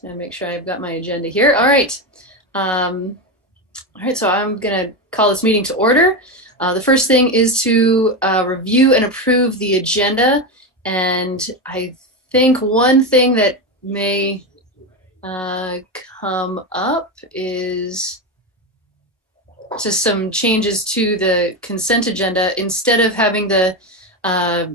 So make sure I've got my agenda here. All right. All right, so I'm going to call this meeting to order. The first thing is to review and approve the agenda. And I think one thing that may come up is just some changes to the consent agenda. Instead of having the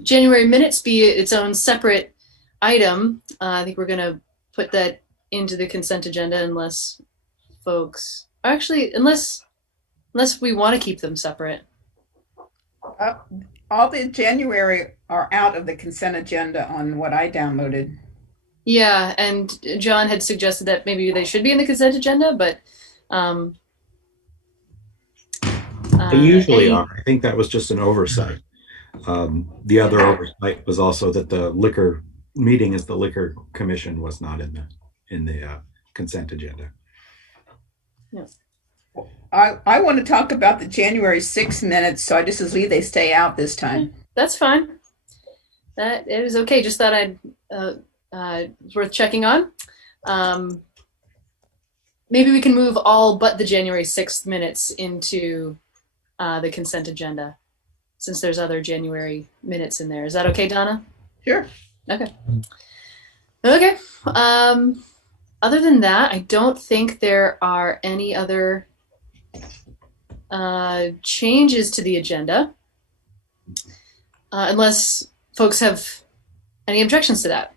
January minutes be its own separate item, I think we're going to put that into the consent agenda unless folks, actually, unless we want to keep them separate. All the January are out of the consent agenda on what I downloaded. Yeah, and John had suggested that maybe they should be in the consent agenda, but they usually are. I think that was just an oversight. The other oversight was also that the liquor meeting as the liquor commission was not in the consent agenda. Yeah. I want to talk about the January 6th minutes, so I just as leave they stay out this time. That's fine. That it was okay. Just thought I'd it's worth checking on. Maybe we can move all but the January 6th minutes into the consent agenda, since there's other January minutes in there. Is that okay, Donna? Sure. Okay. Okay. Other than that, I don't think there are any other changes to the agenda, unless folks have any objections to that.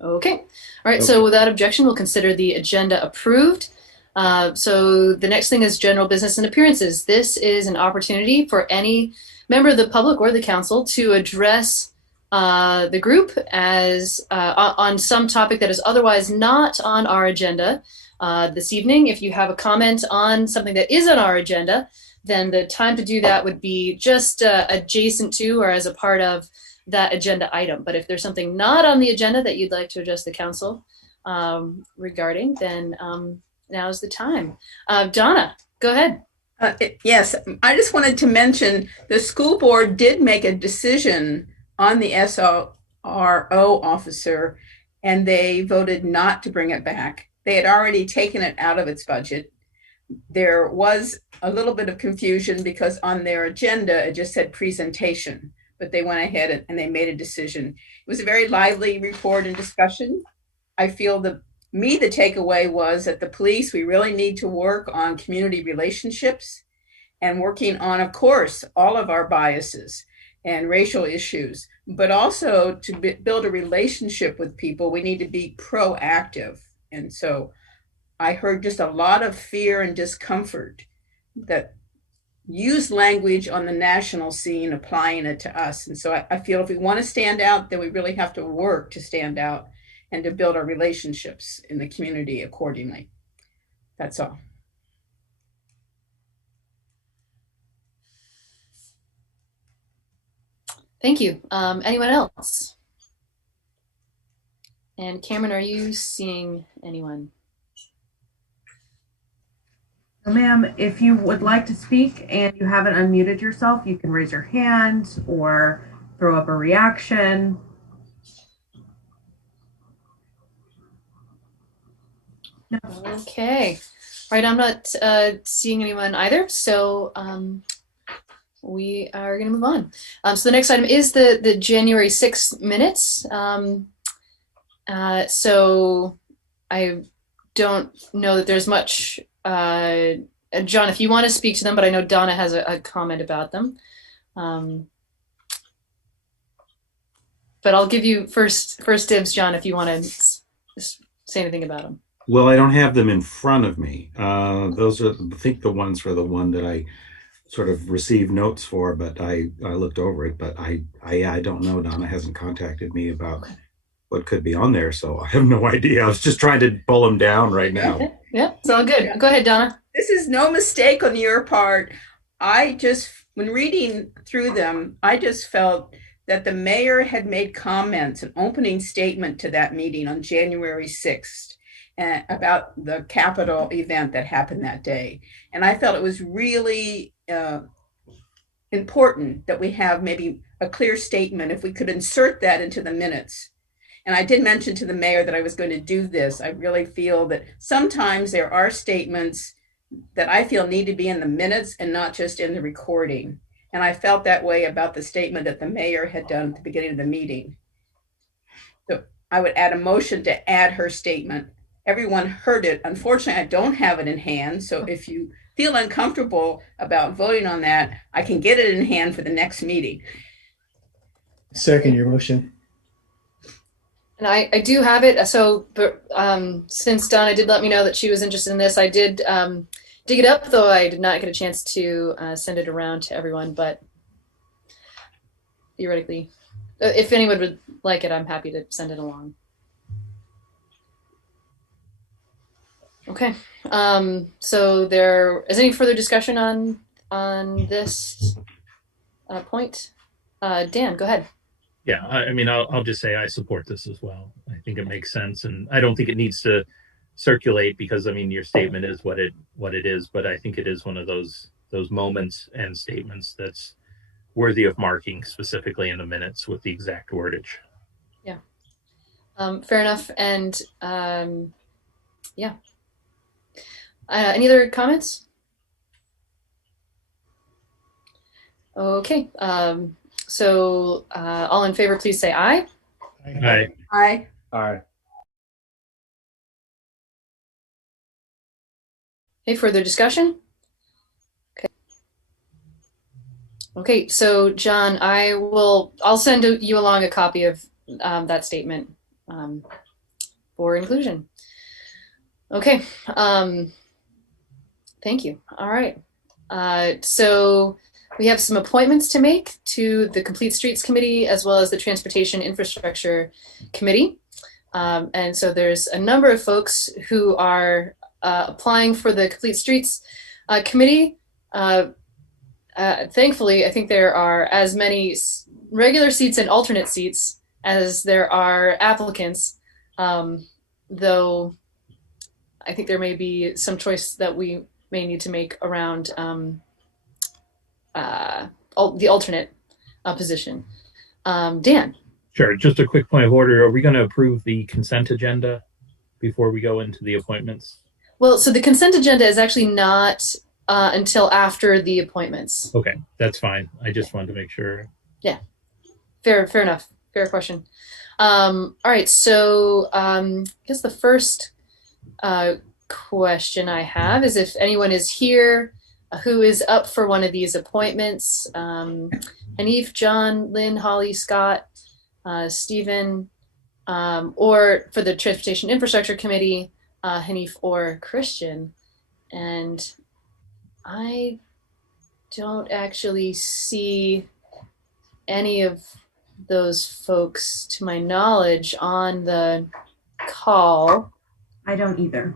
Okay. All right. So without objection, we'll consider the agenda approved. So the next thing is general business and appearances. This is an opportunity for any member of the public or the council to address the group as on some topic that is otherwise not on our agenda this evening. If you have a comment on something that is on our agenda, then the time to do that would be just adjacent to or as a part of that agenda item. But if there's something not on the agenda that you'd like to address the council regarding, then now's the time. Donna, go ahead. Yes, I just wanted to mention the school board did make a decision on the SRO officer, and they voted not to bring it back. They had already taken it out of its budget. There was a little bit of confusion because on their agenda, it just said presentation, but they went ahead and they made a decision. It was a very lively report and discussion. I feel the takeaway was that the police, we really need to work on community relationships and working on, of course, all of our biases and racial issues, but also to build a relationship with people, we need to be proactive. And so I heard just a lot of fear and discomfort that use language on the national scene, applying it to us. And so I feel if we want to stand out, then we really have to work to stand out and to build our relationships in the community accordingly. That's all. Thank you. Anyone else? And Cameron, are you seeing anyone? Ma'am, if you would like to speak and you haven't unmuted yourself, you can raise your hand or throw up a reaction. No. Okay. All right, I'm not seeing anyone either, so we are going to move on. So the next item is the January 6th minutes. So I don't know that there's much. John, if you want to speak to them, but I know Donna has a comment about them. But I'll give you first dibs, John, if you want to say anything about them. Well, I don't have them in front of me. Those are, I think, the ones for the one that I sort of received notes for, but I looked over it, but I don't know. Donna hasn't contacted me about what could be on there, so I have no idea. I was just trying to pull them down right now. Yeah, it's all good. Go ahead, Donna. This is no mistake on your part. When reading through them, I just felt that the mayor had made comments, an opening statement to that meeting on January 6th about the Capitol event that happened that day. And I felt it was really important that we have maybe a clear statement. If we could insert that into the minutes, And I did mention to the mayor that I was going to do this. I really feel that sometimes there are statements that I feel need to be in the minutes and not just in the recording. And I felt that way about the statement that the mayor had done at the beginning of the meeting. So I would add a motion to add her statement. Everyone heard it. Unfortunately, I don't have it in hand. So if you feel uncomfortable about voting on that, I can get it in hand for the next meeting. Second your motion. And I do have it. So, but since Donna did let me know that she was interested in this, I did dig it up, though I did not get a chance to send it around to everyone. But theoretically, if anyone would like it, I'm happy to send it along. Okay. So there is any further discussion on this point? Dan, go ahead. Yeah, I mean, I'll just say I support this as well. I think it makes sense, and I don't think it needs to circulate because I mean your statement is what it is, but I think it is one of those moments and statements that's worthy of marking specifically in the minutes with the exact wordage. Yeah, fair enough. And yeah, any other comments? Okay. So all in favor, please say aye. Aye. Aye. Aye. Okay, further discussion? Okay. Okay, so John, I'll send you along a copy of that statement for inclusion. Okay, thank you. All right. So we have some appointments to make to the Complete Streets Committee as well as the Transportation Infrastructure Committee. And so there's a number of folks who are applying for the Complete Streets Committee. Thankfully, I think there are as many regular seats and alternate seats as there are applicants, though I think there may be some choice that we may need to make around the alternate position. Dan. Sure. Just a quick point of order. Are we going to approve the consent agenda before we go into the appointments? Well, so the consent agenda is actually not until after the appointments. Okay, that's fine. I just wanted to make sure. Yeah, fair enough. Fair question. All right, so I guess the first question I have is if anyone is here who is up for one of these appointments. Hanif, John, Lynn, Holly, Scott, Stephen, or for the Transportation Infrastructure Committee, Hanif or Christian. And I don't actually see any of those folks, to my knowledge, on the call. I don't either.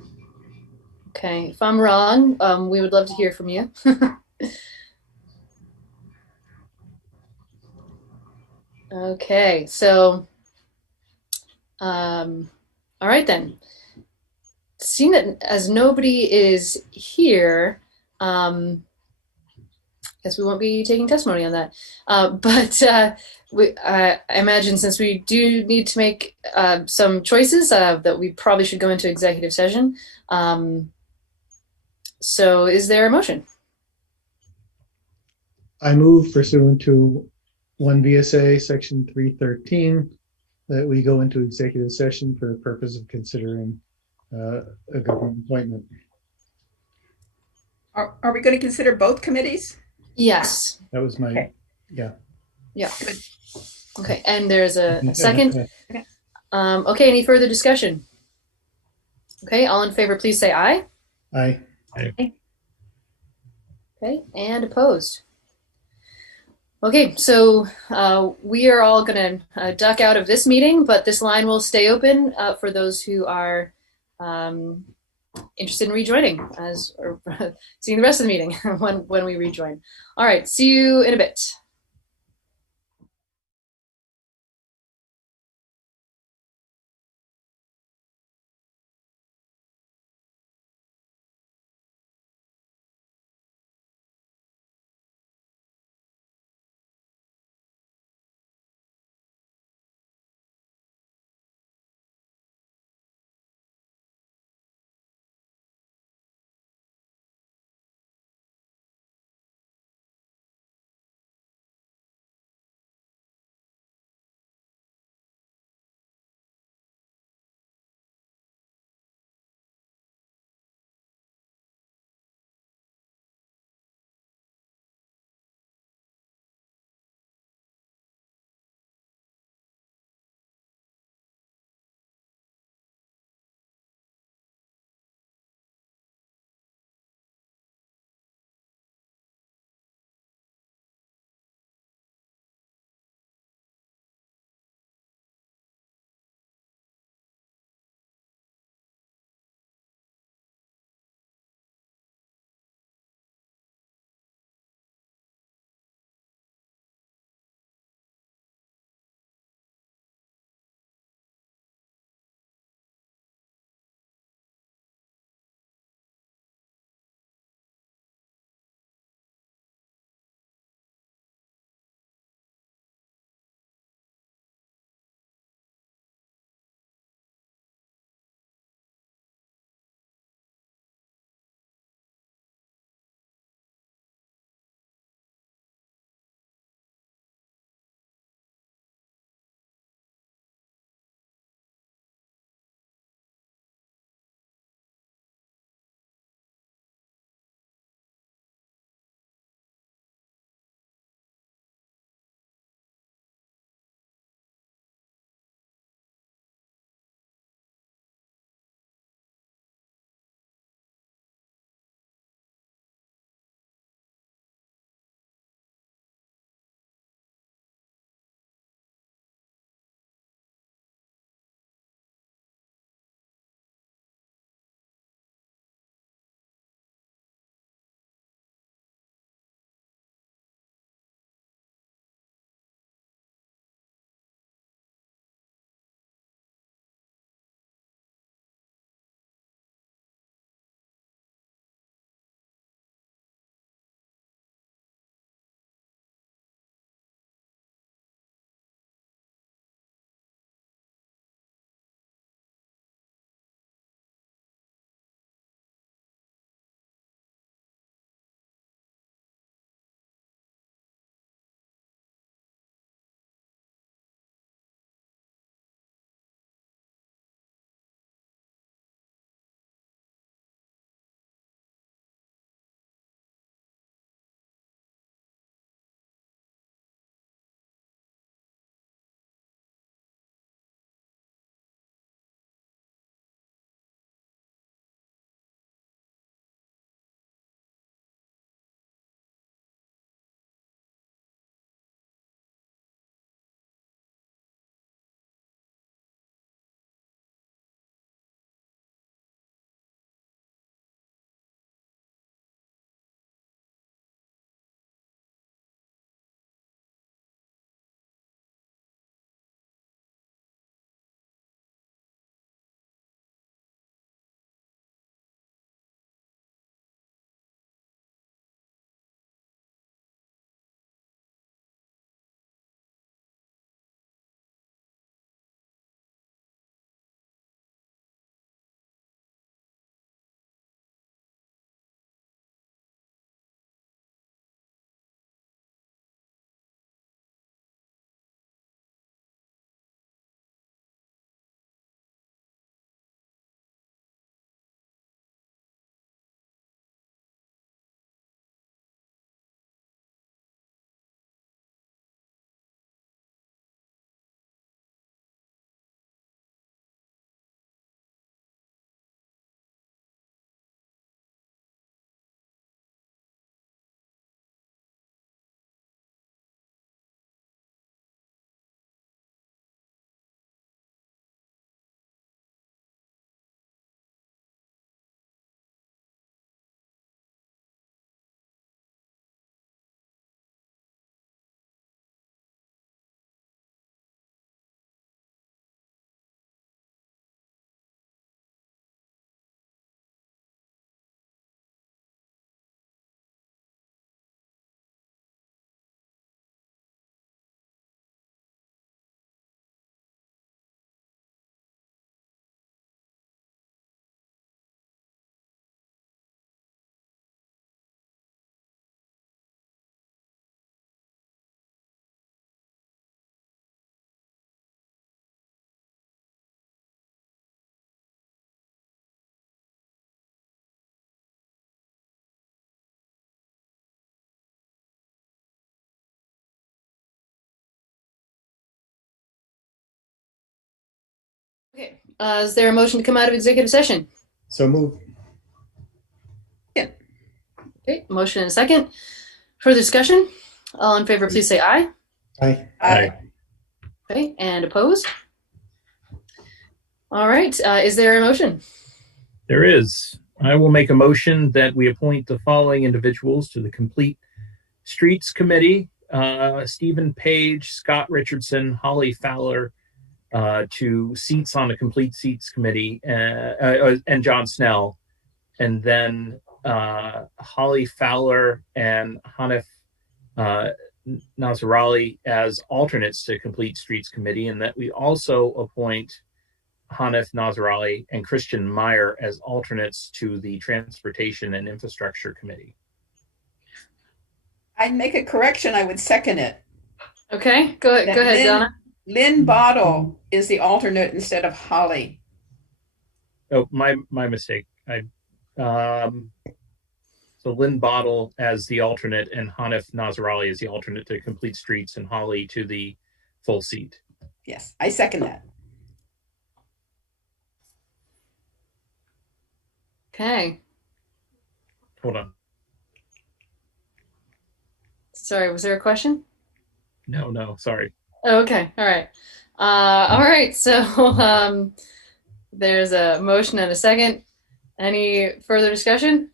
Okay, if I'm wrong, we would love to hear from you. Okay, so, all right then. Seeing that as nobody is here, guess we won't be taking testimony on that. But I imagine since we do need to make some choices, that we probably should go into executive session. So is there a motion? I move pursuant to 1 VSA section 313 that we go into executive session for the purpose of considering a government appointment. Are we going to consider both committees? Yes. That was my, Okay. yeah. Yeah. Okay, and there's a second. Okay, any further discussion? Okay, all in favor, please say aye. Aye. Okay, and opposed. Okay, so we are all going to duck out of this meeting, but this line will stay open for those who are interested in rejoining or seeing the rest of the meeting when we rejoin. All right, see you in a bit. Okay. Is there a motion to come out of executive session? So move. Okay. Motion and a second. Further discussion? All in favor, please say aye. Aye. Aye. Okay. And opposed? All right. Is there a motion? There is. I will make a motion that we appoint the following individuals to the Complete Streets Committee: Stephen Page, Scott Richardson, Holly Fowler, to seats on the Complete Seats Committee, and John Snell, and then Holly Fowler and Hanif Nazarali as alternates to Complete Streets Committee, and that we also appoint Hanif Nazarali and Christian Meyer as alternates to the Transportation and Infrastructure Committee. I'd make a correction. I would second it. Okay. Go ahead, Donna. Lynn Bottle is the alternate instead of Holly. Oh, my mistake. So Lynn Bottle as the alternate and Hanif Nazarali as the alternate to Complete Streets, and Holly to the full seat. Yes, I second that. Okay. Hold on. Sorry, was there a question? No, sorry. Oh, okay. All right. All right. So there's a motion and a second. Any further discussion?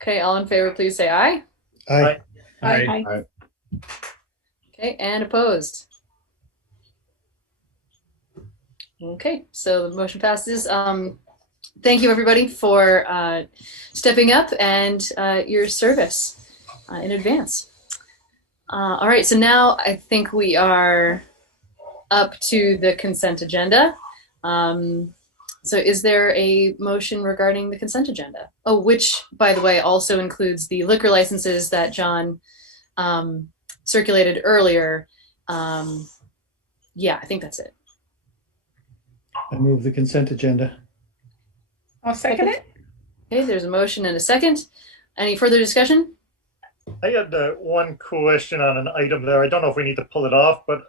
Okay. All in favor, please say aye. Aye. Aye. Okay. And opposed? Okay. So the motion passes. Thank you, everybody, for stepping up and your service in advance. All right, so now I think we are up to the consent agenda. So is there a motion regarding the consent agenda? Oh, which, by the way, also includes the liquor licenses that John circulated earlier. Yeah, I think that's it. I move the consent agenda. I'll second it. Okay, there's a motion and a second. Any further discussion? I had one question on an item there. I don't know if we need to pull it off, but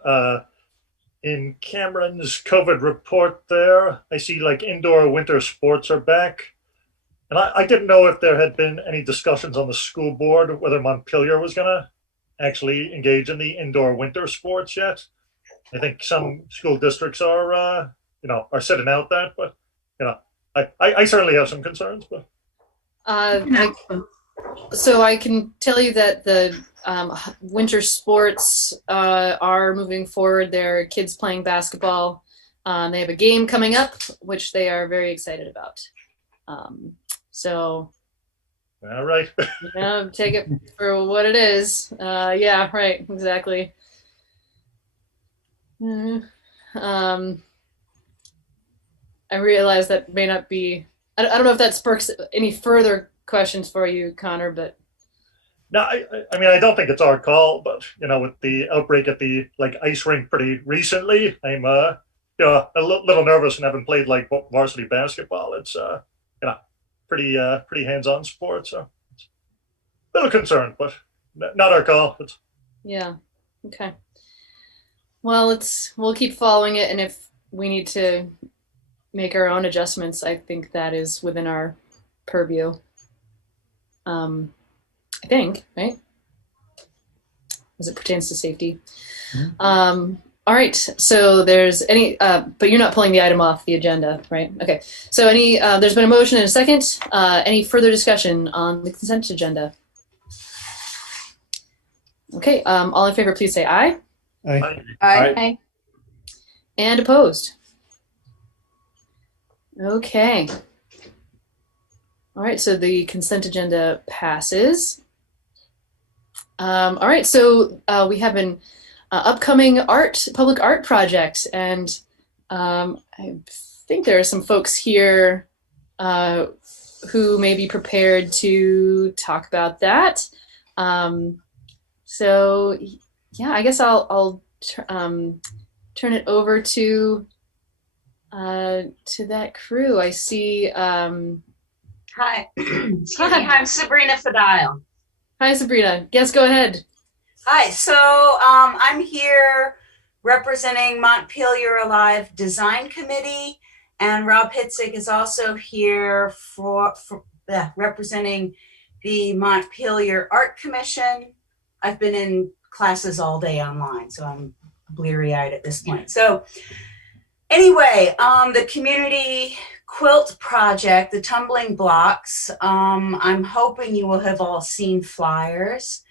in Cameron's COVID report there, I see like indoor winter sports are back. And I didn't know if there had been any discussions on the school board, whether Montpelier was going to actually engage in the indoor winter sports yet. I think some school districts are, are setting out that, but, I certainly have some concerns, but. So I can tell you that the winter sports are moving forward. There are kids playing basketball. They have a game coming up, which they are very excited about. So, All right. Take it for what it is. Yeah, right, exactly. I realize that may not be. I don't know if that sparks any further questions for you, Connor, but No, I mean, I don't think it's our call, but with the outbreak at the ice rink pretty recently, I'm a little nervous and haven't played varsity basketball. It's pretty hands-on sport, so a little concerned, but not our call. Yeah, okay. Well, we'll keep following it, and if we need to make our own adjustments, I think that is within our purview. I think, right? As it pertains to safety. Mm-hmm. All right. So there's but you're not pulling the item off the agenda, right? Okay. So there's been a motion and a second. Any further discussion on the consent agenda? Okay. All in favor, please say aye. Aye. Aye. And opposed? Okay. All right, so the consent agenda passes. All right, so we have an upcoming public art project, and I think there are some folks here who may be prepared to talk about that. So yeah, I guess I'll turn it over to that crew. I see. Hi. Excuse me. I'm Sabrina Fadile. Hi, Sabrina. Yes, go ahead. Hi. So I'm here representing Montpelier Alive Design Committee. And Rob Hitzig is also here for representing the Montpelier Art Commission. I've been in classes all day online, so I'm bleary-eyed at this point. So anyway, the community quilt project, the tumbling blocks, I'm hoping you will have all seen flyers,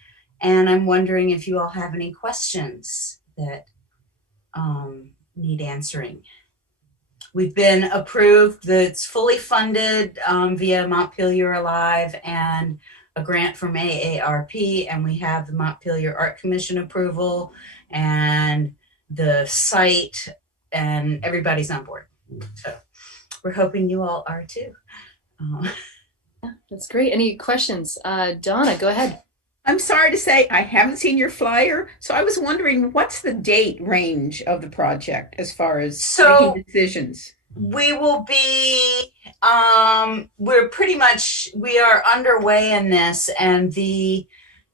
and I'm wondering if you all have any questions that need answering. We've been approved, it's fully funded via Montpelier Alive and a grant from AARP, and we have the Montpelier Art Commission approval and the site, and everybody's on board. So we're hoping you all are too. That's great. Any questions? Donna, go ahead. I'm sorry to say I haven't seen your flyer, so I was wondering what's the date range of the project as far as making decisions? We will be, we are underway in this, and the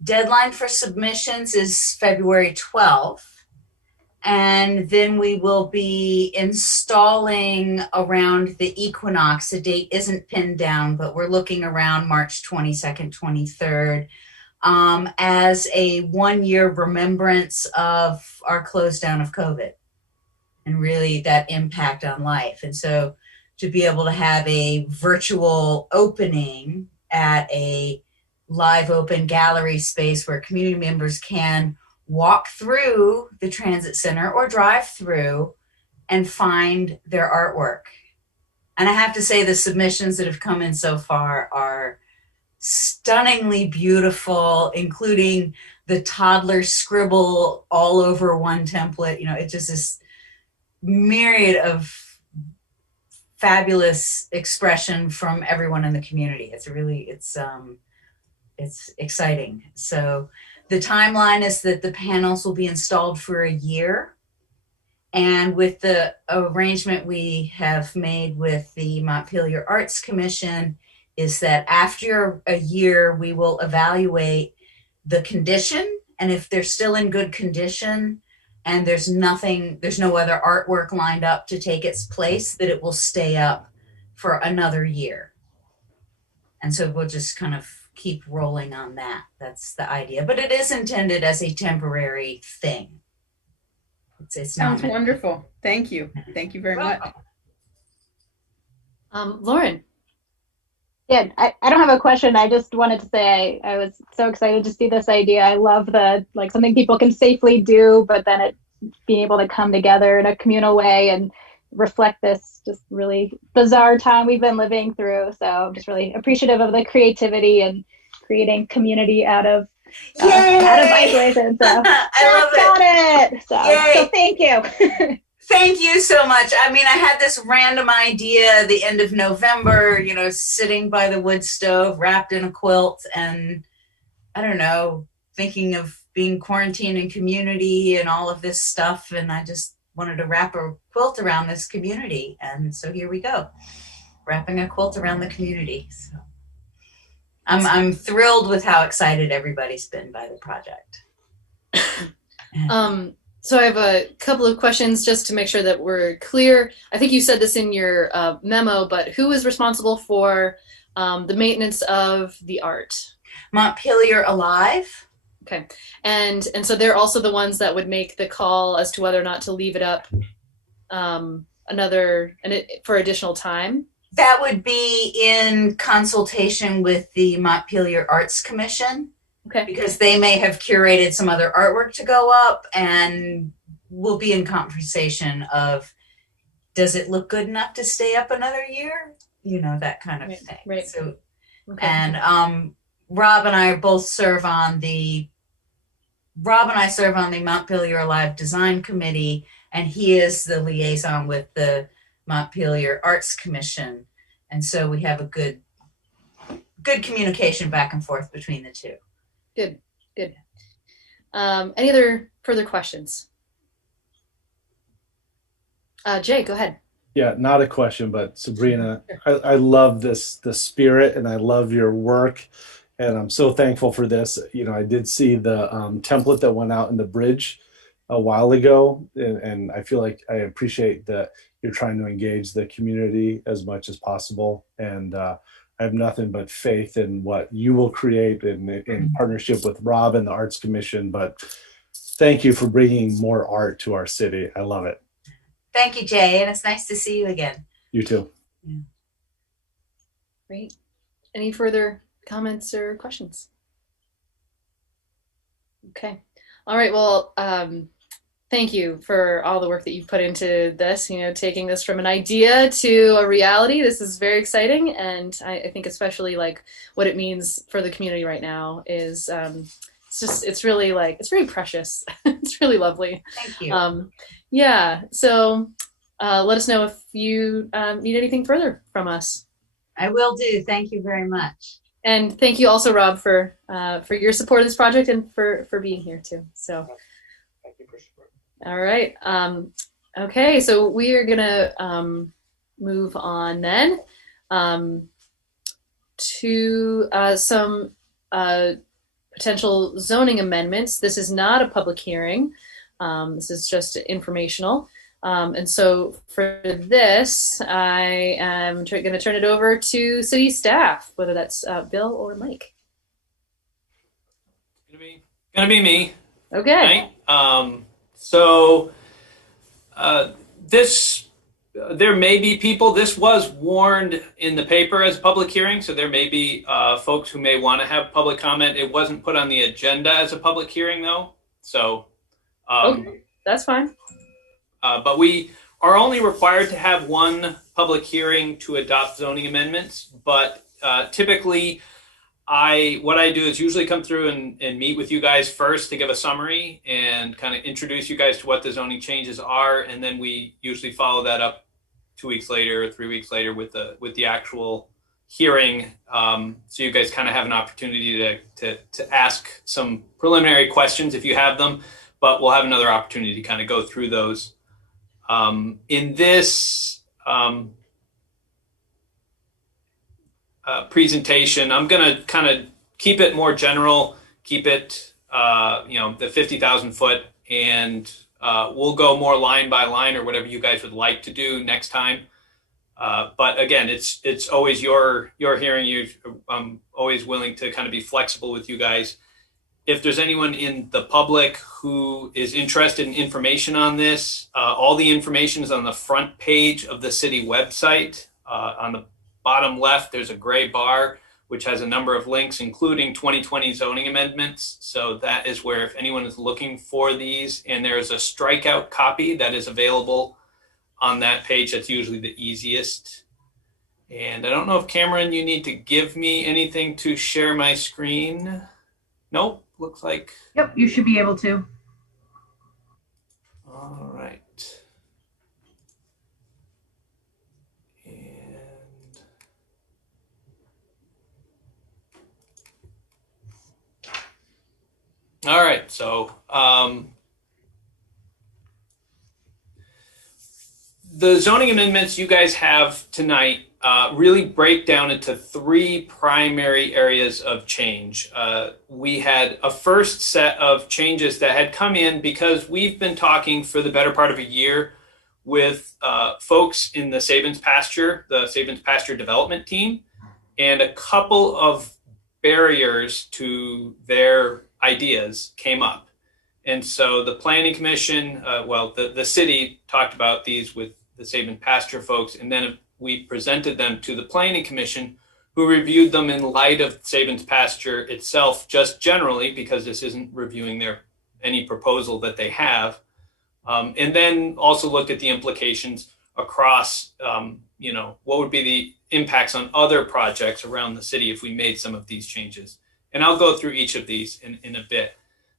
deadline for submissions is February 12th. And then we will be installing around the equinox. The date isn't pinned down, but we're looking around March 22nd, 23rd. As a 1-year remembrance of our close down of COVID and really that impact on life. And so to be able to have a virtual opening at a live open gallery space where community members can walk through the transit center or drive through and find their artwork. And I have to say the submissions that have come in so far are stunningly beautiful, including the toddler scribble all over one template. You know, it's just this myriad of fabulous expression from everyone in the community. It's exciting. So the timeline is that the panels will be installed for a year. And with the arrangement we have made with the Montpelier Arts Commission is that after a year, we will evaluate the condition. And if they're still in good condition and there's no other artwork lined up to take its place, that it will stay up for another year. And so we'll just kind of keep rolling on that. That's the idea. But it is intended as a temporary thing. It sounds wonderful. Thank you. Thank you very much. Lauren. Yeah, I don't have a question. I just wanted to say I was so excited to see this idea. I love something people can safely do, but then it being able to come together in a communal way and reflect this just really bizarre time we've been living through. So I'm just really appreciative of the creativity and creating community out of isolation. So I love it. So thank you. Thank you so much. I mean, I had this random idea at the end of November, sitting by the wood stove, wrapped in a quilt, and I don't know, thinking of being quarantined in community and all of this stuff. And I just wanted to wrap a quilt around this community. And so here we go, wrapping a quilt around the community. So I'm thrilled with how excited everybody's been by the project. So I have a couple of questions just to make sure that we're clear. I think you said this in your memo, but who is responsible for the maintenance of the art? Montpelier Alive. Okay. And so they're also the ones that would make the call as to whether or not to leave it up for additional time? That would be in consultation with the Montpelier Arts Commission. Okay. Because they may have curated some other artwork to go up, and we'll be in conversation of, does it look good enough to stay up another year? That kind of thing. Right. So, okay. And Rob and I serve on the Montpelier Alive Design Committee, and he is the liaison with the Montpelier Arts Commission. And so we have a good communication back and forth between the two. Good. Any other further questions? Jay, go ahead. Yeah, not a question, but Sabrina, I love the spirit, and I love your work, and I'm so thankful for this. I did see the template that went out in the bridge a while ago, and I feel like I appreciate that you're trying to engage the community as much as possible. And I have nothing but faith in what you will create in partnership with Rob and the Arts Commission. But thank you for bringing more art to our city. I love it. Thank you, Jay, and it's nice to see you again. You too. Yeah. Great. Any further comments or questions? Okay. All right. Well, thank you for all the work that you've put into this, taking this from an idea to a reality. This is very exciting. And I think especially like what it means for the community right now is it's really it's very precious. It's really lovely. Thank you. Yeah. So let us know if you need anything further from us. I will do. Thank you very much. And thank you also, Rob, for your support of this project and for being here too. So, Thank you for support. all right. Okay, so we are gonna move on then to some potential zoning amendments. This is not a public hearing. This is just informational. And so for this, I am going to turn it over to city staff, whether that's Bill or Mike. Gonna be me. Okay. Right? There may be people. This was warned in the paper as a public hearing, so there may be folks who may want to have public comment. It wasn't put on the agenda as a public hearing, though. So. Okay, that's fine. But we are only required to have one public hearing to adopt zoning amendments. But typically, what I do is usually come through and meet with you guys first to give a summary and kind of introduce you guys to what the zoning changes are, and then we usually follow that up 2 weeks later or 3 weeks later with the actual hearing. So you guys kind of have an opportunity to ask some preliminary questions if you have them, but we'll have another opportunity to kind of go through those. In this presentation, I'm going to kind of keep it more general, keep it, the 50,000 foot, and we'll go more line by line or whatever you guys would like to do next time. But again, it's always your hearing. I'm always willing to kind of be flexible with you guys. If there's anyone in the public who is interested in information on this, all the information is on the front page of the city website. On the bottom left, there's a gray bar, which has a number of links, including 2020 zoning amendments. So that is where, if anyone is looking for these, and there's a strikeout copy that is available on that page. That's usually the easiest. And I don't know if Cameron, you need to give me anything to share my screen. Nope. Looks like. Yep, you should be able to. All right. And all right, so the zoning amendments you guys have tonight really break down into three primary areas of change. We had a first set of changes that had come in because we've been talking for the better part of a year with folks in the Sabins Pasture development team, and a couple of barriers to their ideas came up. And so the Planning Commission, the city talked about these with the Sabins Pasture folks, and then we presented them to the Planning Commission, who reviewed them in light of Sabins Pasture itself, just generally, because this isn't reviewing any proposal that they have. And then also looked at the implications across, what would be the impacts on other projects around the city if we made some of these changes. And I'll go through each of these in a bit.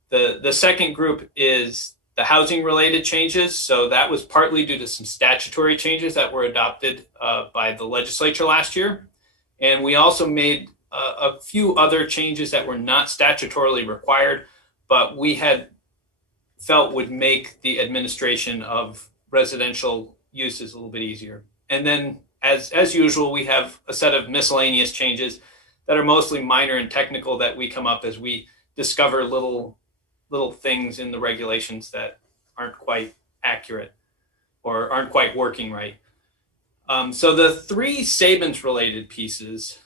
The second group is the housing related changes. So that was partly due to some statutory changes that were adopted by the legislature last year. And we also made a few other changes that were not statutorily required, but we had felt would make the administration of residential uses a little bit easier. And then as usual, we have a set of miscellaneous changes that are mostly minor and technical that we come up as we discover little things in the regulations that aren't quite accurate or aren't quite working right. So the three Sabins related pieces,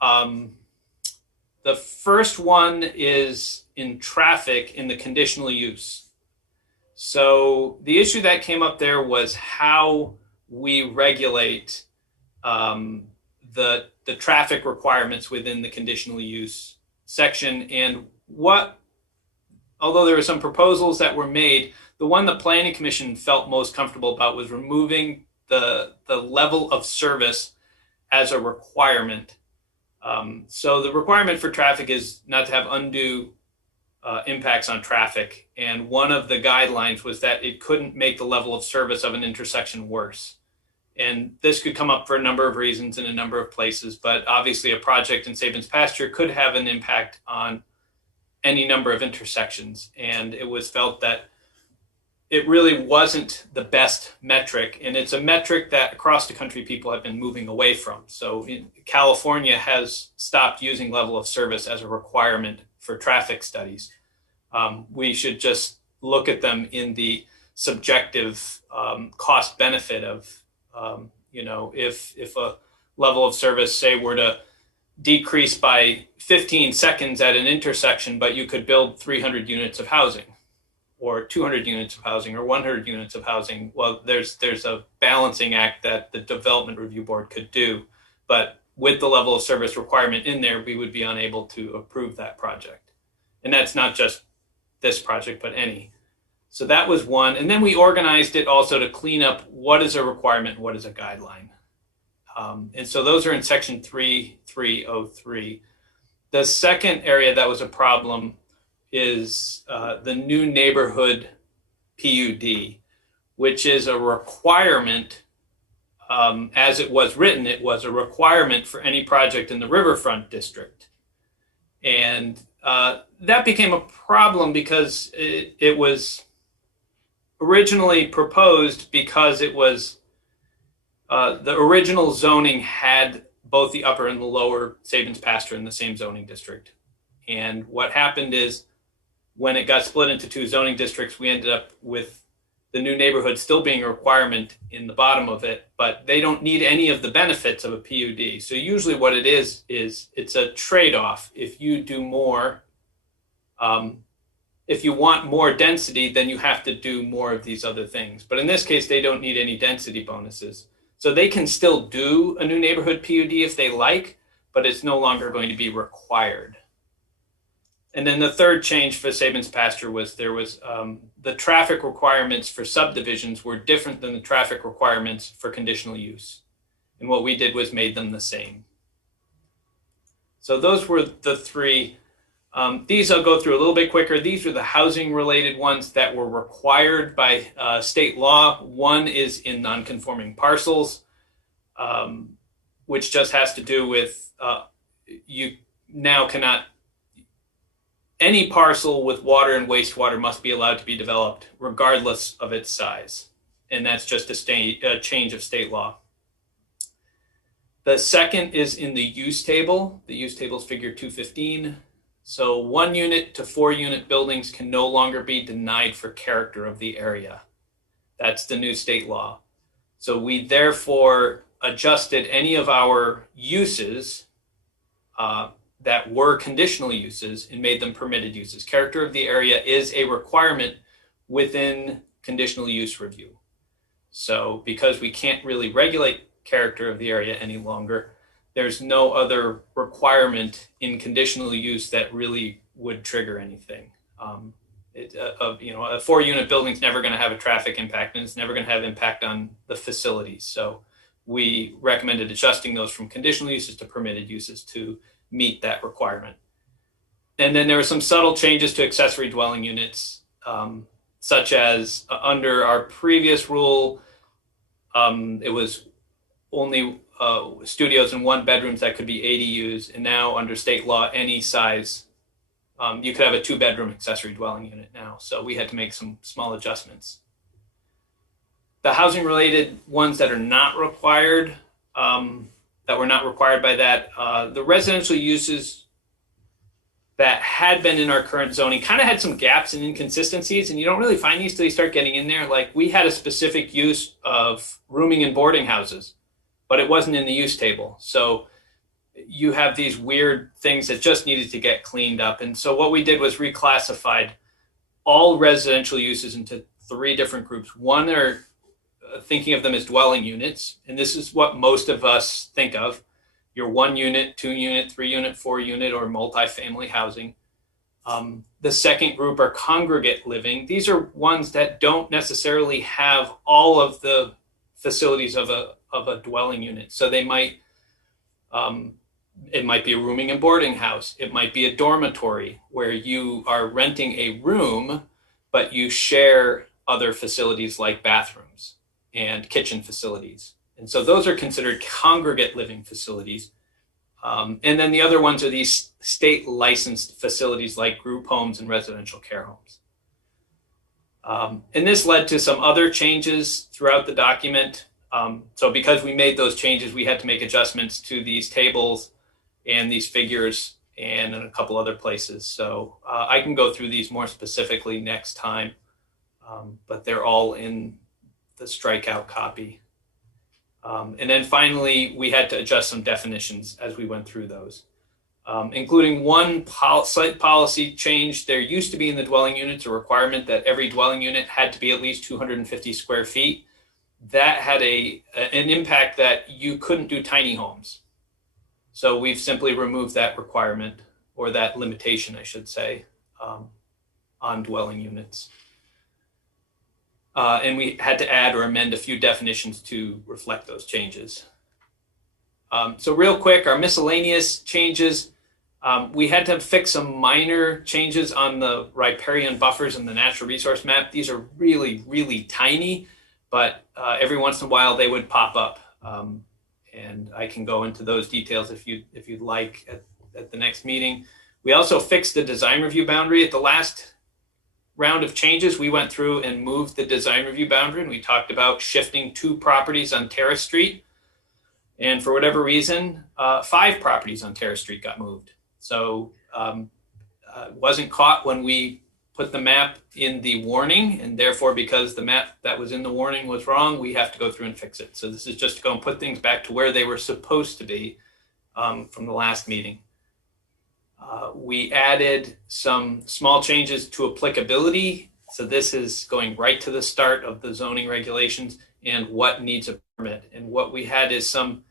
the first one is in traffic in the conditional use. So the issue that came up there was how we regulate the traffic requirements within the conditional use section, and although there were some proposals that were made, the one the Planning Commission felt most comfortable about was removing the level of service as a requirement. So the requirement for traffic is not to have undue impacts on traffic. And one of the guidelines was that it couldn't make the level of service of an intersection worse. And this could come up for a number of reasons in a number of places, but obviously a project in Sabins Pasture could have an impact on any number of intersections. And it was felt that it really wasn't the best metric. And it's a metric that across the country people have been moving away from. So California has stopped using level of service as a requirement for traffic studies. We should just look at them in the subjective cost benefit of, if a level of service, say, were to decrease by 15 seconds at an intersection, but you could build 300 units of housing or 200 units of housing or 100 units of housing. Well, there's a balancing act that the Development Review Board could do, but with the level of service requirement in there, we would be unable to approve that project. And that's not just this project, but any. So that was one. And then we organized it also to clean up what is a requirement and what is a guideline. And so those are in section 3303. The second area that was a problem is the new neighborhood PUD, which is a requirement. As it was written, it was a requirement for any project in the riverfront district. And that became a problem because it was originally proposed because it was the original zoning had both the upper and the lower Sabins Pasture in the same zoning district. And what happened is when it got split into two zoning districts, we ended up with the new neighborhood still being a requirement in the bottom of it, but they don't need any of the benefits of a PUD. So usually what it is it's a trade-off. If you do more, if you want more density, then you have to do more of these other things. But in this case, they don't need any density bonuses. So they can still do a new neighborhood PUD if they like, but it's no longer going to be required. And then the third change for Sabins Pasture was there was the traffic requirements for subdivisions were different than the traffic requirements for conditional use. And what we did was made them the same. So those were the three. These I'll go through a little bit quicker. These are the housing related ones that were required by state law. One is in non-conforming parcels, which just has to do with you now cannot, any parcel with water and wastewater must be allowed to be developed regardless of its size. And that's just a change of state law. The second is in the use table. The use table is figure 215. So 1 unit to 4 unit buildings can no longer be denied for character of the area. That's the new state law. So we therefore adjusted any of our uses that were conditional uses and made them permitted uses. Character of the area is a requirement within conditional use review. So because we can't really regulate character of the area any longer, there's no other requirement in conditional use that really would trigger anything. A 4 unit building is never going to have a traffic impact, and it's never going to have impact on the facilities. So we recommended adjusting those from conditional uses to permitted uses to meet that requirement. And then there were some subtle changes to accessory dwelling units, such as under our previous rule, it was only studios and 1 bedrooms that could be ADUs, and now under state law, any size, you could have a 2-bedroom accessory dwelling unit now. So we had to make some small adjustments. The housing related ones that are not required, that were not required by that, the residential uses that had been in our current zoning kind of had some gaps and inconsistencies, and you don't really find these till you start getting in there. Like, we had a specific use of rooming and boarding houses, but it wasn't in the use table. So you have these weird things that just needed to get cleaned up. And so what we did was reclassified all residential uses into 3 different groups. One are thinking of them as dwelling units, and this is what most of us think of: your 1 unit, 2 unit, 3 unit, 4 unit, or multifamily housing. The second group are congregate living. These are ones that don't necessarily have all of the facilities of a dwelling unit. So they might, it might be a rooming and boarding house. It might be a dormitory where you are renting a room, but you share other facilities like bathrooms and kitchen facilities. And so those are considered congregate living facilities. And then the other ones are these state licensed facilities like group homes and residential care homes. And this led to some other changes throughout the document. So because we made those changes, we had to make adjustments to these tables and these figures and in a couple other places. So I can go through these more specifically next time, but they're all in the strikeout copy. And then finally, we had to adjust some definitions as we went through those, including one slight policy change. There used to be in the dwelling units a requirement that every dwelling unit had to be at least 250 square feet. That had an impact that you couldn't do tiny homes. So we've simply removed that requirement, or that limitation, I should say, on dwelling units. And we had to add or amend a few definitions to reflect those changes. So real quick, our miscellaneous changes, we had to fix some minor changes on the riparian buffers and the natural resource map. These are really, really tiny, but every once in a while they would pop up. And I can go into those details if you'd like at the next meeting. We also fixed the design review boundary. At the last round of changes, we went through and moved the design review boundary, and we talked about shifting 2 properties on Terrace Street. And for whatever reason, 5 properties on Terrace Street got moved. So it wasn't caught when we put the map in the warning, and therefore, because the map that was in the warning was wrong, we have to go through and fix it. So this is just to go and put things back to where they were supposed to be from the last meeting. We added some small changes to applicability. So this is going right to the start of the zoning regulations and what needs a permit. And what we had is some,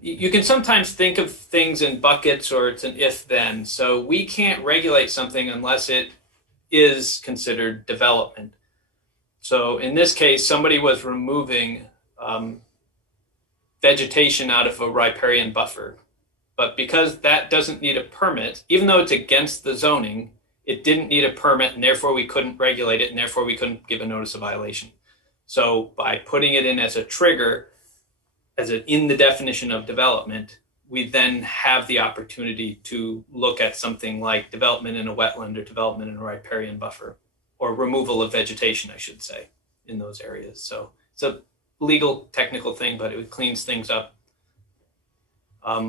you can sometimes think of things in buckets, or it's an if-then. So we can't regulate something unless it is considered development. So in this case, somebody was removing vegetation out of a riparian buffer. But because that doesn't need a permit, even though it's against the zoning, it didn't need a permit, and therefore we couldn't regulate it, and therefore we couldn't give a notice of violation. So by putting it in as a trigger, in the definition of development, we then have the opportunity to look at something like development in a wetland or development in a riparian buffer, or removal of vegetation, I should say, in those areas. So it's a legal technical thing, but it cleans things up.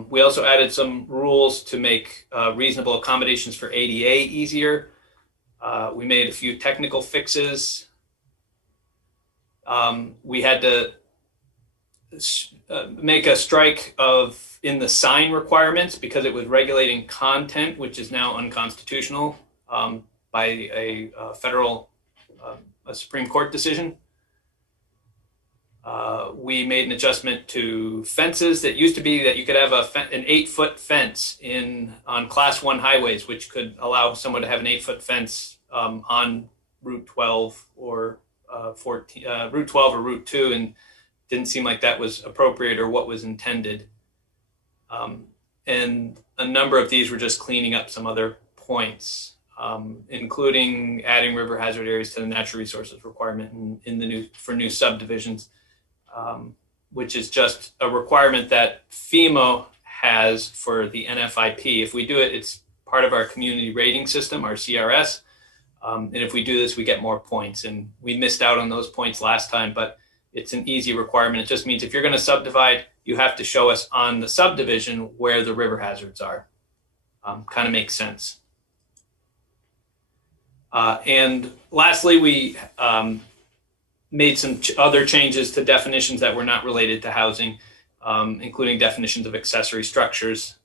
We also added some rules to make reasonable accommodations for ADA easier. We made a few technical fixes. We had to make a strike in the sign requirements because it was regulating content, which is now unconstitutional by a federal Supreme Court decision. We made an adjustment to fences. That used to be that you could have an 8-foot fence on Class 1 highways, which could allow someone to have an 8-foot fence on Route 12 or Route 12 or Route 2, and didn't seem like that was appropriate or what was intended. And a number of these were just cleaning up some other points, including adding river hazard areas to the natural resources requirement for new subdivisions. Which is just a requirement that FEMA has for the NFIP. If we do it, it's part of our community rating system, our CRS. And if we do this, we get more points. And we missed out on those points last time, but it's an easy requirement. It just means if you're going to subdivide, you have to show us on the subdivision where the river hazards are. kind of makes sense. And lastly, we made some other changes to definitions that were not related to housing, including definitions of accessory structures.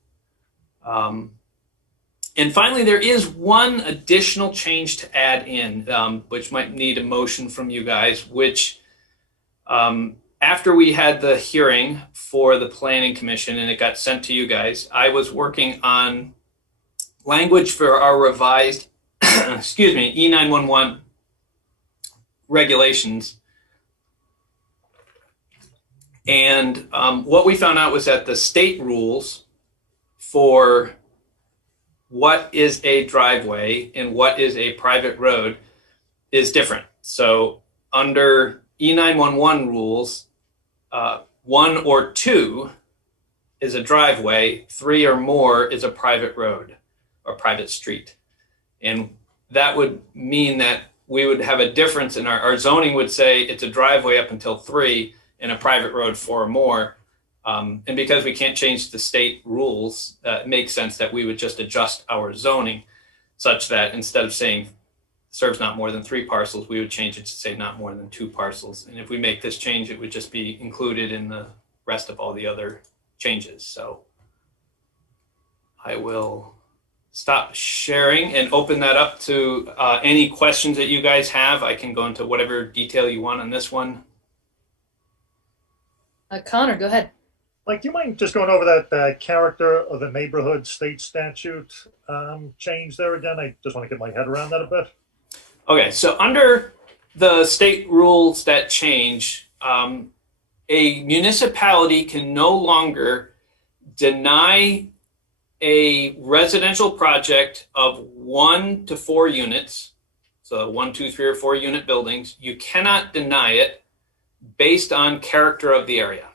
And finally, there is one additional change to add in, which might need a motion from you guys, which after we had the hearing for the Planning Commission and it got sent to you guys, I was working on language for our revised, excuse me, E911 regulations. And what we found out was that the state rules for what is a driveway and what is a private road is different. So under E911 rules, 1 or 2 is a driveway, 3 or more is a private road or private street. And that would mean that we would have a difference in our zoning would say it's a driveway up until 3 and a private road 4 or more. And because we can't change the state rules, it makes sense that we would just adjust our zoning such that instead of saying serves not more than 3 parcels, we would change it to say not more than 2 parcels. And if we make this change, it would just be included in the rest of all the other changes. So I will stop sharing and open that up to any questions that you guys have. I can go into whatever detail you want on this one. Connor, go ahead. Mike, do you mind just going over that character of the neighborhood state statute change there again? I just want to get my head around that a bit. Okay, so under the state rules that change, a municipality can no longer deny a residential project of 1 to 4 units, so 1, 2, 3, or 4 unit buildings. You cannot deny it based on character of the area.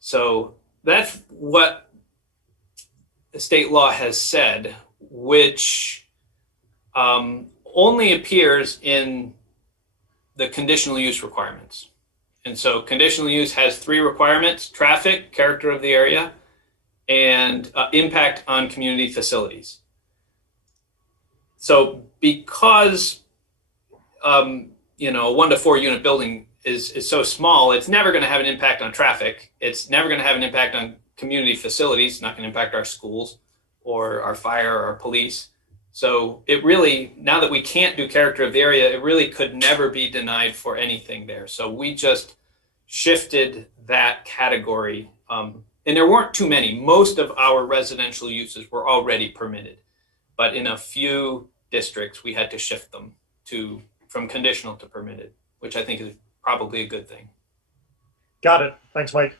So that's what the state law has said, which only appears in the conditional use requirements. And so conditional use has 3 requirements: traffic, character of the area, and impact on community facilities. So because a 1 to 4 unit building is so small, it's never going to have an impact on traffic. It's never going to have an impact on community facilities. It's not going to impact our schools or our fire or our police. So it really, now that we can't do character of the area, it really could never be denied for anything there. So we just shifted that category. And there weren't too many. Most of our residential uses were already permitted. But in a few districts, we had to shift them from conditional to permitted, which I think is probably a good thing. Got it. Thanks, Mike.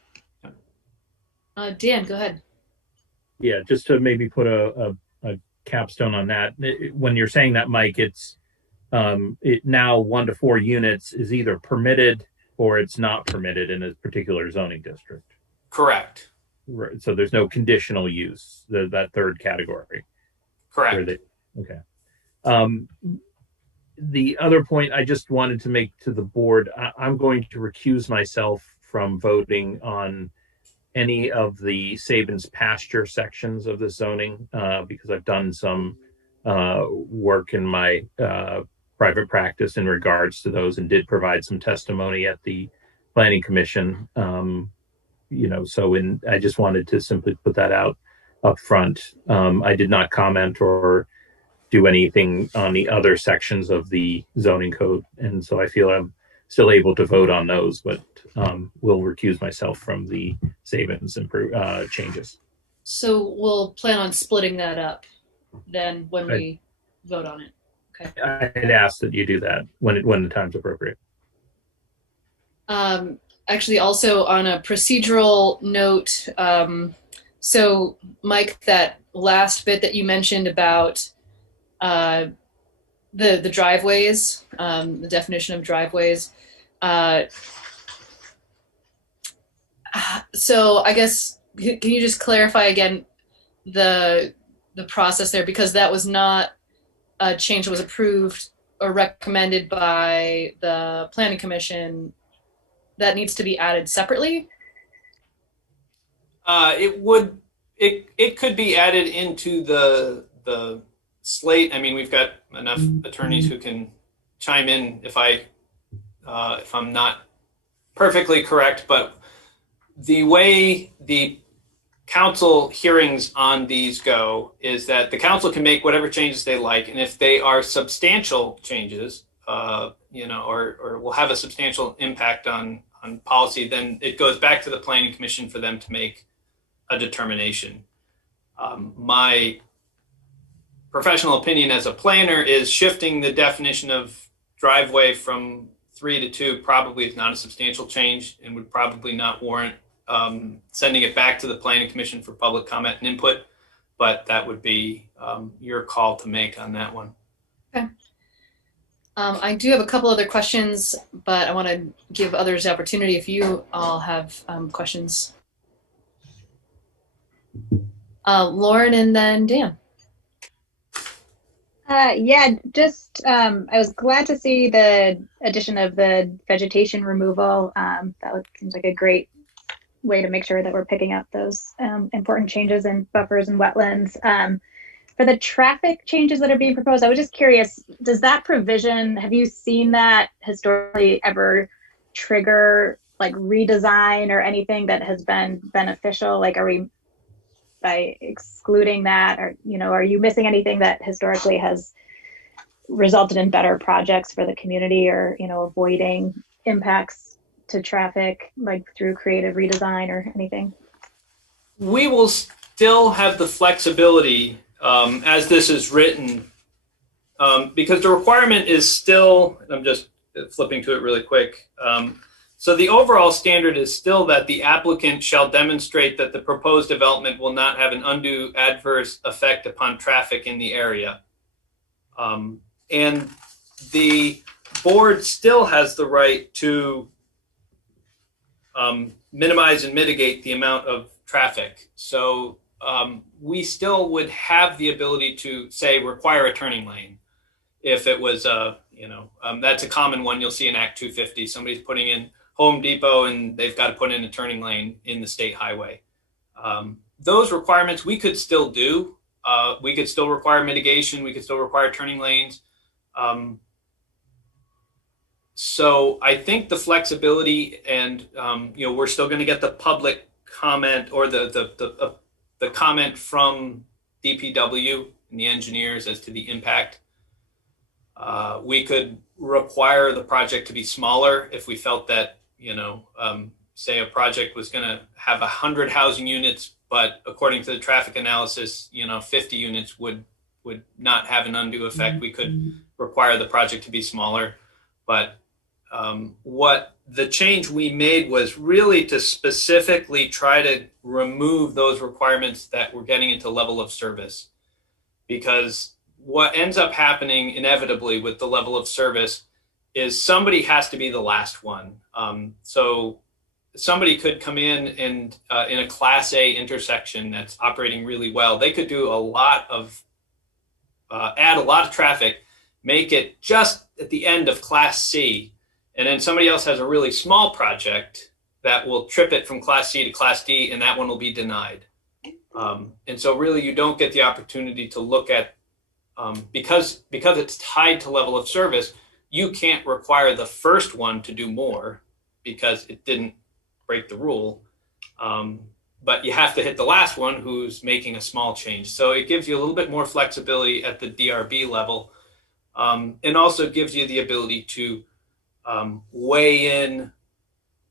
Dan, go ahead. Yeah, just to maybe put a capstone on that. When you're saying that, Mike, it's now 1 to 4 units is either permitted or it's not permitted in a particular zoning district. Correct. Right. So there's no conditional use, that third category. Correct. Okay. The other point I just wanted to make to the board, I'm going to recuse myself from voting on any of the Sabins pasture sections of the zoning because I've done some work in my private practice in regards to those and did provide some testimony at the Planning Commission. So I just wanted to simply put that out up front. I did not comment or do anything on the other sections of the zoning code. And so I feel I'm still able to vote on those, but will recuse myself from the Sabins changes. So we'll plan on splitting that up then when we vote on it. Okay. I'd ask that you do that when the time's appropriate. Actually, also on a procedural note, so Mike, that last bit that you mentioned about the driveways, the definition of driveways. So I guess, can you just clarify again the process there? Because that was not a change that was approved or recommended by the Planning Commission. That needs to be added separately? it could be added into the slate. I mean, we've got enough attorneys who can chime in if I'm not perfectly correct, but the way the council hearings on these go is that the council can make whatever changes they like, and if they are substantial changes, or will have a substantial impact on policy, then it goes back to the planning commission for them to make a determination. My professional opinion as a planner is shifting the definition of driveway from 3 to 2 probably is not a substantial change and would probably not warrant sending it back to the planning commission for public comment and input, but that would be your call to make on that one. Okay. I do have a couple other questions, but I want to give others the opportunity if you all have questions. Lauren and then Dan. Yeah, just I was glad to see the addition of the vegetation removal. Seems like a great way to make sure that we're picking up those important changes in buffers and wetlands. For the traffic changes that are being proposed, I was just curious, does that provision, have you seen that historically ever trigger like redesign or anything that has been beneficial? Like, are we, by excluding that, or, are you missing anything that historically has resulted in better projects for the community, or, avoiding impacts to traffic, like through creative redesign or anything? We will still have the flexibility as this is written, because the requirement is still, I'm just flipping to it really quick. So the overall standard is still that the applicant shall demonstrate that the proposed development will not have an undue adverse effect upon traffic in the area. And the board still has the right to minimize and mitigate the amount of traffic. So we still would have the ability to say require a turning lane if it was that's a common one you'll see in Act 250. Somebody's putting in Home Depot and they've got to put in a turning lane in the state highway. Those requirements we could still do. We could still require mitigation. We could still require turning lanes. So I think the flexibility and we're still going to get the public comment or the comment from DPW and the engineers as to the impact. We could require the project to be smaller if we felt that, say a project was going to have 100 housing units, but according to the traffic analysis, 50 units would not have an undue effect. We could require the project to be smaller. But what the change we made was really to specifically try to remove those requirements that were getting into level of service, because what ends up happening inevitably with the level of service is somebody has to be the last one. So somebody could come in and in a Class A intersection that's operating really well, they could do add a lot of traffic, make it just at the end of Class C, and then somebody else has a really small project that will trip it from Class C to Class D, and that one will be denied. And so really you don't get the opportunity to look at, because it's tied to level of service, you can't require the first one to do more because it didn't break the rule. But you have to hit the last one who's making a small change. So it gives you a little bit more flexibility at the DRB level, and also gives you the ability to weigh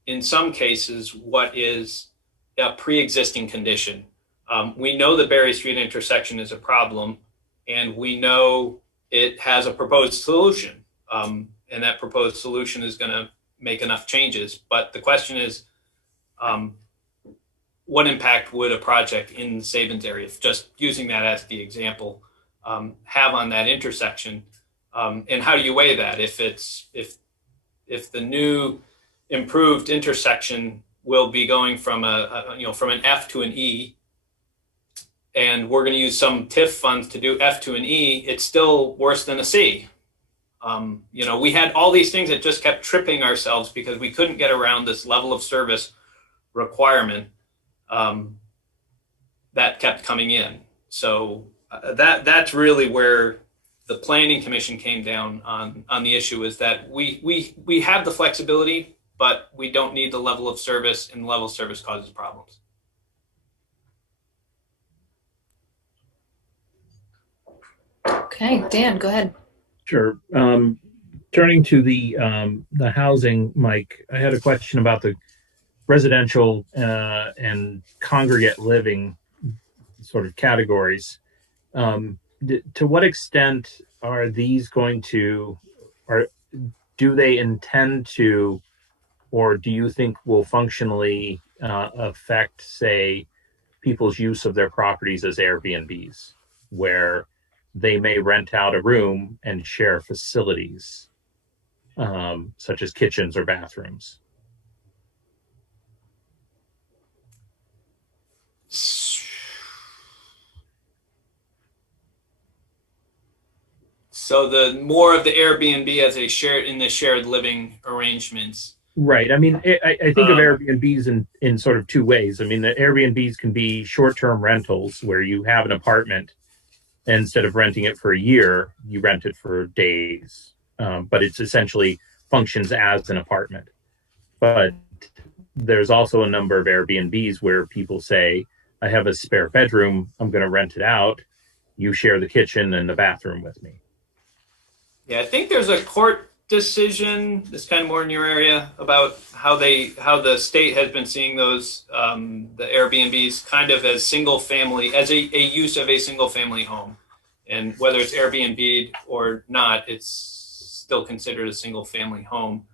in some cases, what is a pre-existing condition. We know the Berry Street intersection is a problem, and we know it has a proposed solution. And that proposed solution is going to make enough changes. But the question is, what impact would a project in the Sabins area, just using that as the example, have on that intersection? And how do you weigh that? If the new improved intersection will be going from from an F to an E, and we're going to use some TIF funds to do F to an E, it's still worse than a C. We had all these things that just kept tripping ourselves because we couldn't get around this level of service requirement. That that kept coming in. So that's really where the planning commission came down on the issue, is that we have the flexibility, but we don't need the level of service, and the level of service causes problems. Okay, Dan, go ahead. Sure. Turning to the housing, Mike, I had a question about the residential and congregate living sort of categories. To what extent are these going to, or do they intend to, or do you think will functionally affect, say, people's use of their properties as Airbnbs, where they may rent out a room and share facilities, such as kitchens or bathrooms? So the more of the Airbnb as a shared living arrangements. Right. I mean, I think of Airbnbs in sort of two ways. I mean, the Airbnbs can be short-term rentals where you have an apartment, and instead of renting it for a year, you rent it for days. But it's essentially functions as an apartment. But there's also a number of Airbnbs where people say, I have a spare bedroom, I'm going to rent it out. You share the kitchen and the bathroom with me. Yeah, I think there's a court decision that's kind of more in your area about how the state has been seeing those the Airbnbs kind of as single family, as a use of a single family home, and whether it's Airbnb or not, it's still considered a single family home.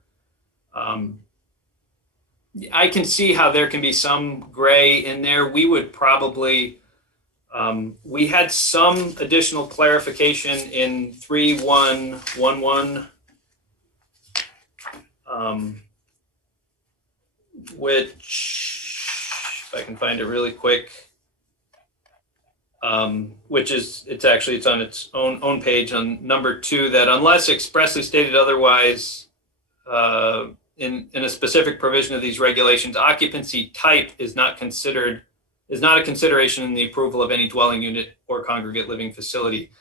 I can see how there can be some gray in there. We would probably we had some additional clarification in 3111, which, if I can find it really quick, which is, it's on its own page on number 2, that unless expressly stated otherwise, in a specific provision of these regulations, occupancy type is not a consideration in the approval of any dwelling unit or congregate living facility.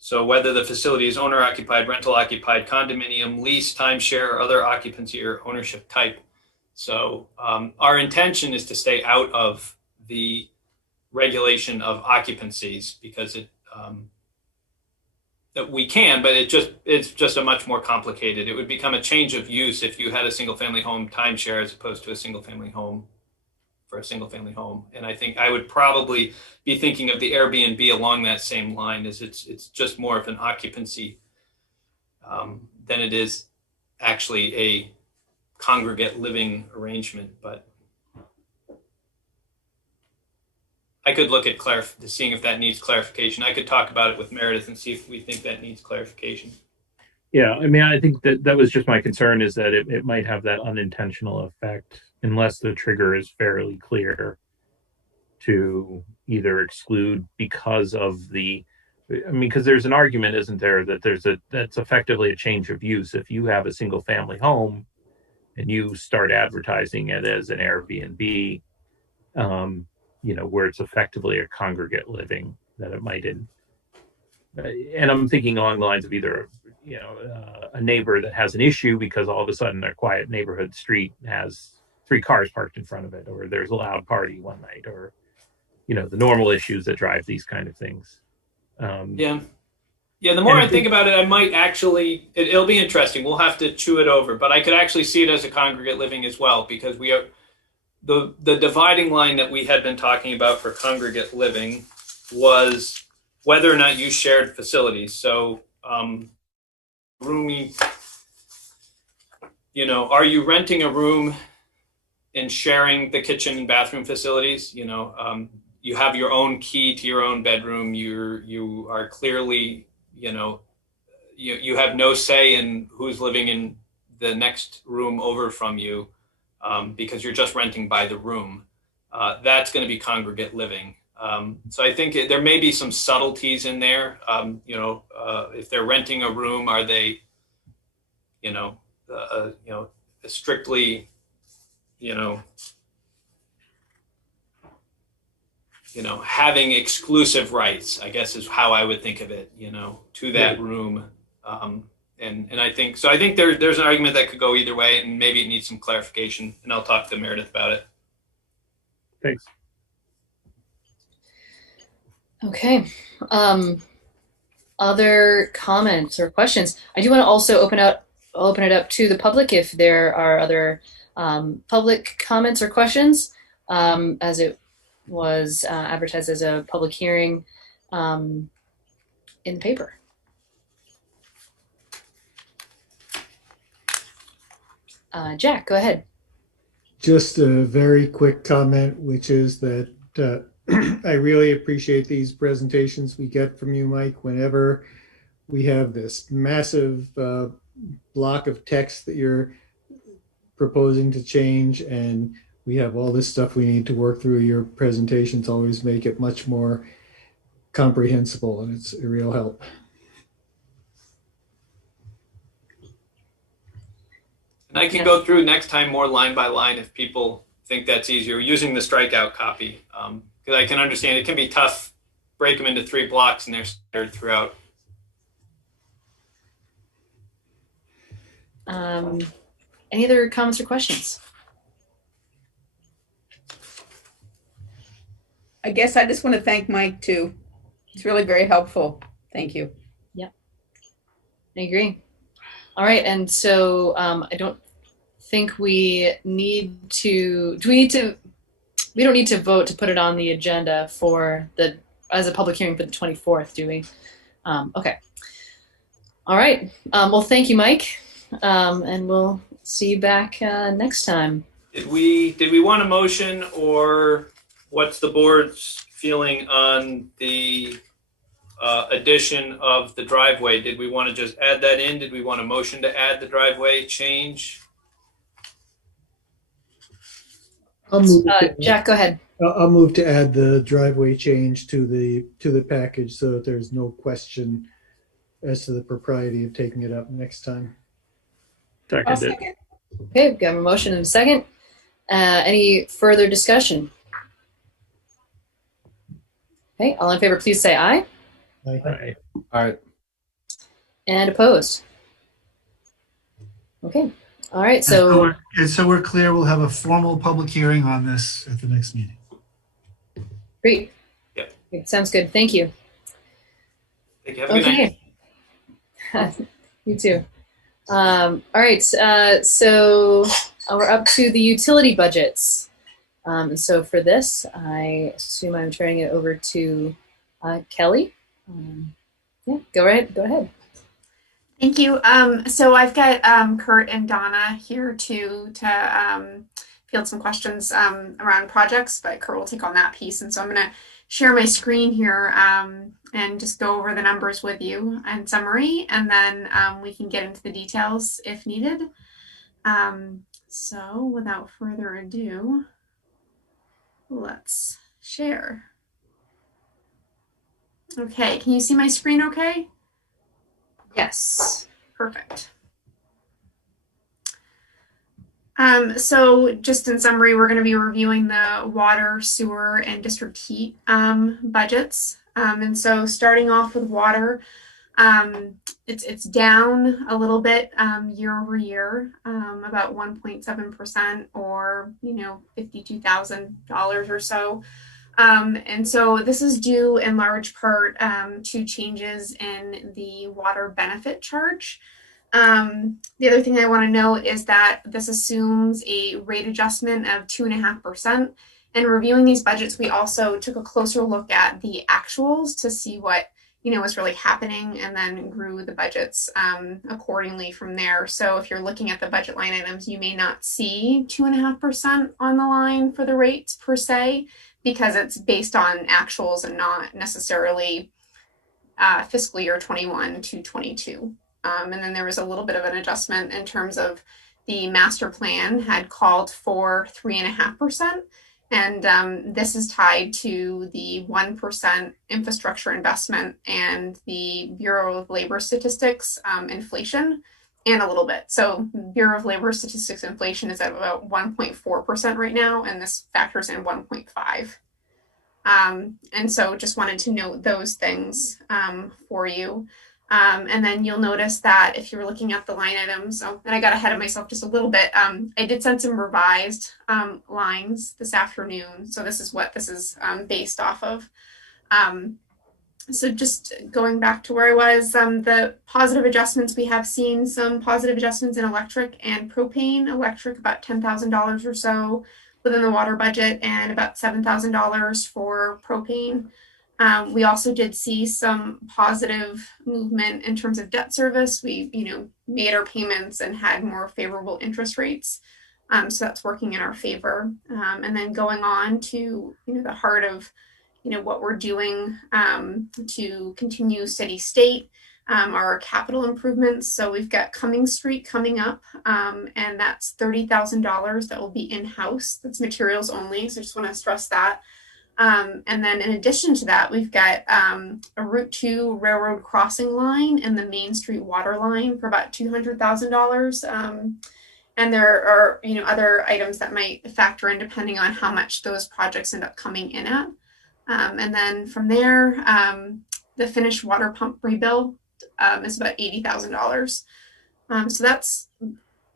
So whether the facility is owner occupied, rental occupied, condominium, lease, timeshare, or other occupancy or ownership type. So our intention is to stay out of the regulation of occupancies, because we can, but it's just a much more complicated. It would become a change of use if you had a single family home timeshare as opposed to a single family home for a single family home. And I think I would probably be thinking of the Airbnb along that same line, as it's just more of an occupancy than it is actually a congregate living arrangement. But I could look at seeing if that needs clarification. I could talk about it with Meredith and see if we think that needs clarification. Yeah, I mean, I think that was just my concern, is that it might have that unintentional effect unless the trigger is fairly clear to either exclude because of because there's an argument, isn't there, that that's effectively a change of use. If you have a single family home and you start advertising it as an Airbnb, where it's effectively a congregate living, that it might and I'm thinking along the lines of either a neighbor that has an issue because all of a sudden their quiet neighborhood street has 3 cars parked in front of it, or there's a loud party one night, or the normal issues that drive these kind of things. The more I think about it, I might actually, it'll be interesting. We'll have to chew it over, but I could actually see it as a congregate living as well, because we are the dividing line that we had been talking about for congregate living was whether or not you shared facilities. So roomy, are you renting a room and sharing the kitchen and bathroom facilities? You have your own key to your own bedroom. You are clearly, you have no say in who's living in the next room over from you, because you're just renting by the room. That's going to be congregate living. So I think there may be some subtleties in there. If they're renting a room, are they, strictly, having exclusive rights, I guess is how I would think of it, to that room. And I think there's an argument that could go either way, and maybe it needs some clarification, and I'll talk to Meredith about it. Thanks. Okay. Other comments or questions? I do want to also open it up to the public if there are other public comments or questions, as it was advertised as a public hearing in the paper. Jack, go ahead. Just a very quick comment, which is that I really appreciate these presentations we get from you, Mike, whenever we have this massive block of text that you're proposing to change, and we have all this stuff we need to work through. Your presentations always make it much more comprehensible, and it's a real help. And I can go through next time more line by line if people think that's easier, using the strikeout copy. Because I can understand it can be tough, break them into 3 blocks and they're scattered throughout. Any other comments or questions? I guess I just want to thank Mike too. It's really very helpful. Thank you. Yep, I agree. All right, and so I don't think we need to. We don't need to vote to put it on the agenda as a public hearing for the 24th, do we? Okay. All right. Well, thank you, Mike, and we'll see you back next time. Did we want a motion, or what's the board's feeling on the addition of the driveway? Did we want to just add that in? Did we want a motion to add the driveway change? Jack, go ahead. I'll move to add the driveway change to the package so that there's no question as to the propriety of taking it up next time. Second. Okay, we've got a motion and a second. Any further discussion? Okay, all in favor, please say aye. Aye. All right. And opposed? Okay. All right. So we're clear. We'll have a formal public hearing on this at the next meeting. Great. Yep. Sounds good. Thank you. Thank you. Have a good night. You too. All right. So we're up to the utility budgets. And so for this, I assume I'm turning it over to Kelly. Yeah, go ahead. Thank you. So I've got Kurt and Donna here to field some questions around projects, but Kurt will take on that piece. And so I'm going to share my screen here and just go over the numbers with you in summary, and then we can get into the details if needed. So without further ado, let's share. Okay, can you see my screen okay? Yes. Perfect. So just in summary, we're going to be reviewing the water, sewer, and district heat budgets. And so starting off with water, it's down a little bit year over year, about 1.7%, or $52,000 or so. And so this is due in large part to changes in the water benefit charge. The other thing I want to note is that this assumes a rate adjustment of 2.5%. And reviewing these budgets, we also took a closer look at the actuals to see what was really happening, and then grew the budgets accordingly from there. So if you're looking at the budget line items, you may not see 2.5% on the line for the rates per se, because it's based on actuals and not necessarily fiscal year 21 to 22. And then there was a little bit of an adjustment in terms of the master plan had called for 3.5%. And this is tied to the 1% infrastructure investment and the Bureau of Labor Statistics inflation, and a little bit. So Bureau of Labor Statistics inflation is at about 1.4% right now, and this factors in 1.5. And so just wanted to note those things for you. And then you'll notice that if you're looking at the line items, and I got ahead of myself just a little bit, I did send some revised lines this afternoon. So this is what this is based off of. So just going back to where I was, the positive adjustments, we have seen some positive adjustments in electric and propane. Electric about $10,000 or so within the water budget, and about $7,000 for propane. We also did see some positive movement in terms of debt service. We, made our payments and had more favorable interest rates. So that's working in our favor. And then going on to, the heart of, what we're doing to continue steady state, our capital improvements. So we've got Cumming Street coming up, and that's $30,000 that will be in-house. That's materials only. So I just want to stress that. And then in addition to that, we've got a Route 2 railroad crossing line and the Main Street water line for about $200,000. And there are, other items that might factor in depending on how much those projects end up coming in at. And then from there, the finished water pump rebuild is about $80,000. So that's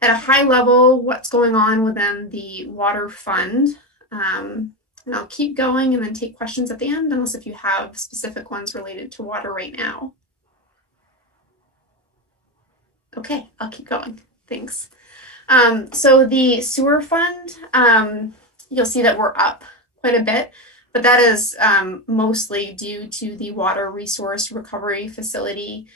at a high level what's going on within the water fund. And I'll keep going and then take questions at the end, unless if you have specific ones related to water right now. Okay, I'll keep going. Thanks. So the sewer fund, you'll see that we're up quite a bit, but that is mostly due to the water resource recovery facility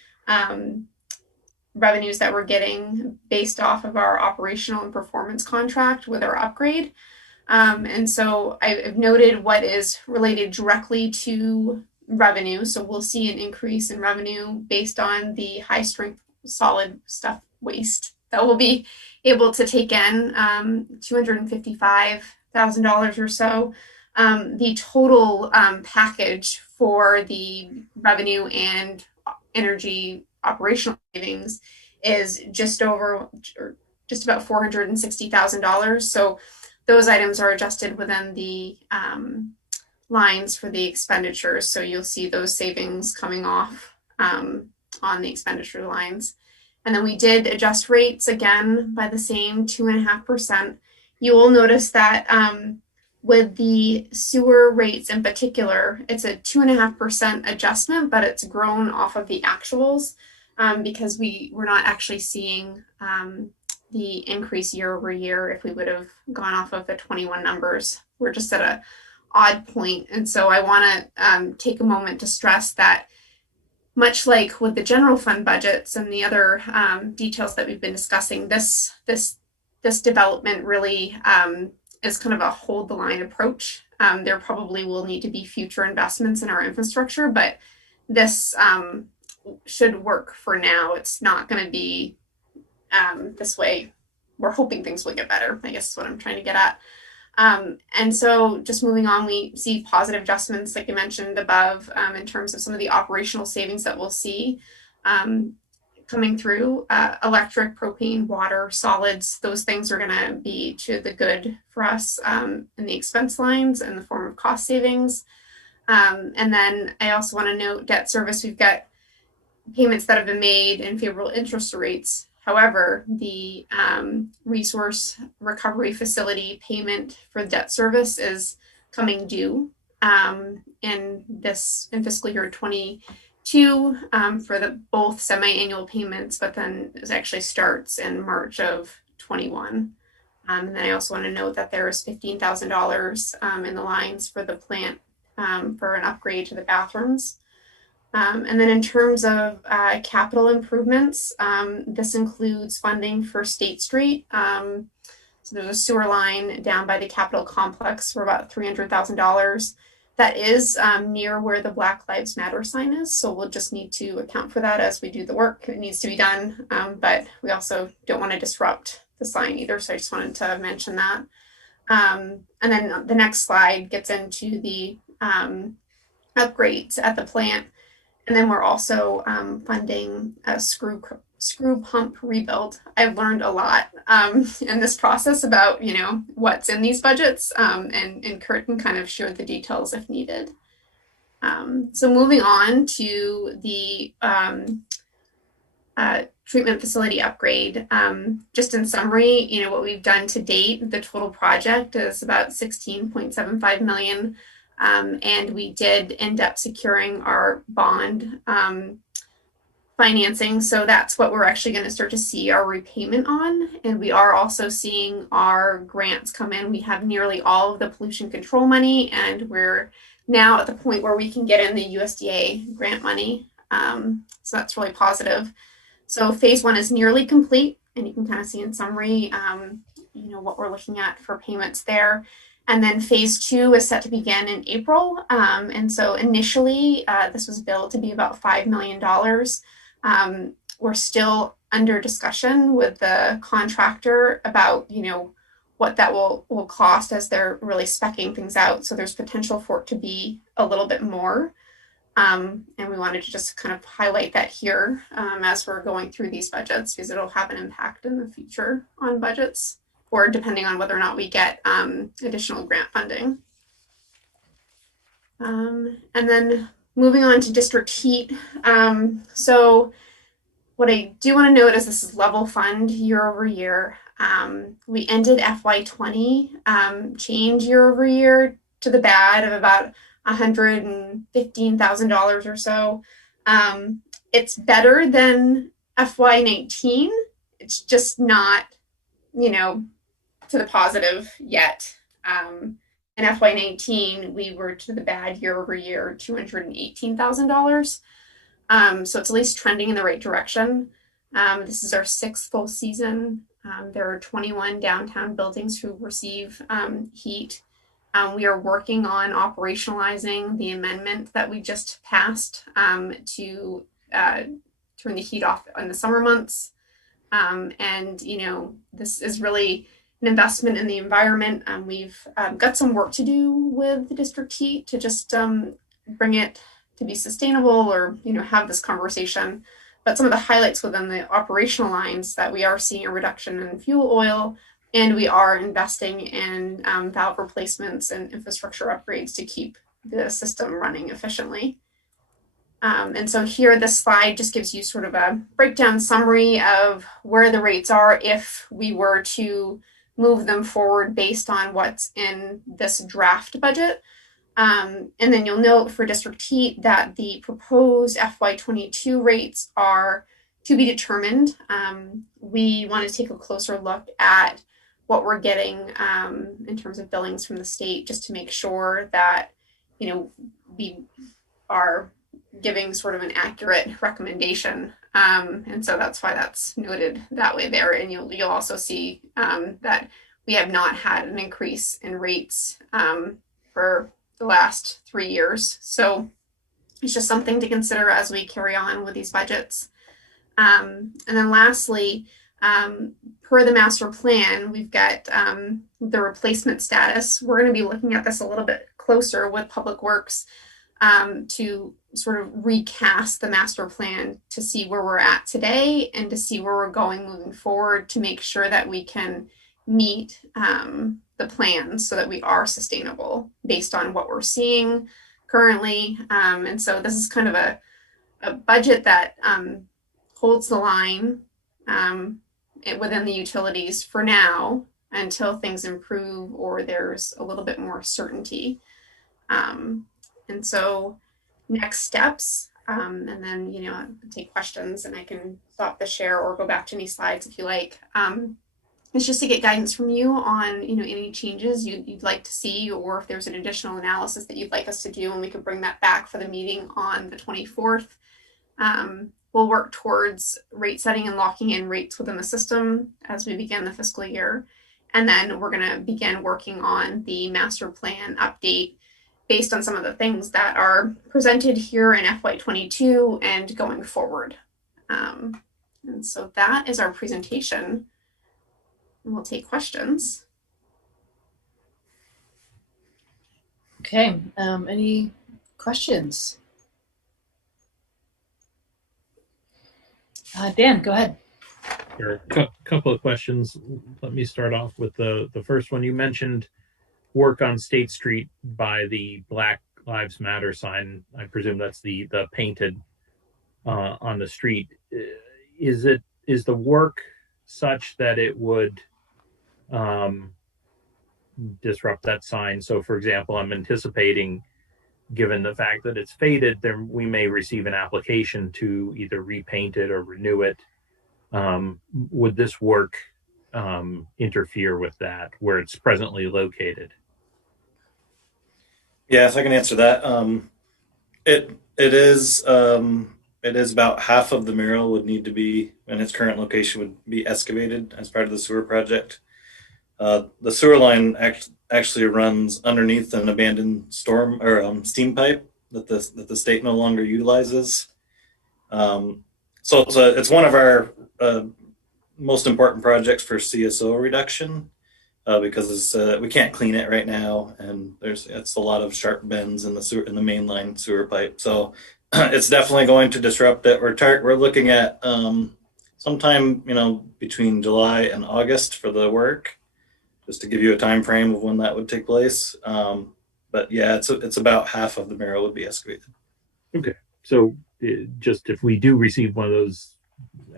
revenues that we're getting based off of our operational and performance contract with our upgrade. And so I've noted what is related directly to revenue. So we'll see an increase in revenue based on the high strength solid stuff waste that we'll be able to take in, $255,000 or so. The total package for the revenue and energy operational savings is just about $460,000. So those items are adjusted within the lines for the expenditures. So you'll see those savings coming off on the expenditure lines. And then we did adjust rates again by the same 2.5%. You will notice that with the sewer rates in particular, it's a 2.5% adjustment, but it's grown off of the actuals because we're not actually seeing the increase year over year. If we would have gone off of the 21 numbers, we're just at a odd point. And so I want to take a moment to stress that much like with the general fund budgets and the other details that we've been discussing, this development really is kind of a hold the line approach. There probably will need to be future investments in our infrastructure, but this should work for now. It's not going to be this way. We're hoping things will get better, I guess is what I'm trying to get at. And so just moving on, we see positive adjustments, like I mentioned above, in terms of some of the operational savings that we'll see coming through. Electric, propane, water, solids, those things are going to be to the good for us in the expense lines in the form of cost savings. And then I also want to note debt service. We've got payments that have been made in favorable interest rates. However, the resource recovery facility payment for debt service is coming due in fiscal year 22 for both semi-annual payments, but then it actually starts in March of 21. And then I also want to note that there is $15,000 in the lines for the plant for an upgrade to the bathrooms. And then in terms of capital improvements, this includes funding for State Street. So there's a sewer line down by the Capitol complex for about $300,000. That is near where the Black Lives Matter sign is. So we'll just need to account for that as we do the work. It needs to be done, but we also don't want to disrupt the sign either. So I just wanted to mention that. And then the next slide gets into the upgrades at the plant. And then we're also funding a screw screw pump rebuild. I've learned a lot in this process about, you know, what's in these budgets, and Kurt can kind of share the details if needed. So moving on to the treatment facility upgrade. Just in summary, you know, what we've done to date, the total project is about 16.75 million. And we did end up securing our bond financing. So that's what we're actually going to start to see our repayment on. And we are also seeing our grants come in. We have nearly all of the pollution control money, and we're now at the point where we can get in the USDA grant money. So that's really positive. So phase one is nearly complete, and you can kind of see in summary, you know, what we're looking at for payments there. And then phase two is set to begin in April. And so initially, this was billed to be about $5 million. We're still under discussion with the contractor about, you know, what that will cost as they're really speccing things out. So there's potential for it to be a little bit more. And we wanted to just kind of highlight that here as we're going through these budgets, because it'll have an impact in the future on budgets, or depending on whether or not we get additional grant funding. And then moving on to district heat. So what I do want to note is this is level fund year over year. We ended FY20 change year over year to the bad of about $115,000 or so. It's better than FY19. It's just not, you know, to the positive yet. In FY19, we were to the bad year over year, $218,000. So it's at least trending in the right direction. This is our 6th full season. There are 21 downtown buildings who receive heat. We are working on operationalizing the amendment that we just passed to turn the heat off in the summer months. And, you know, this is really an investment in the environment. We've got some work to do with the district heat to just bring it to be sustainable, or, you know, have this conversation. But some of the highlights within the operational lines that we are seeing a reduction in fuel oil, and we are investing in valve replacements and infrastructure upgrades to keep the system running efficiently. And so here, this slide just gives you sort of a breakdown summary of where the rates are if we were to move them forward based on what's in this draft budget. And then you'll note for district heat that the proposed FY22 rates are to be determined. We want to take a closer look at what we're getting in terms of billings from the state, just to make sure that, you know, we are giving sort of an accurate recommendation. And so that's why that's noted that way there. And you'll also see that we have not had an increase in rates for the last 3 years. So it's just something to consider as we carry on with these budgets. And then lastly, per the master plan, we've got the replacement status. We're going to be looking at this a little bit closer with Public Works to sort of recast the master plan to see where we're at today and to see where we're going moving forward, to make sure that we can meet the plans so that we are sustainable based on what we're seeing currently. And so this is kind of a budget that holds the line within the utilities for now until things improve or there's a little bit more certainty. And so next steps, and then, you know, take questions, and I can stop the share or go back to any slides if you like. It's just to get guidance from you on, you know, any changes you'd like to see, or if there's an additional analysis that you'd like us to do, and we could bring that back for the meeting on the 24th. We'll work towards rate setting and locking in rates within the system as we begin the fiscal year. And then we're going to begin working on the master plan update based on some of the things that are presented here in FY22 and going forward. And so that is our presentation. And we'll take questions. Okay, any questions? Dan, go ahead. Sure. Couple of questions. Let me start off with the first one. You mentioned work on State Street by the Black Lives Matter sign. I presume that's the painted on the street. Is the work such that it would disrupt that sign? So, for example, I'm anticipating, given the fact that it's faded, we may receive an application to either repaint it or renew it. Would this work interfere with that where it's presently located? Yes, I can answer that. It is about half of the mural would need to be in its current location would be excavated as part of the sewer project. The sewer line actually runs underneath an abandoned storm or steam pipe that the state no longer utilizes. So it's one of our most important projects for CSO reduction because we can't clean it right now, and it's a lot of sharp bends in the mainline sewer pipe. So it's definitely going to disrupt it. We're looking at sometime between July and August for the work, just to give you a time frame of when that would take place. But yeah, it's about half of the mural would be excavated. Okay, so just if we do receive one of those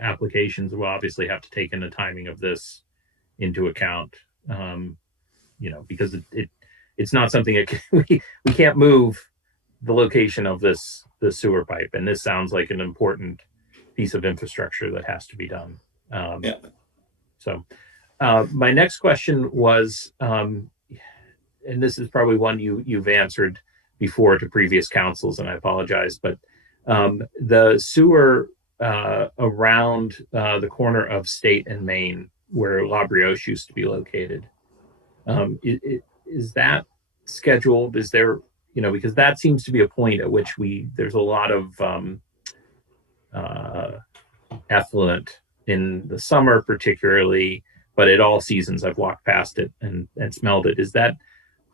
applications, we'll obviously have to take in the timing of this into account, because it's not something we can't move the location of the sewer pipe, and this sounds like an important piece of infrastructure that has to be done. So my next question was, and this is probably one you've answered before to previous councils, and I apologize, but the sewer around the corner of State and Main, where La Brioche used to be located, is that scheduled? Is there, because that seems to be a point at which there's a lot of effluent in the summer particularly, but at all seasons I've walked past it and smelled it. Is that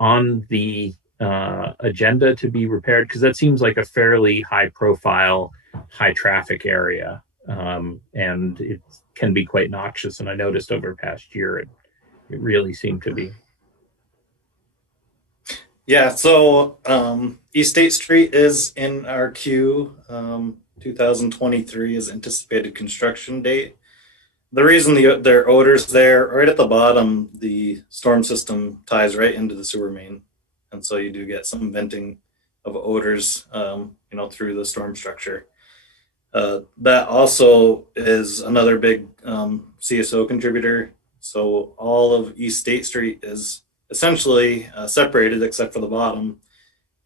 on the agenda to be repaired? Because that seems like a fairly high profile, high traffic area, and it can be quite noxious. And I noticed over the past year, it really seemed to be. Yeah, so East State Street is in our queue. 2023 is anticipated construction date. The reason there are odors there, right at the bottom, the storm system ties right into the sewer main. And so you do get some venting of odors, through the storm structure. That also is another big CSO contributor. So all of East State Street is essentially separated, except for the bottom,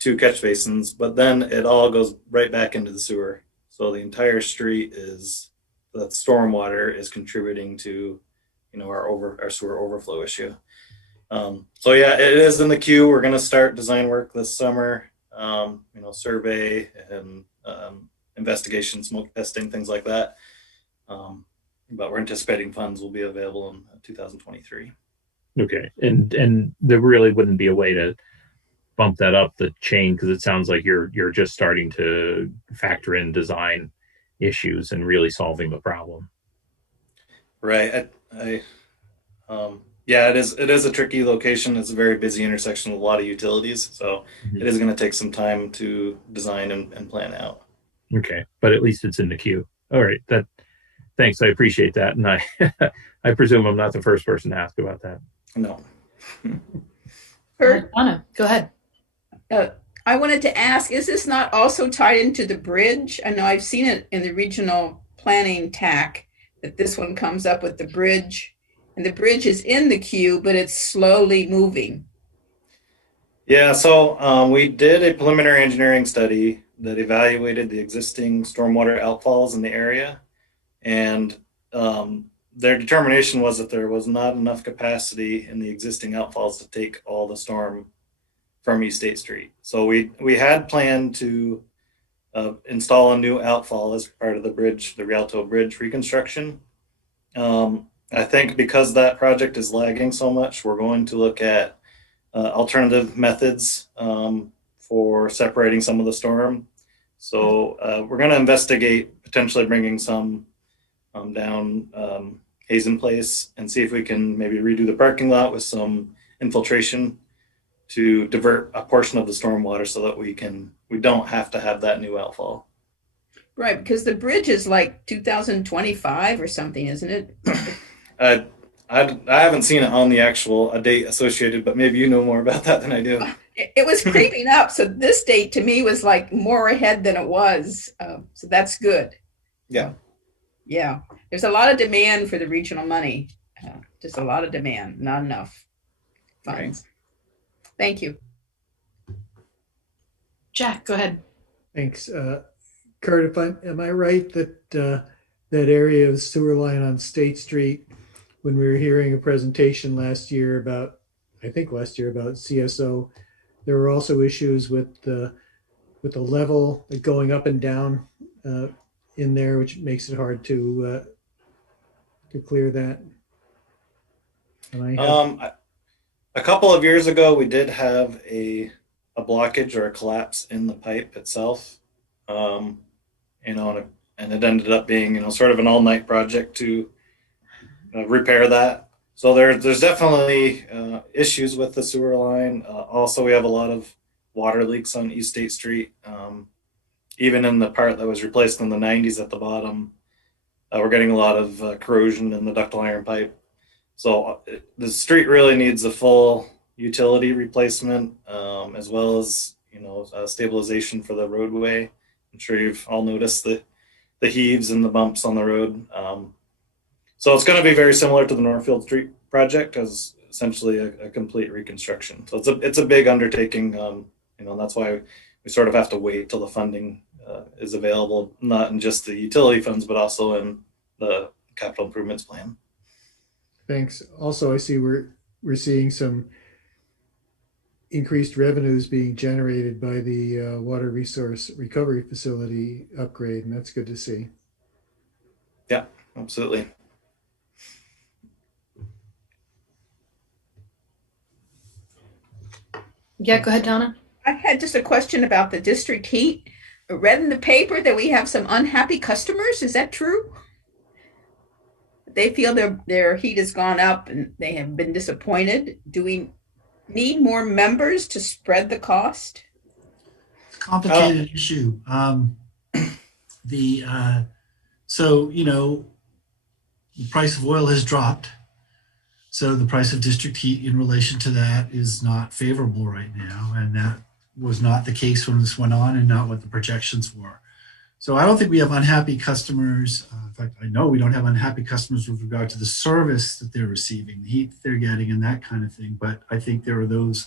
2 catch basins, but then it all goes right back into the sewer. So the entire street that stormwater is contributing to, our sewer overflow issue. So yeah, it is in the queue. We're going to start design work this summer, survey and investigation, smoke testing, things like that. But we're anticipating funds will be available in 2023. Okay, and there really wouldn't be a way to bump that up the chain, because it sounds like you're just starting to factor in design issues and really solving the problem. Right. Yeah, it is a tricky location. It's a very busy intersection with a lot of utilities, so it is going to take some time to design and plan out. Okay, but at least it's in the queue. All right, thanks. I appreciate that, and I presume I'm not the first person to ask about that. No. Kurt, Anna, go ahead. I wanted to ask, is this not also tied into the bridge? I know I've seen it in the regional planning TAC that this one comes up with the bridge, and the bridge is in the queue, but it's slowly moving. Yeah, so we did a preliminary engineering study that evaluated the existing stormwater outfalls in the area, and their determination was that there was not enough capacity in the existing outfalls to take all the storm from East State Street. So we had planned to install a new outfall as part of the bridge, the Rialto Bridge reconstruction. I think because that project is lagging so much, we're going to look at alternative methods for separating some of the storm. So we're going to investigate potentially bringing some down Hazen Place and see if we can maybe redo the parking lot with some infiltration to divert a portion of the stormwater so that we don't have to have that new outfall. Right, because the bridge is like 2025 or something, isn't it? I haven't seen it on the actual date associated, but maybe you know more about that than I do. It was creeping up, so this date to me was like more ahead than it was. So that's good. Yeah. Yeah, there's a lot of demand for the regional money. Just a lot of demand, not enough funds. Right. Thank you. Jack, go ahead. Thanks. Kurt, am I right that that area of sewer line on State Street, when we were hearing a presentation last year about CSO, there were also issues with the level going up and down in there, which makes it hard to clear that. A couple of years ago, we did have a blockage or a collapse in the pipe itself, and it ended up being sort of an all-night project to repair that. So there's definitely issues with the sewer line. Also, we have a lot of water leaks on East State Street. Even in the part that was replaced in the 90s at the bottom, we're getting a lot of corrosion in the ductile iron pipe. So the street really needs a full utility replacement, as well as stabilization for the roadway. I'm sure you've all noticed the heaves and the bumps on the road. So it's going to be very similar to the Northfield Street project, as essentially a complete reconstruction. So it's a big undertaking, and that's why we sort of have to wait till the funding is available, not in just the utility funds, but also in the capital improvements plan. Thanks. Also, I see we're seeing some increased revenues being generated by the water resource recovery facility upgrade, and that's good to see. Yeah, absolutely. Yeah, go ahead, Donna. I had just a question about the district heat. I read in the paper that we have some unhappy customers. Is that true? They feel their heat has gone up and they have been disappointed. Do we need more members to spread the cost? It's a complicated issue. So the price of oil has dropped. So the price of district heat in relation to that is not favorable right now. And that was not the case when this went on and not what the projections were. So I don't think we have unhappy customers. In fact, I know we don't have unhappy customers with regard to the service that they're receiving, the heat they're getting and that kind of thing. But I think there are those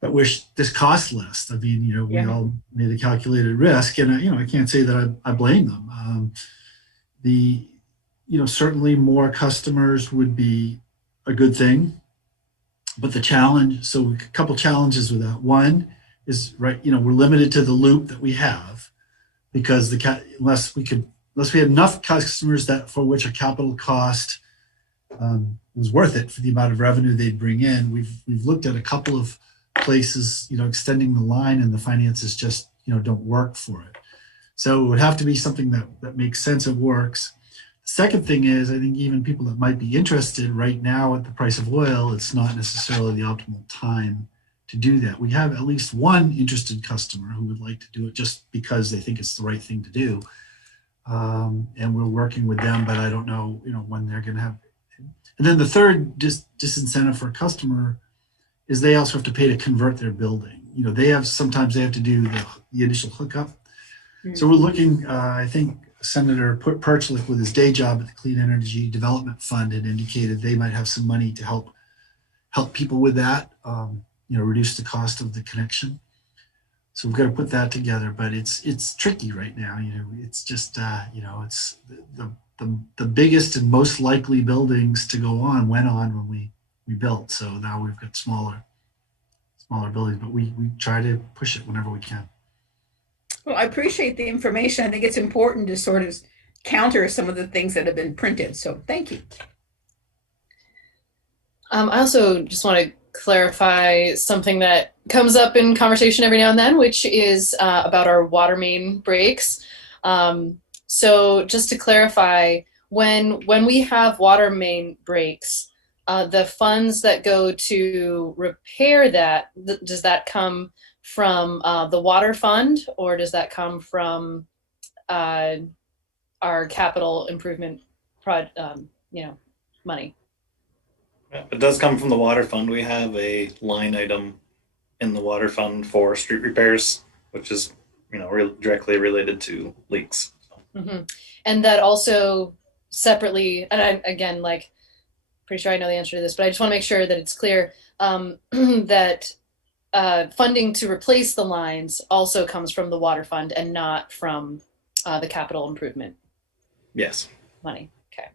that wish this cost less. I mean, we all made a calculated risk, and I can't say that I blame them. Certainly more customers would be a good thing, but the challenge. So a couple challenges with that. One is we're limited to the loop that we have, because unless we had enough customers that for which a capital cost was worth it for the amount of revenue they'd bring in. We've looked at a couple of places, extending the line, and the finances just don't work for it. So it would have to be something that makes sense and works. The second thing is, I think even people that might be interested right now at the price of oil, it's not necessarily the optimal time to do that. We have at least one interested customer who would like to do it just because they think it's the right thing to do. And we're working with them, but I don't know, when they're going to have. And then the third disincentive for a customer is they also have to pay to convert their building. Sometimes they have to do the initial hookup. Mm-hmm. So we're looking, I think Senator Perchlik, with his day job at the Clean Energy Development Fund, had indicated they might have some money to help people with that, reduce the cost of the connection. So we've got to put that together, but it's tricky right now. It's just it's the biggest and most likely buildings to go on went on when we built. So now we've got smaller buildings, but we try to push it whenever we can. Well, I appreciate the information. I think it's important to sort of counter some of the things that have been printed. So thank you. I also just want to clarify something that comes up in conversation every now and then, which is about our water main breaks. So just to clarify, when we have water main breaks, the funds that go to repair that, does that come from the water fund, or does that come from our capital improvement money? It does come from the water fund. We have a line item in the water fund for street repairs, which is, directly related to leaks. Mm-hmm. And that also separately, and again, like, pretty sure I know the answer to this, but I just want to make sure that it's clear that funding to replace the lines also comes from the water fund and not from the capital improvement. Yes. Money. Okay.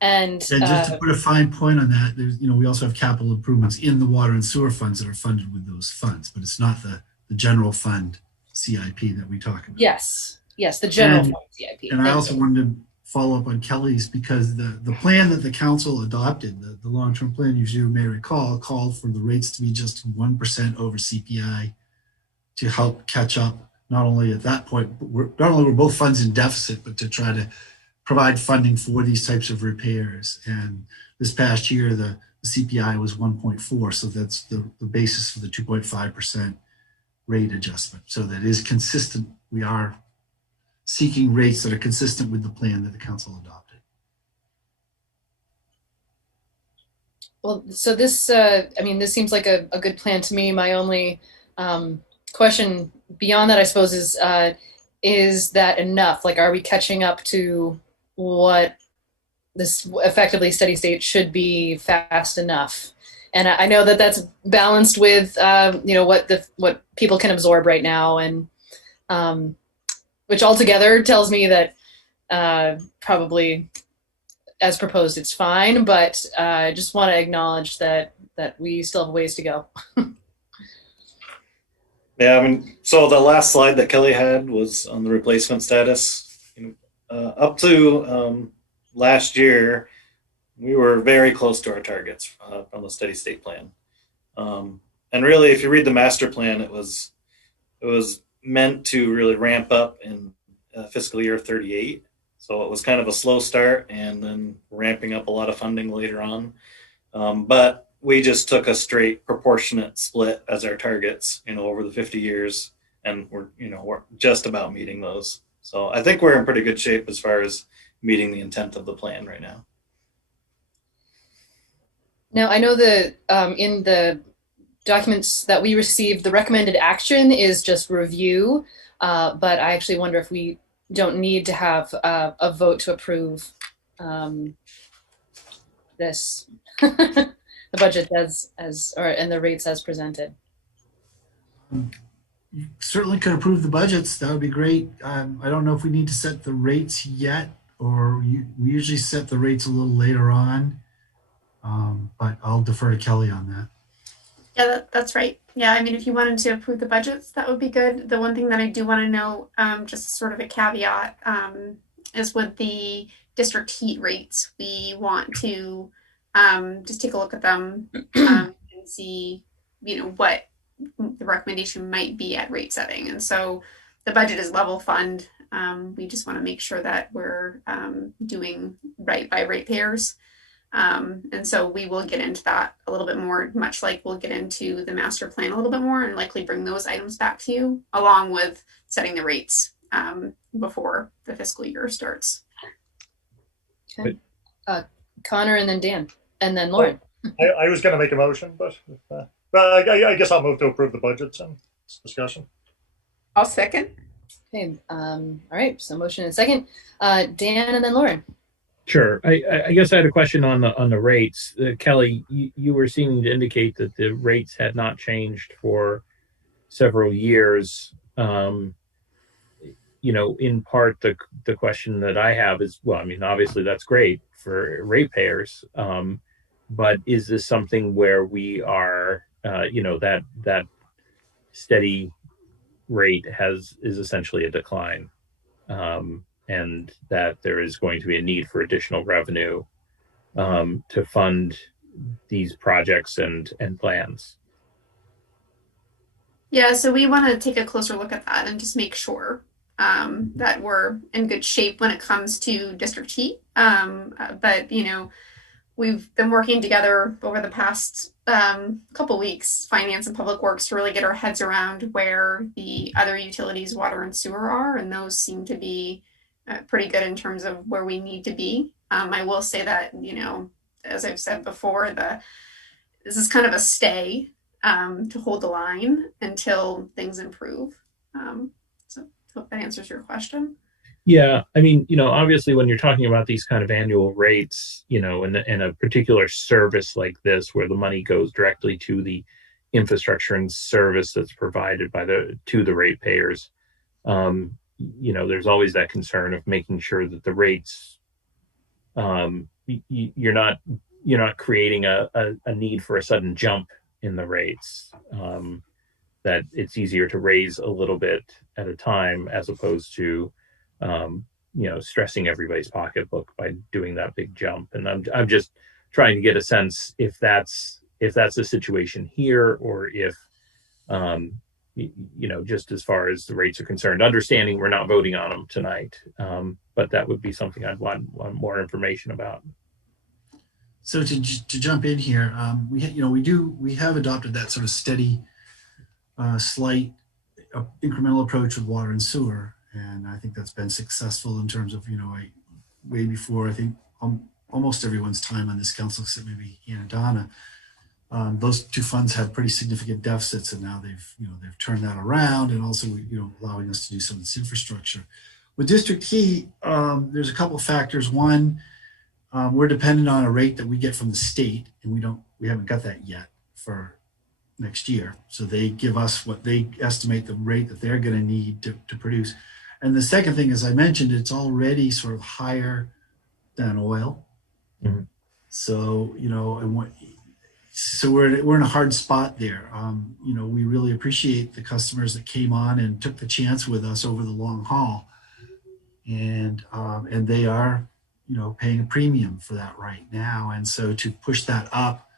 And just to put a fine point on that, there's, we also have capital improvements in the water and sewer funds that are funded with those funds, but it's not the general fund CIP that we talk about. Yes, the general fund CIP. And I also wanted to follow up on Kelly's, because the plan that the council adopted, the long-term plan, as you may recall, called for the rates to be just 1% over CPI to help catch up. Not only at that point, but not only were both funds in deficit, but to try to provide funding for these types of repairs. And this past year, the CPI was 1.4, so that's the basis for the 2.5% rate adjustment. So that is consistent. We are seeking rates that are consistent with the plan that the council adopted. Well, so this, this seems like a good plan to me. My only question beyond that, I suppose, is that enough? Like, are we catching up to what this effectively steady state should be fast enough? And I know that that's balanced with, what people can absorb right now, and which altogether tells me that probably, as proposed, it's fine. But I just want to acknowledge that we still have ways to go. Yeah, so the last slide that Kelly had was on the replacement status. Up to last year, we were very close to our targets from the steady state plan. And really, if you read the master plan, it was meant to really ramp up in fiscal year 38. So it was kind of a slow start and then ramping up a lot of funding later on. But we just took a straight proportionate split as our targets, over the 50 years, and we're just about meeting those. So I think we're in pretty good shape as far as meeting the intent of the plan right now. Now, I know that in the documents that we received, the recommended action is just review, but I actually wonder if we don't need to have a vote to approve this. The budget and the rates as presented. You certainly could approve the budgets. That would be great. I don't know if we need to set the rates yet, or we usually set the rates a little later on. But I'll defer to Kelly on that. Yeah, that's right. Yeah, if you wanted to approve the budgets, that would be good. The one thing that I do want to know, just sort of a caveat, is with the district heat rates. We want to just take a look at them and see, what the recommendation might be at rate setting. And so the budget is level fund. We just want to make sure that we're doing right by ratepayers. And so we will get into that a little bit more, much like we'll get into the master plan a little bit more, and likely bring those items back to you along with setting the rates before the fiscal year starts. Okay. Connor, and then Dan, and then Lauren. I was going to make a motion, but I guess I'll move to approve the budgets and discussion. I'll second. Okay. All right. So motion and second. Dan, and then Lauren. Sure. I guess I had a question on the rates. Kelly, you were seeming to indicate that the rates had not changed for several years. In part, the question that I have is, obviously that's great for ratepayers, but is this something where we are, that steady rate is essentially a decline? And that there is going to be a need for additional revenue to fund these projects and plans. Yeah, so we want to take a closer look at that and just make sure that we're in good shape when it comes to District Heat. But, we've been working together over the past couple weeks, Finance and Public Works, to really get our heads around where the other utilities, water and sewer, are, and those seem to be pretty good in terms of where we need to be. I will say that, as I've said before, this is kind of a stay to hold the line until things improve. So hope that answers your question. Yeah, I mean, obviously when you're talking about these kind of annual rates, in a particular service like this, where the money goes directly to the infrastructure and service that's provided to the ratepayers, there's always that concern of making sure that the rates, you're not creating a need for a sudden jump in the rates. That it's easier to raise a little bit at a time, as opposed to stressing everybody's pocketbook by doing that big jump. And I'm just trying to get a sense if that's the situation here, or if just as far as the rates are concerned, understanding we're not voting on them tonight, but that would be something I'd want more information about. So to jump in here, we have adopted that sort of steady, slight, incremental approach with water and sewer. And I think that's been successful in terms of, way before, I think, almost everyone's time on this council, except maybe Ian and Donna. Those two funds had pretty significant deficits, and now they've turned that around, and also, allowing us to do some of this infrastructure. With District Heat, there's a couple of factors. One, we're dependent on a rate that we get from the state, and we haven't got that yet for next year. So they give us what they estimate the rate that they're going to need to produce. And the second thing, as I mentioned, it's already sort of higher than oil. Mm-hmm. So, so we're in a hard spot there. We really appreciate the customers that came on and took the chance with us over the long haul. And they are, paying a premium for that right now. And so to push that up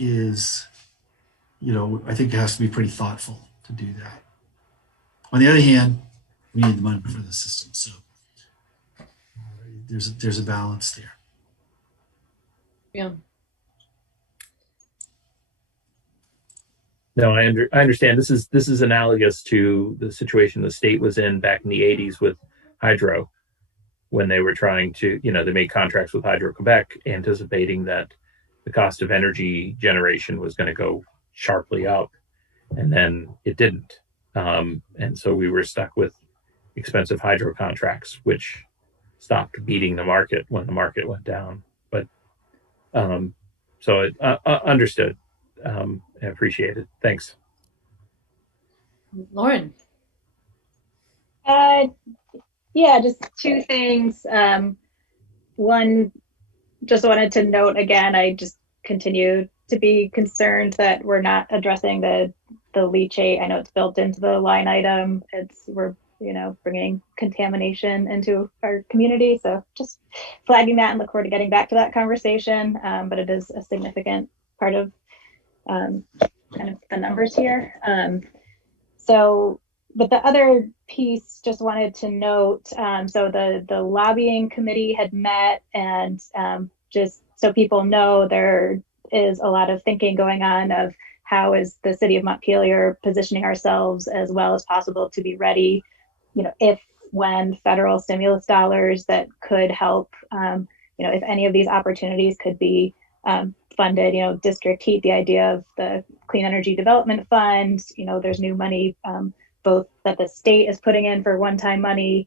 is, I think it has to be pretty thoughtful to do that. On the other hand, we need the money for the system. So there's a balance there. Yeah. No, I understand. This is analogous to the situation the state was in back in the 80s with hydro, when they were trying to, they made contracts with Hydro-Quebec, anticipating that the cost of energy generation was going to go sharply up, and then it didn't. And so we were stuck with expensive hydro contracts, which stopped beating the market when the market went down. But so it understood. I appreciate it. Thanks. Lauren. Yeah, just two things. One, just wanted to note again, I just continue to be concerned that we're not addressing the leachate. I know it's built into the line item. We're bringing contamination into our community. So just flagging that, and look forward to getting back to that conversation. But it is a significant part of kind of the numbers here. But the other piece, just wanted to note, so the lobbying committee had met, and just so people know, there is a lot of thinking going on of how is the city of Montpelier positioning ourselves as well as possible to be ready, when federal stimulus dollars that could help, if any of these opportunities could be funded, District Heat, the idea of the Clean Energy Development Fund, there's new money, both that the state is putting in for one-time money,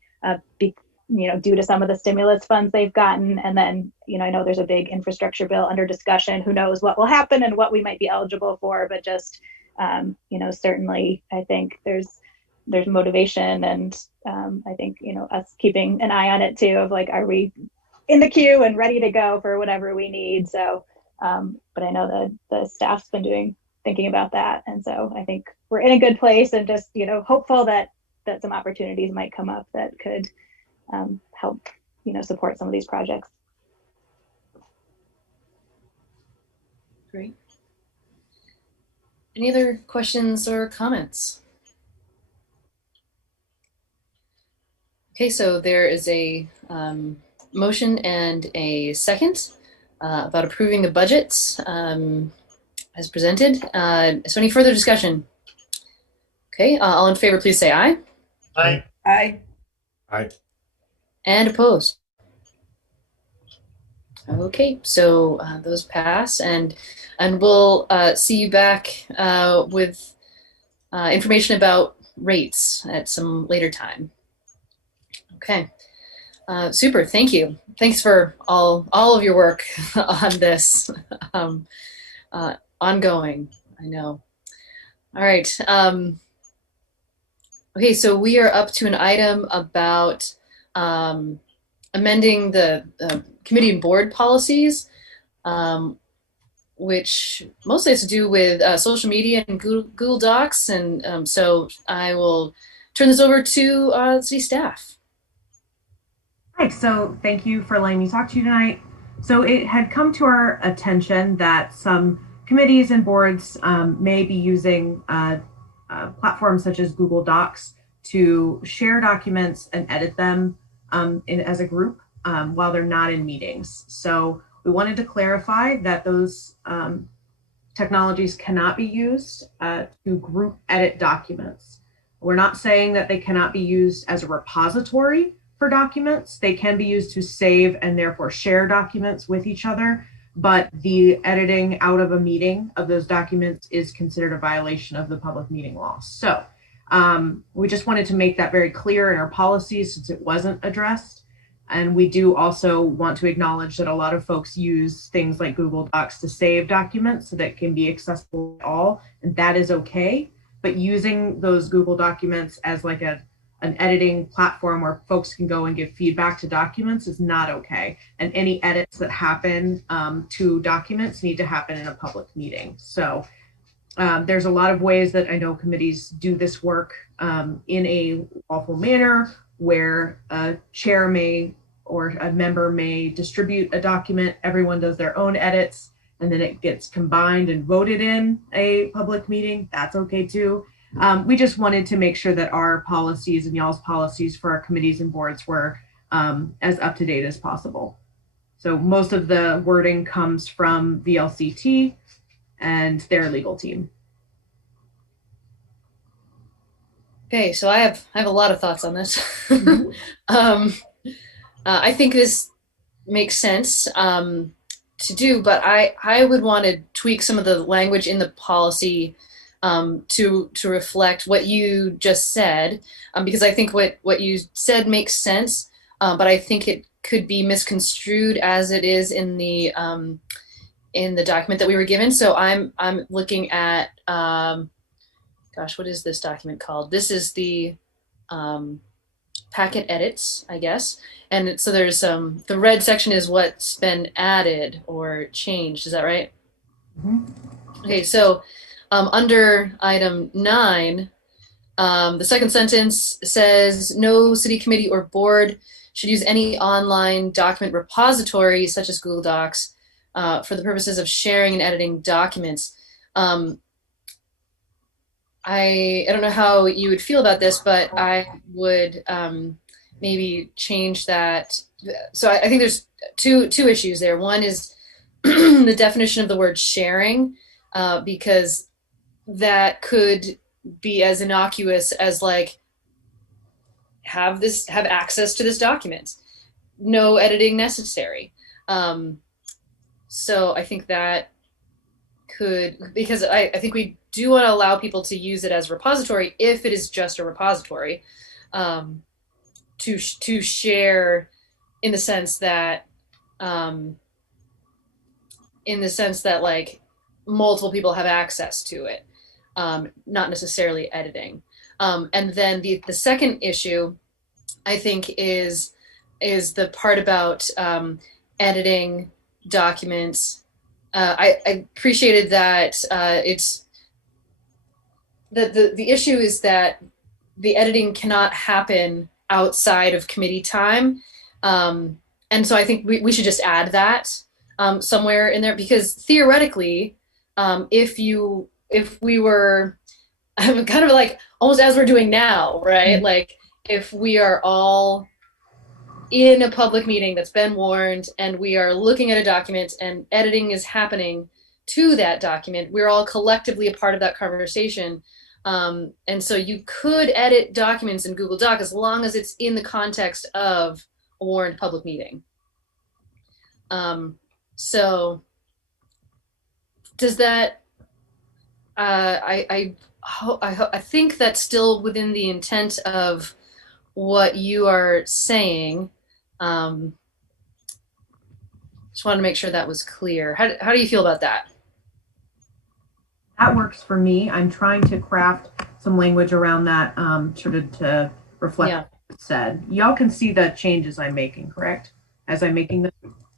due to some of the stimulus funds they've gotten. And then, I know there's a big infrastructure bill under discussion. Who knows what will happen and what we might be eligible for, but just, certainly I think there's motivation, and I think, us keeping an eye on it too, of like, are we in the queue and ready to go for whatever we need? So, but I know that the staff's been thinking about that. And so I think we're in a good place, and just, hopeful that some opportunities might come up that could help, support some of these projects. Great. Any other questions or comments? Okay, so there is a motion and a second about approving the budgets as presented. So any further discussion? Okay, all in favor, please say aye. Aye. Aye. Aye. And opposed? Okay, so those pass, and we'll see you back with information about rates at some later time. Okay, super. Thank you. Thanks for all of your work on this. Ongoing, I know. All right. Okay, so we are up to an item about amending the committee and board policies, which mostly has to do with social media and Google Docs. And so I will turn this over to city staff. Hi, so thank you for letting me talk to you tonight. So it had come to our attention that some committees and boards may be using platforms such as Google Docs to share documents and edit them as a group while they're not in meetings. So we wanted to clarify that those technologies cannot be used to group edit documents. We're not saying that they cannot be used as a repository for documents. They can be used to save and therefore share documents with each other, but the editing out of a meeting of those documents is considered a violation of the public meeting law. So we just wanted to make that very clear in our policies since it wasn't addressed. And we do also want to acknowledge that a lot of folks use things like Google Docs to save documents so that it can be accessible to all, and that is okay. But using those Google documents as like an editing platform where folks can go and give feedback to documents is not okay. And any edits that happen to documents need to happen in a public meeting. So there's a lot of ways that I know committees do this work in a lawful manner, where a chair may or a member may distribute a document, everyone does their own edits, and then it gets combined and voted in a public meeting. That's okay too. We just wanted to make sure that our policies and y'all's policies for our committees and boards were as up to date as possible. So most of the wording comes from VLCT and their legal team. Okay, so I have a lot of thoughts on this. I think this makes sense to do, but I would want to tweak some of the language in the policy to reflect what you just said, because I think what you said makes sense, but I think it could be misconstrued as it is in the document that we were given. So I'm looking at gosh, what is this document called? This is the packet edits, I guess. And so there's the red section is what's been added or changed. Is that right? Mm-hmm. Okay, so under item 9, the second sentence says no city committee or board should use any online document repository such as Google Docs for the purposes of sharing and editing documents. I don't know how you would feel about this, but I would maybe change that. So I think there's two issues there. One is the definition of the word sharing, because that could be as innocuous as like have access to this document, no editing necessary. So I think that could, because I think we do want to allow people to use it as a repository if it is just a repository, to share in the sense that like multiple people have access to it, not necessarily editing. And then the second issue, I think, is the part about editing documents. I appreciated that it's the issue is that the editing cannot happen outside of committee time, and so I think we should just add that somewhere in there, because theoretically, if we were kind of like almost as we're doing now, right? Mm-hmm. Like if we are all in a public meeting that's been warned and we are looking at a document and editing is happening to that document, we're all collectively a part of that conversation. And so you could edit documents in Google Doc as long as it's in the context of a warned public meeting. So does that, I think that's still within the intent of what you are saying. Just wanted to make sure that was clear. How do you feel about that? That works for me. I'm trying to craft some language around that sort of to reflect what you said. Y'all can see the changes I'm making, correct? As I'm making them?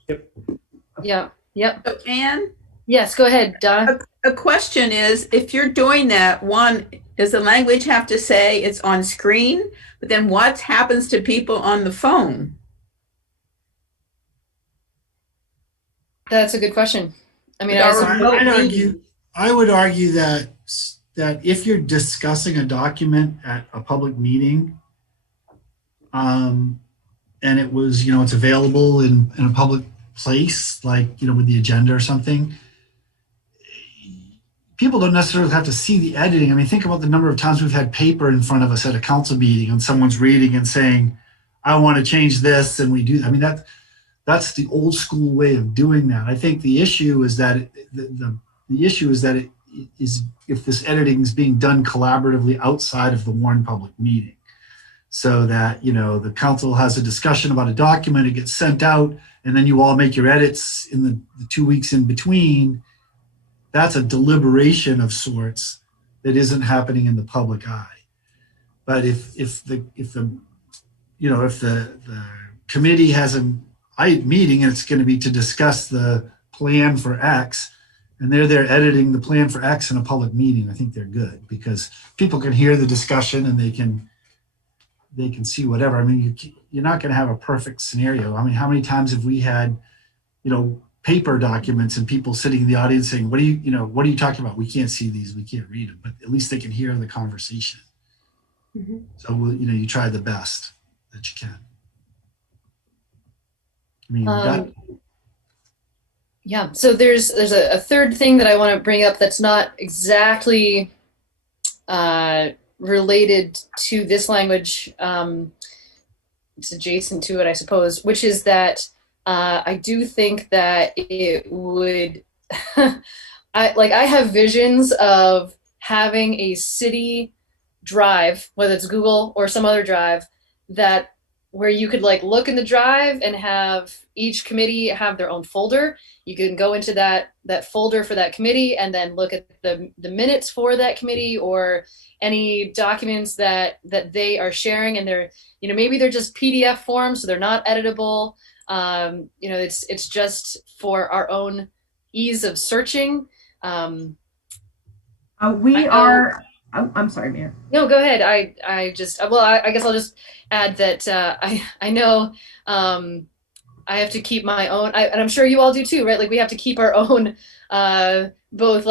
Yep. Yeah. Yep. So Anne? Yes, go ahead, Donna. A question is, if you're doing that, one, does the language have to say it's on screen? But then what happens to people on the phone? That's a good question. I mean, I would argue that if you're discussing a document at a public meeting, and it was, it's available in a public place, like, with the agenda or something, people don't necessarily have to see the editing. I mean, think about the number of times we've had paper in front of us at a council meeting and someone's reading and saying, I want to change this, and we do. I mean, that's the old school way of doing that. I think the issue is that the issue is that it is if this editing is being done collaboratively outside of the warned public meeting, so that the council has a discussion about a document, it gets sent out, and then you all make your edits in the 2 weeks in between. That's a deliberation of sorts that isn't happening in the public eye. But if the committee has a meeting and it's going to be to discuss the plan for X, and they're there editing the plan for X in a public meeting, I think they're good because people can hear the discussion and they can see whatever. I mean, you're not going to have a perfect scenario. I mean, how many times have we had, paper documents and people sitting in the audience saying, what are you talking about? We can't see these, we can't read them, but at least they can hear the conversation. Mm-hmm. So, you try the best that you can. I mean, yeah. So there's a third thing that I want to bring up that's not exactly related to this language. It's adjacent to it, I suppose, which is that I do think that it would. I have visions of having a city drive, whether it's Google or some other drive, where you could look in the drive and have each committee have their own folder. You can go into that folder for that committee and then look at the minutes for that committee or any documents that they are sharing, and they're maybe they're just PDF forms, so they're not editable. It's just for our own ease of searching. I'm sorry, Mayor. No, go ahead. I guess I'll just add that I know I have to keep my own, and I'm sure you all do too, right? Like we have to keep our own both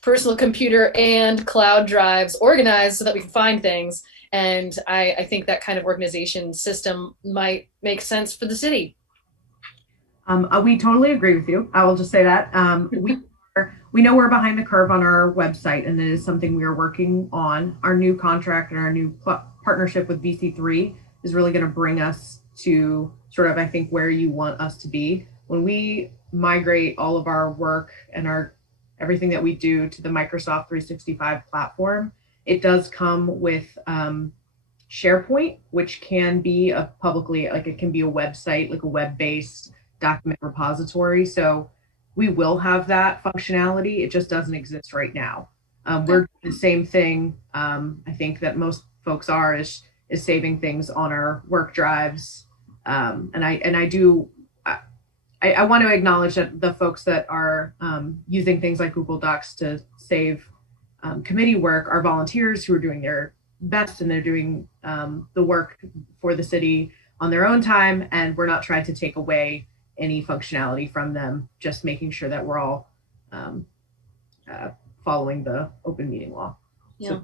personal computer and cloud drives organized so that we can find things. And I think that kind of organization system might make sense for the city. We totally agree with you. I will just say that we know we're behind the curve on our website, and it is something we are working on. Our new contract and our new partnership with VC3 is really going to bring us to sort of, I think, where you want us to be. When we migrate all of our work and everything that we do to the Microsoft 365 platform, it does come with SharePoint, which can be it can be a website, like a web-based document repository. So we will have that functionality. It just doesn't exist right now. We're doing the same thing. I think that most folks is saving things on our work drives. And I want to acknowledge that the folks that are using things like Google Docs to save committee work are volunteers who are doing their best, and they're doing the work for the city on their own time. And we're not trying to take away any functionality from them, just making sure that we're all following the open meeting law. Yeah.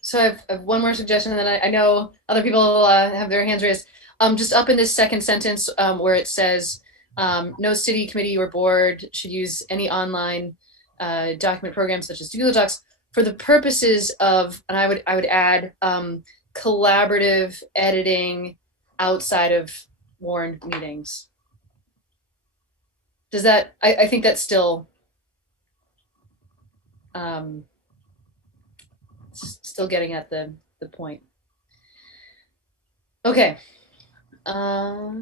So I have one more suggestion, and then I know other people have their hands raised. Just up in this second sentence where it says, no city committee or board should use any online document programs such as Google Docs for the purposes of, and I would add collaborative editing outside of warned meetings. Does that, I think that's still still getting at the point. Okay. All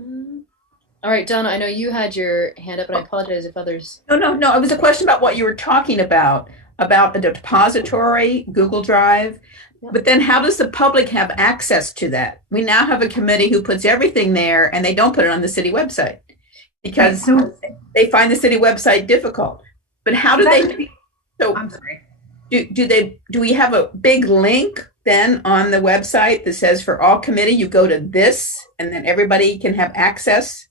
right, Donna, I know you had your hand up, and I apologize if others. No. It was a question about what you were talking about a depository, Google Drive. Yeah. But then how does the public have access to that? We now have a committee who puts everything there, and they don't put it on the city website because they find the city website difficult. But how do they? So I'm sorry. Do we have a big link then on the website that says for all committee, you go to this and then everybody can have access?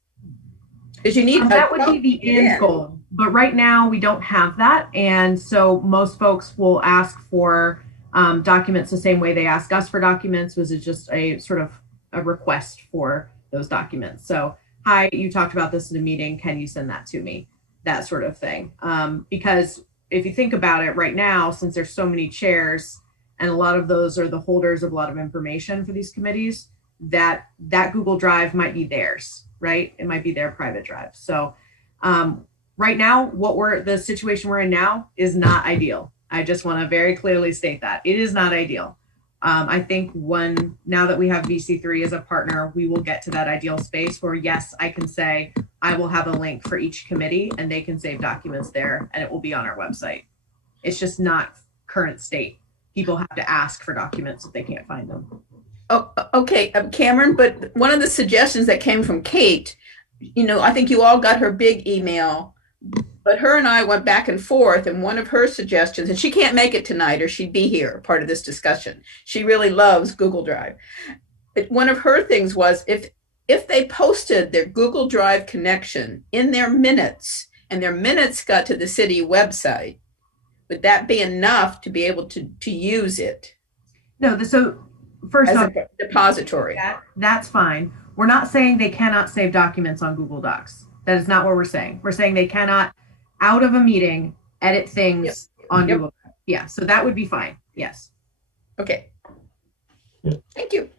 Because you need that would be the end goal. But right now we don't have that. And so most folks will ask for documents the same way they ask us for documents. Was it just a sort of a request for those documents? So, hi, you talked about this in a meeting. Can you send that to me? That sort of thing. Because if you think about it right now, since there's so many chairs and a lot of those are the holders of a lot of information for these committees, that Google Drive might be theirs, right? It might be their private drive. So right now, the situation we're in now is not ideal. I just want to very clearly state that it is not ideal. I think now that we have VC3 as a partner, we will get to that ideal space where, yes, I can say I will have a link for each committee and they can save documents there and it will be on our website. It's just not current state. People have to ask for documents if they can't find them. Oh, okay, Cameron, but one of the suggestions that came from Kate, I think you all got her big email, but her and I went back and forth, and one of her suggestions, and she can't make it tonight or she'd be here, part of this discussion. She really loves Google Drive. But one of her things was if they posted their Google Drive connection in their minutes and their minutes got to the city website, would that be enough to be able to use it? No, so first off, a depository. That's fine. We're not saying they cannot save documents on Google Docs. That is not what we're saying. We're saying they cannot, out of a meeting, edit things on Google. Yeah, so that would be fine. Yes. Okay. Thank you.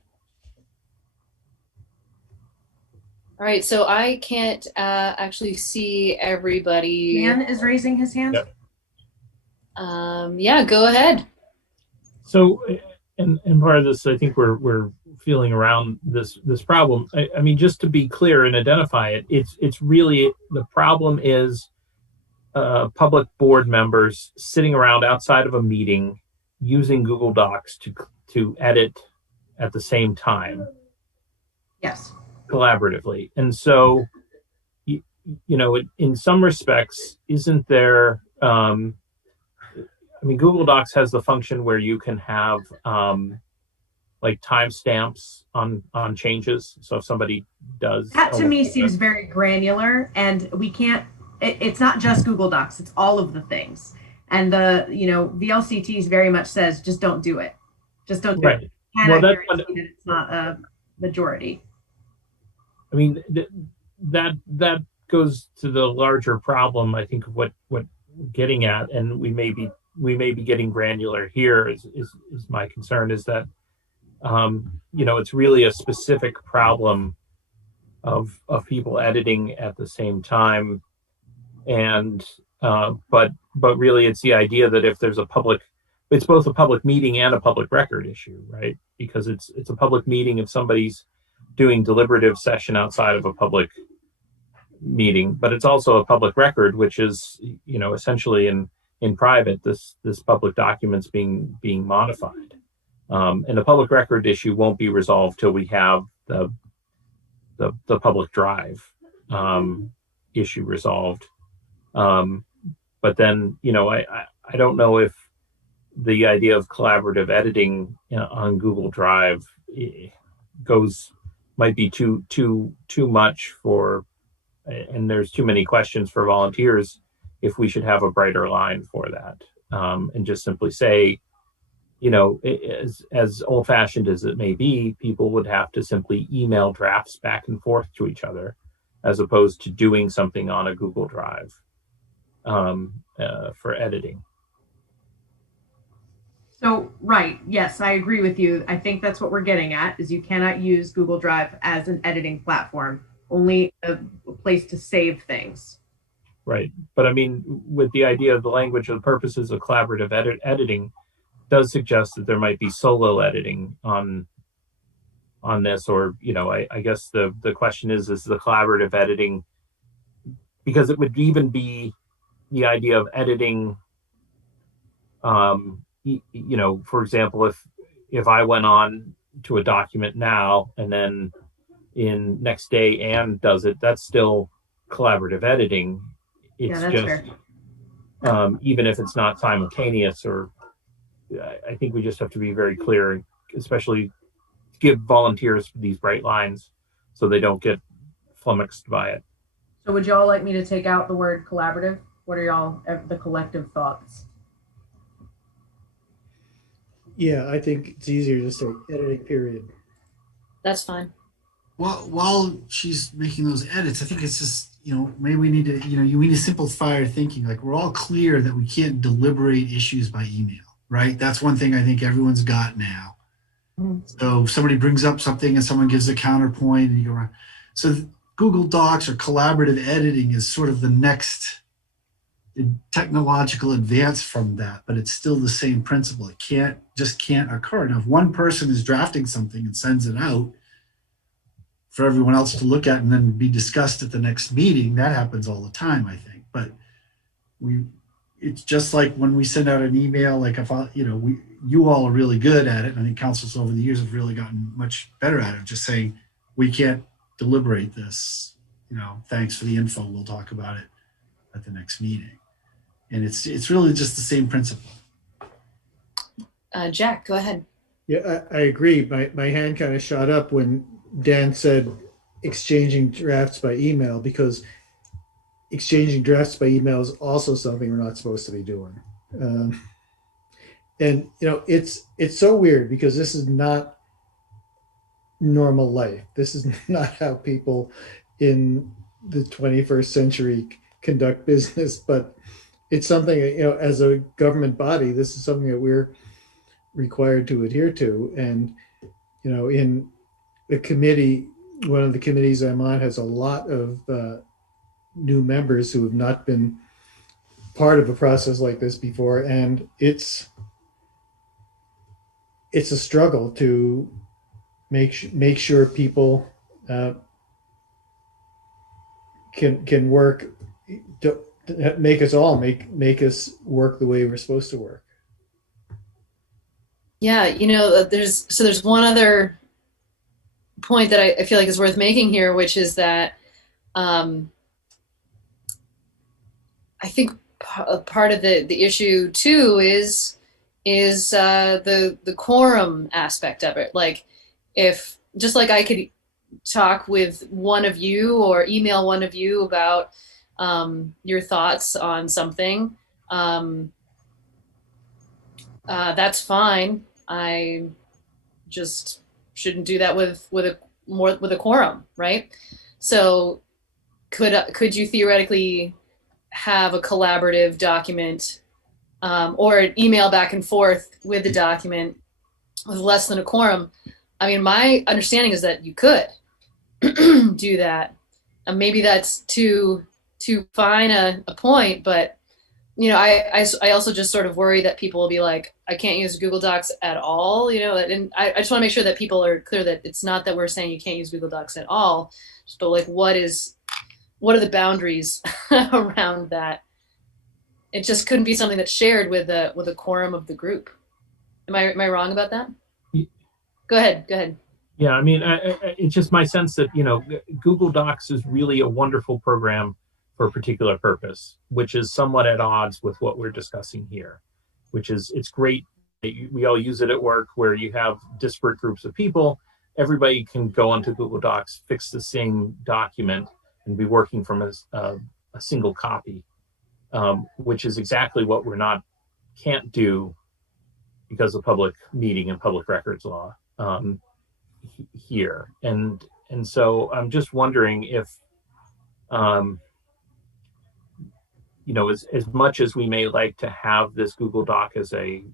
All right, so I can't actually see everybody. Dan is raising his hand. Yep. Yeah, go ahead. So, and part of this, I think we're feeling around this problem. I mean, just to be clear and identify it, it's really, the problem is public board members sitting around outside of a meeting using Google Docs to edit at the same time. Yes. Collaboratively. And so, in some respects, isn't there, Google Docs has the function where you can have like timestamps on changes. So if somebody does that, to me seems very granular, and we can't. It's not just Google Docs; it's all of the things. And the VLCTs very much says just don't do it. Just don't do it. And well, that it's not a majority. I mean, that goes to the larger problem, I think, of what we're getting at, and we may be getting granular here. Is my concern is that it's really a specific problem of people editing at the same time, and but really it's the idea that if there's it's both a public meeting and a public record issue, right? Because it's a public meeting if somebody's doing deliberative session outside of a public meeting, but it's also a public record, which is essentially in private, this public documents being modified, and the public record issue won't be resolved till we have the public drive issue resolved. But then I don't know if the idea of collaborative editing on Google Drive might be too much for, and there's too many questions for volunteers if we should have a brighter line for that, and just simply say, you know, as old-fashioned as it may be, people would have to simply email drafts back and forth to each other, as opposed to doing something on a Google Drive for editing. So, right, yes, I agree with you. I think that's what we're getting at, is you cannot use Google Drive as an editing platform, only a place to save things. Right, but I mean, with the idea of the language of purposes of collaborative editing, does suggest that there might be solo editing on this, or, you know, I guess the question is the collaborative editing, because it would even be the idea of editing, you know, for example, if I went on to a document now and then in next day Anne does it, that's still collaborative editing. It's that's just fair. Even if it's not simultaneous, or I think we just have to be very clear, especially give volunteers these bright lines so they don't get flummoxed by it. So would y'all like me to take out the word collaborative? What are y'all, the collective thoughts? Yeah, I think it's easier to say editing period. That's fine. Well, while she's making those edits, I think it's just, you know, maybe we need to, you know, we need to simplify our thinking. Like, we're all clear that we can't deliberate issues by email, right? That's one thing I think everyone's got now. Mm-hmm. So if somebody brings up something and someone gives a counterpoint and you go around. So Google Docs or collaborative editing is sort of the next technological advance from that, but it's still the same principle. It can't occur. Now, if one person is drafting something and sends it out for everyone else to look at and then be discussed at the next meeting, that happens all the time, I think. But it's just like when we send out an email, like you all are really good at it. And I think councils over the years have really gotten much better at it, just saying, we can't deliberate this, you know, thanks for the info, we'll talk about it at the next meeting. And it's really just the same principle. Jack, go ahead. Yeah, I agree. My hand kind of shot up when Dan said exchanging drafts by email, because exchanging drafts by email is also something we're not supposed to be doing. And, you know, it's so weird because this is not normal life. This is not how people in the 21st century conduct business, but it's something, you know, as a government body, this is something that we're required to adhere to. And, you know, in the committee, one of the committees I'm on has a lot of new members who have not been part of a process like this before. And it's a struggle to make sure people can work, to make us all make us work the way we're supposed to work. Yeah, you know, there's one other point that I feel like is worth making here, which is that I think part of the issue too is the quorum aspect of it. Like, if just like I could talk with one of you or email one of you about your thoughts on something, that's fine. I just shouldn't do that with a quorum, right? So could you theoretically have a collaborative document or an email back and forth with the document with less than a quorum? I mean, my understanding is that you could do that. Maybe that's too fine a point, but you know, I also just sort of worry that people will be like, I can't use Google Docs at all, you know, and I just want to make sure that people are clear that it's not that we're saying you can't use Google Docs at all, but like, what are the boundaries around that? It just couldn't be something that's shared with a quorum of the group. Am I wrong about that? Go ahead. Yeah, I mean, it's just my sense that, you know, Google Docs is really a wonderful program for a particular purpose, which is somewhat at odds with what we're discussing here, which is, it's great. We all use it at work where you have disparate groups of people. Everybody can go onto Google Docs, fix the same document, and be working from a single copy, which is exactly what can't do because of public meeting and public records law here. And so I'm just wondering if, as much as we may like to have this Google Doc as a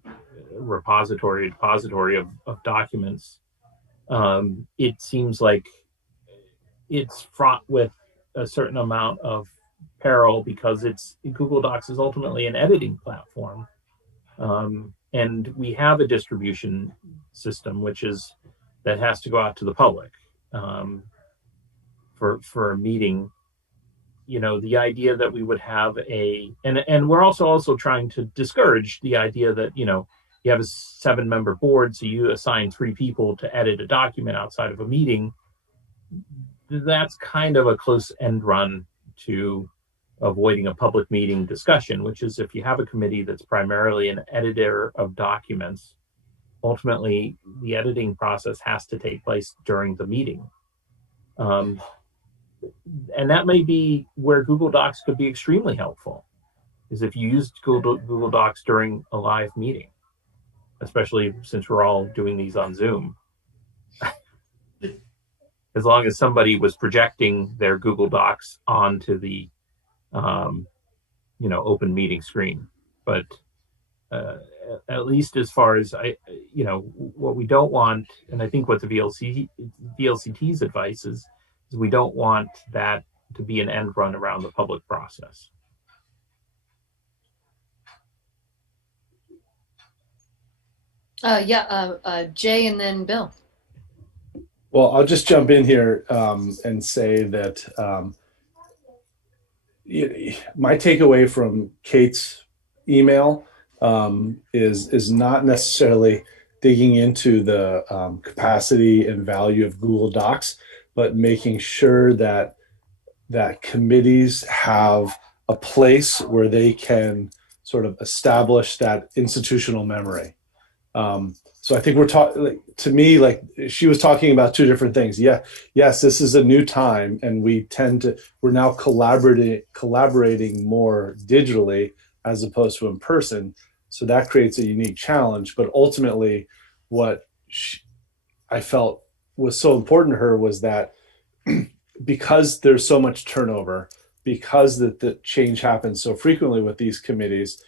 depository of documents, it seems like it's fraught with a certain amount of peril because Google Docs is ultimately an editing platform. And we have a distribution system, that has to go out to the public for a meeting. The idea that we would have and we're also trying to discourage the idea that, you have a 7-member board, so you assign 3 people to edit a document outside of a meeting. That's kind of a close end run to avoiding a public meeting discussion, which is if you have a committee that's primarily an editor of documents, ultimately the editing process has to take place during the meeting. And that may be where Google Docs could be extremely helpful, is if you used Google Docs during a live meeting, especially since we're all doing these on Zoom. As long as somebody was projecting their Google Docs onto the open meeting screen. But at least as far as what we don't want, and I think what the VLCT's advice is we don't want that to be an end run around the public process. Jay and then Bill. Well, I'll just jump in here and say that my takeaway from Kate's email is not necessarily digging into the capacity and value of Google Docs, but making sure that committees have a place where they can sort of establish that institutional memory. So I think we're talking, to me, like she was talking about 2 different things. Yes, this is a new time, and we're now collaborating more digitally as opposed to in person. So that creates a unique challenge. But ultimately, what I felt was so important to her was that because there's so much turnover, because the change happens so frequently with these committees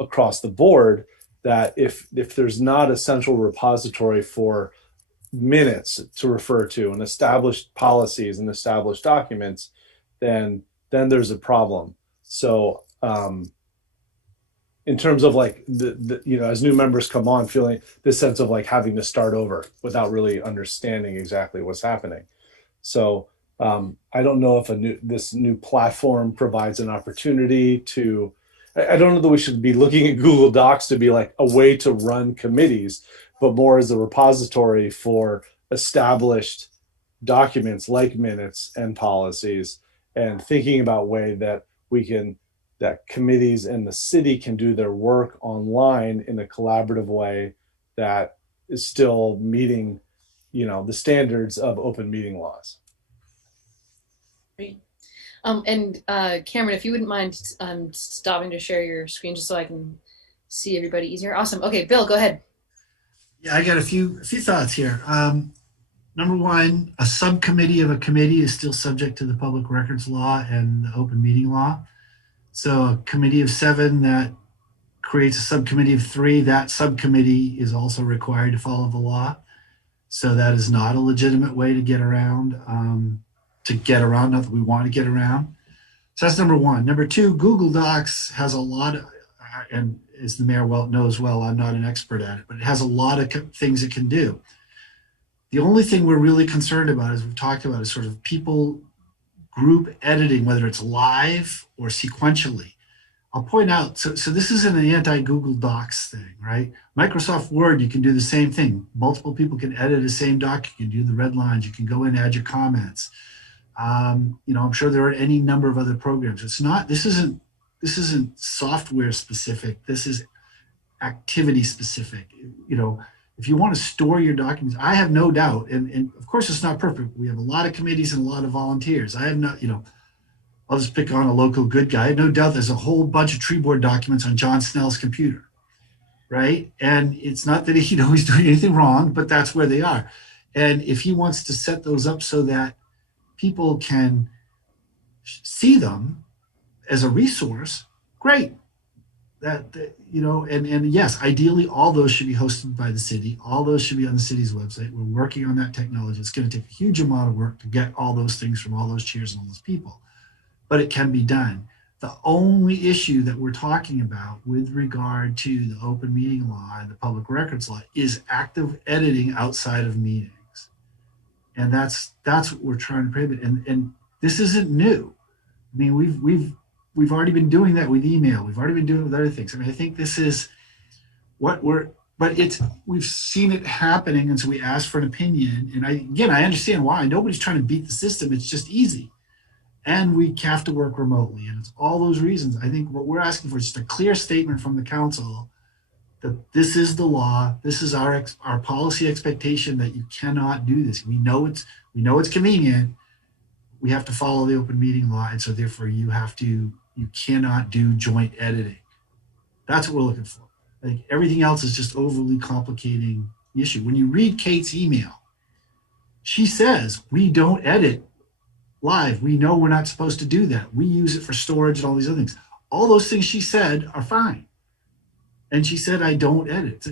across the board, that if there's not a central repository for minutes to refer to and established policies and established documents, then there's a problem. So in terms of like as new members come on, feeling this sense of like having to start over without really understanding exactly what's happening. So I don't know if this new platform provides an opportunity to. I don't know that we should be looking at Google Docs to be like a way to run committees, but more as a repository for established documents like minutes and policies, and thinking about way that that committees and the city can do their work online in a collaborative way that is still meeting, the standards of open meeting laws. Great. And Cameron, if you wouldn't mind stopping to share your screen just so I can see everybody easier. Awesome. Okay, Bill, go ahead. Yeah, I got a few thoughts here. Number one, a subcommittee of a committee is still subject to the public records law and the open meeting law. So a committee of 7 that creates a subcommittee of 3, that subcommittee is also required to follow the law. So that is not a legitimate way to get around, not that we want to get around. So that's number one. Number two, Google Docs has a lot of, and as the mayor knows well, I'm not an expert at it, but it has a lot of things it can do. The only thing we're really concerned about, as we've talked about, is sort of people group editing, whether it's live or sequentially. I'll point out, so this isn't an anti-Google Docs thing, right? Microsoft Word, you can do the same thing. Multiple people can edit the same doc. You can do the red lines. You can go in, add your comments. I'm sure there are any number of other programs. This isn't software specific. This is activity specific. If you want to store your documents, I have no doubt, and of course it's not perfect. We have a lot of committees and a lot of volunteers. I have not, I'll just pick on a local good guy. I have no doubt there's a whole bunch of tree board documents on John Snell's computer, right? And it's not that he's doing anything wrong, but that's where they are. And if he wants to set those up so that people can see them as a resource, great. And yes, ideally all those should be hosted by the city. All those should be on the city's website. We're working on that technology. It's going to take a huge amount of work to get all those things from all those chairs and all those people, but it can be done. The only issue that we're talking about with regard to the open meeting law and the public records law is active editing outside of meetings. And that's what we're trying to prohibit. And this isn't new. I mean, we've already been doing that with email. We've already been doing it with other things. I mean, I think this is we've seen it happening. And so we asked for an opinion. And I understand why. Nobody's trying to beat the system. It's just easy. And we have to work remotely. And it's all those reasons. I think what we're asking for is just a clear statement from the council that this is the law. This is our policy expectation that you cannot do this. We know it's convenient. We have to follow the open meeting law. And so therefore you cannot do joint editing. That's what we're looking for. Like everything else is just overly complicating the issue. When you read Kate's email, she says, we don't edit live. We know we're not supposed to do that. We use it for storage and all these other things. All those things she said are fine. And she said, I don't edit.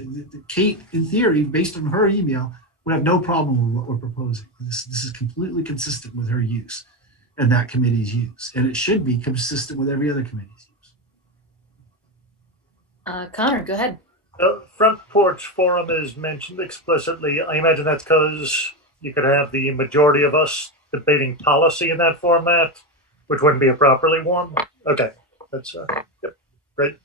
Kate, in theory, based on her email, would have no problem with what we're proposing. This is completely consistent with her use and that committee's use. And it should be consistent with every other committee's use. Connor, go ahead. Front porch forum is mentioned explicitly. I imagine that's because you could have the majority of us debating policy in that format, which wouldn't be a properly warm. Okay, that's yep, great.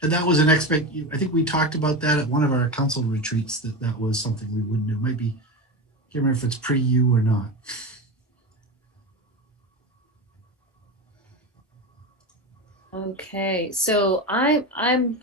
And that was I think we talked about that at one of our council retreats, that was something we wouldn't do. Maybe, can't remember if it's pre-you or not. Okay, so I'm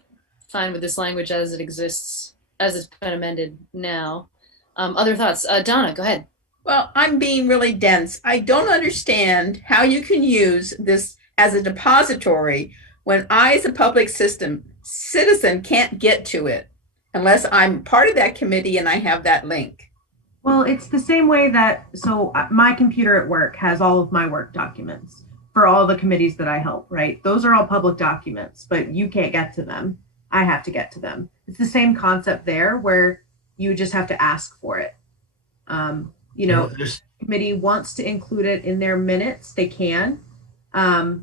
fine with this language as it exists, as it's been amended now. Other thoughts? Donna, go ahead. Well, I'm being really dense. I don't understand how you can use this as a depository when I, as a public citizen, can't get to it unless I'm part of that committee and I have that link. Well, it's the same way so my computer at work has all of my work documents for all the committees that I help, right? Those are all public documents, but you can't get to them. I have to get to them. It's the same concept there where you just have to ask for it. If the committee wants to include it in their minutes, they can.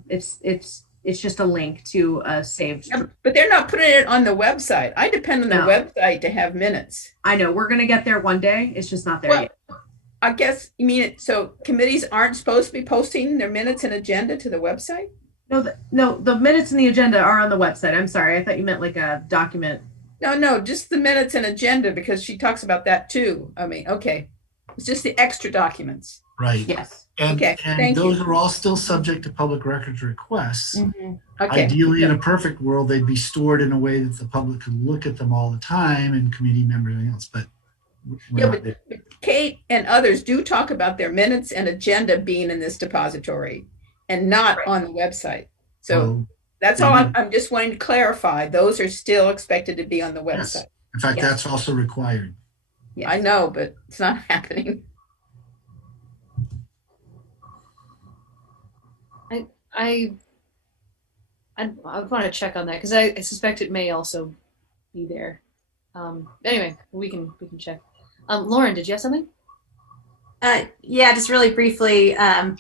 It's just a link to a saved. Yeah, but they're not putting it on the website. I depend on the website to have minutes. I know we're going to get there one day. It's just not there yet. I guess you mean it. So committees aren't supposed to be posting their minutes and agenda to the website? No, the minutes and the agenda are on the website. I'm sorry. I thought you meant like a document. No, just the minutes and agenda, because she talks about that too. I mean, okay. It's just the extra documents. Right. Yes. And, okay. And those are all still subject to public records requests. Mm-hmm. Okay. Ideally, in a perfect world, they'd be stored in a way that the public could look at them all the time, and committee members and everything else. But but Kate and others do talk about their minutes and agenda being in this depository and not on the website. So that's all I'm just wanting to clarify. Those are still expected to be on the website. Yes. In fact, that's also required. Yeah, I know, but it's not happening. I want to check on that because I suspect it may also be there. Anyway, we can check. Lauren, did you have something? Yeah, just really briefly. I'm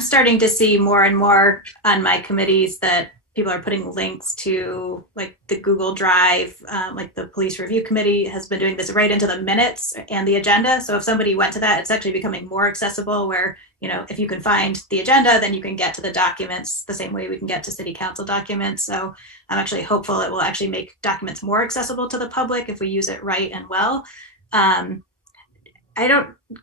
starting to see more and more on my committees that people are putting links to like the Google Drive, like the Police Review Committee has been doing this right into the minutes and the agenda. So if somebody went to that, it's actually becoming more accessible where, if you can find the agenda, then you can get to the documents the same way we can get to city council documents. So I'm actually hopeful it will actually make documents more accessible to the public if we use it right and well.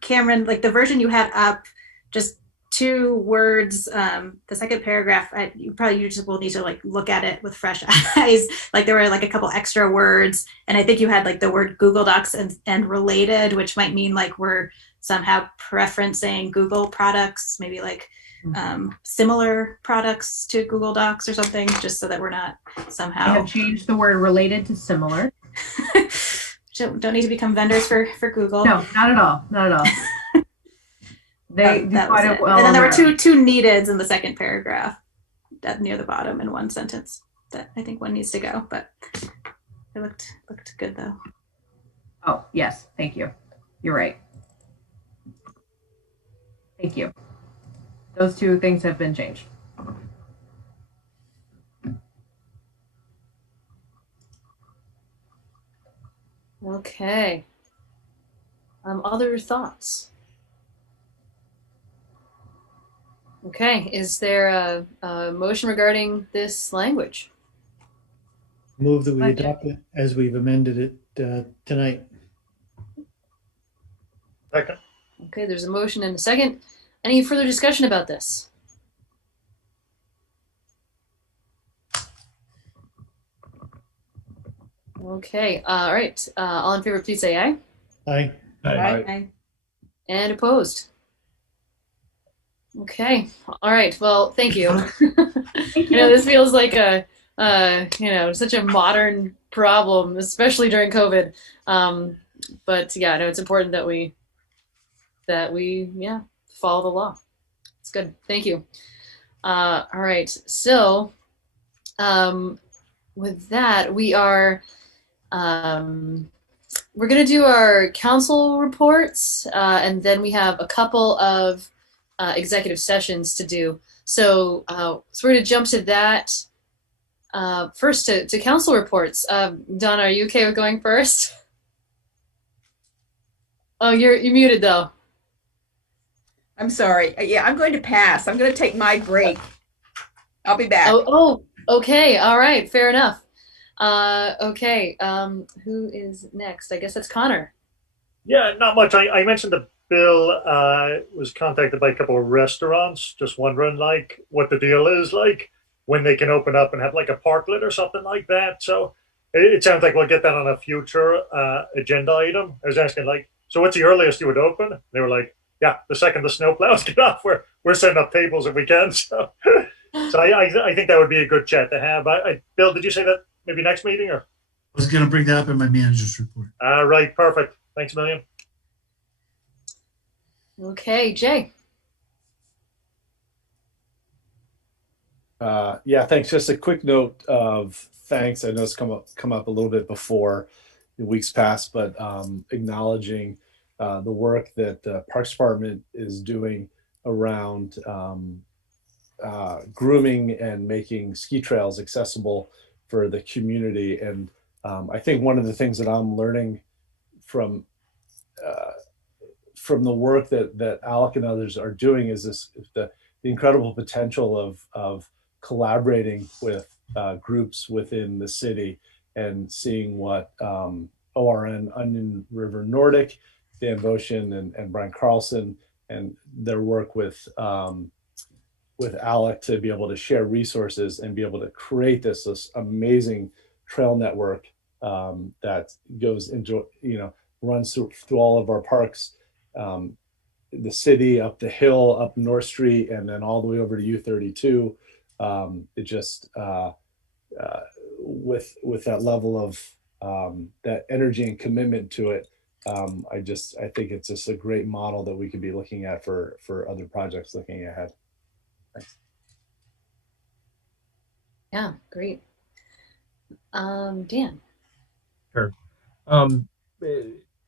Cameron, like the version you had up, just 2 words, the second paragraph, you just will need to like look at it with fresh eyes. Like there were like a couple extra words, and I think you had like the word Google Docs and related, which might mean like we're somehow preferencing Google products, maybe like similar products to Google Docs or something, just so that we're not somehow. I have changed the word related to similar. Don't need to become vendors for Google. No, not at all. Not at all. They that quite was it. well. And then there were two neededs in the second paragraph near the bottom in one sentence that I think one needs to go, but it looked good though. Oh, yes. Thank you. You're right. Thank you. Those two things have been changed. Okay. Other thoughts? Okay. Is there a motion regarding this language? Move that we adopt it as we've amended it tonight. Second. Okay, there's a motion and a second. Any further discussion about this? Okay, all right. All in favor, please say aye. Aye. Aye. And opposed? Okay, all right. Well, thank you. Thank you. This feels like such a modern problem, especially during COVID. But yeah, no, it's important that we follow the law. It's good. Thank you. All right. So with that, we're going to do our council reports, and then we have a couple of executive sessions to do. So we're going to jump to that first to council reports. Donna, are you okay with going first? Oh, you're muted though. I'm sorry. Yeah, I'm going to pass. I'm going to take my break. I'll be back. Oh, okay. All right. Fair enough. Okay. Who is next? I guess that's Connor. Yeah, not much. I mentioned the bill was contacted by a couple of restaurants, just wondering like what the deal is, like when they can open up and have like a parklet or something like that. So it sounds like we'll get that on a future agenda item. I was asking like, so what's the earliest you would open? They were like, yeah, the second the snowplows get off, we're setting up tables if we can. So I think that would be a good chat to have. Bill, did you say that maybe next meeting or? I was going to bring that up in my manager's report. Right, perfect. Thanks a million. Okay, Jay. Yeah, thanks. Just a quick note of thanks. I know it's come up a little bit before in weeks past, but acknowledging the work that the Parks Department is doing around grooming and making ski trails accessible for the community. And I think one of the things that I'm learning from the work that Alec and others are doing is the incredible potential of collaborating with groups within the city and seeing what ORN, Onion River Nordic, Dan Boshin and Brian Carlson, and their work with Alec to be able to share resources and be able to create this amazing trail network that goes into, runs through all of our parks, the city, up the hill, up North Street, and then all the way over to U32. It just with that level of that energy and commitment to it, I think it's just a great model that we could be looking at for other projects looking ahead. Thanks. Yeah, great. Dan. Sure.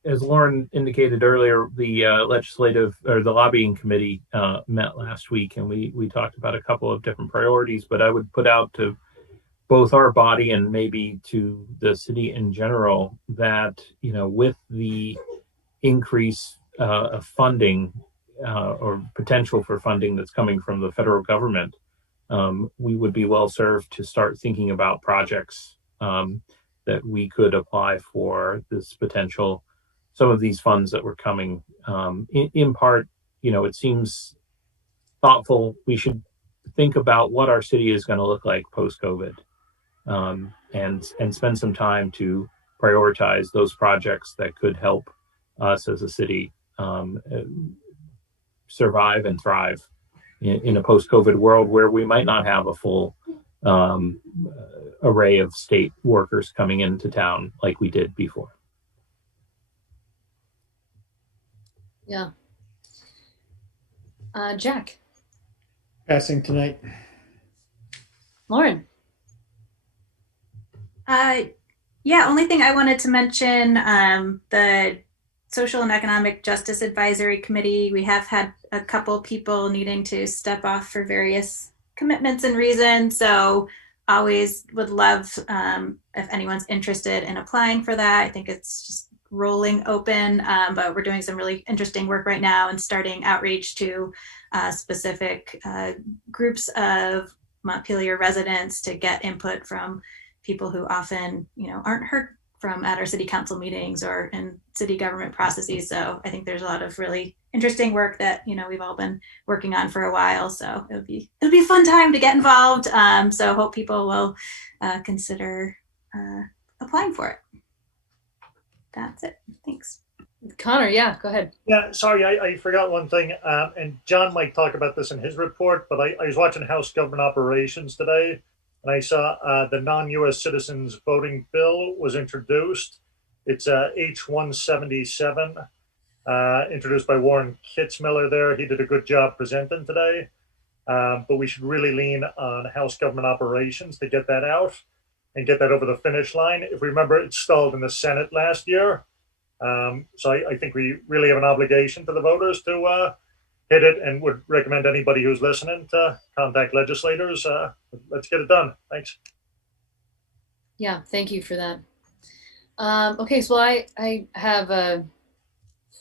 As Lauren indicated earlier, the the lobbying committee met last week, and we talked about a couple of different priorities, but I would put out to both our body and maybe to the city in general that, with the increase of funding or potential for funding that's coming from the federal government, we would be well served to start thinking about projects that we could apply for this potential, some of these funds that were coming. In part, it seems thoughtful. We should think about what our city is going to look like post-COVID, and spend some time to prioritize those projects that could help us as a city survive and thrive in a post-COVID world where we might not have a full array of state workers coming into town like we did before. Yeah. Jack. Passing tonight. Lauren. Yeah, only thing I wanted to mention, the Social and Economic Justice Advisory Committee, we have had a couple people needing to step off for various commitments and reasons. So always would love if anyone's interested in applying for that. I think it's just rolling open, but we're doing some really interesting work right now and starting outreach to specific groups of Montpelier residents to get input from people who often, aren't heard from at our city council meetings or in city government processes. So I think there's a lot of really interesting work that, we've all been working on for a while. So it'll be a fun time to get involved. So hope people will consider applying for it. That's it. Thanks. Connor, yeah, go ahead. Yeah, sorry, I forgot one thing. And John might talk about this in his report, but I was watching House Government Operations today, and I saw the non-U.S. citizens voting bill was introduced. It's H-177, introduced by Warren Kitzmiller there. He did a good job presenting today. But we should really lean on House Government Operations to get that out and get that over the finish line. If we remember, it stalled in the Senate last year. So I think we really have an obligation to the voters to hit it, and would recommend anybody who's listening to contact legislators. Let's get it done. Thanks. Yeah, thank you for that. Okay, so I have a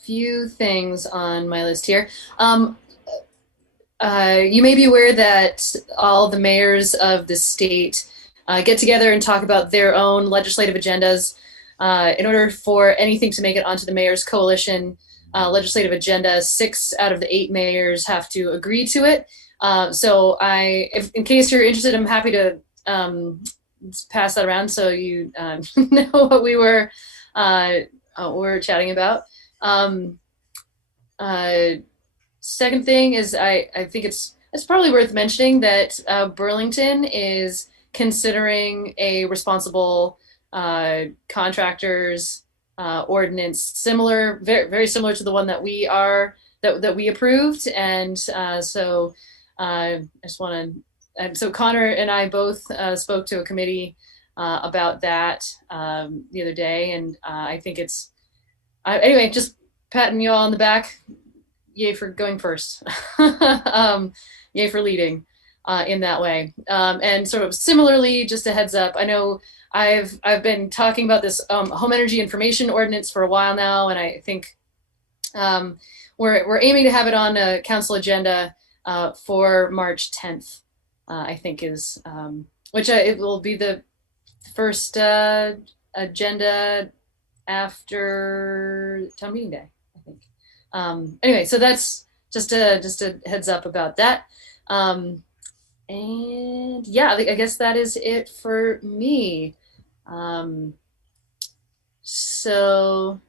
few things on my list here. You may be aware that all the mayors of the state get together and talk about their own legislative agendas. In order for anything to make it onto the mayor's coalition legislative agenda, 6 out of the 8 mayors have to agree to it. So in case you're interested, I'm happy to pass that around so you know what we were chatting about. Second thing is I think it's probably worth mentioning that Burlington is considering a responsible contractors ordinance, very, very similar to the one that we approved. And so I just want to, so Connor and I both spoke to a committee about that the other day, and I think it's anyway, just patting you all on the back. Yay for going first. Yay for leading in that way. And sort of similarly, just a heads up, I know I've been talking about this home energy information ordinance for a while now, and I think we're aiming to have it on a council agenda for March 10th. I think is which it will be the first agenda after town meeting day, I think. Anyway, so that's just a heads up about that. And yeah, I guess that is it for me. So,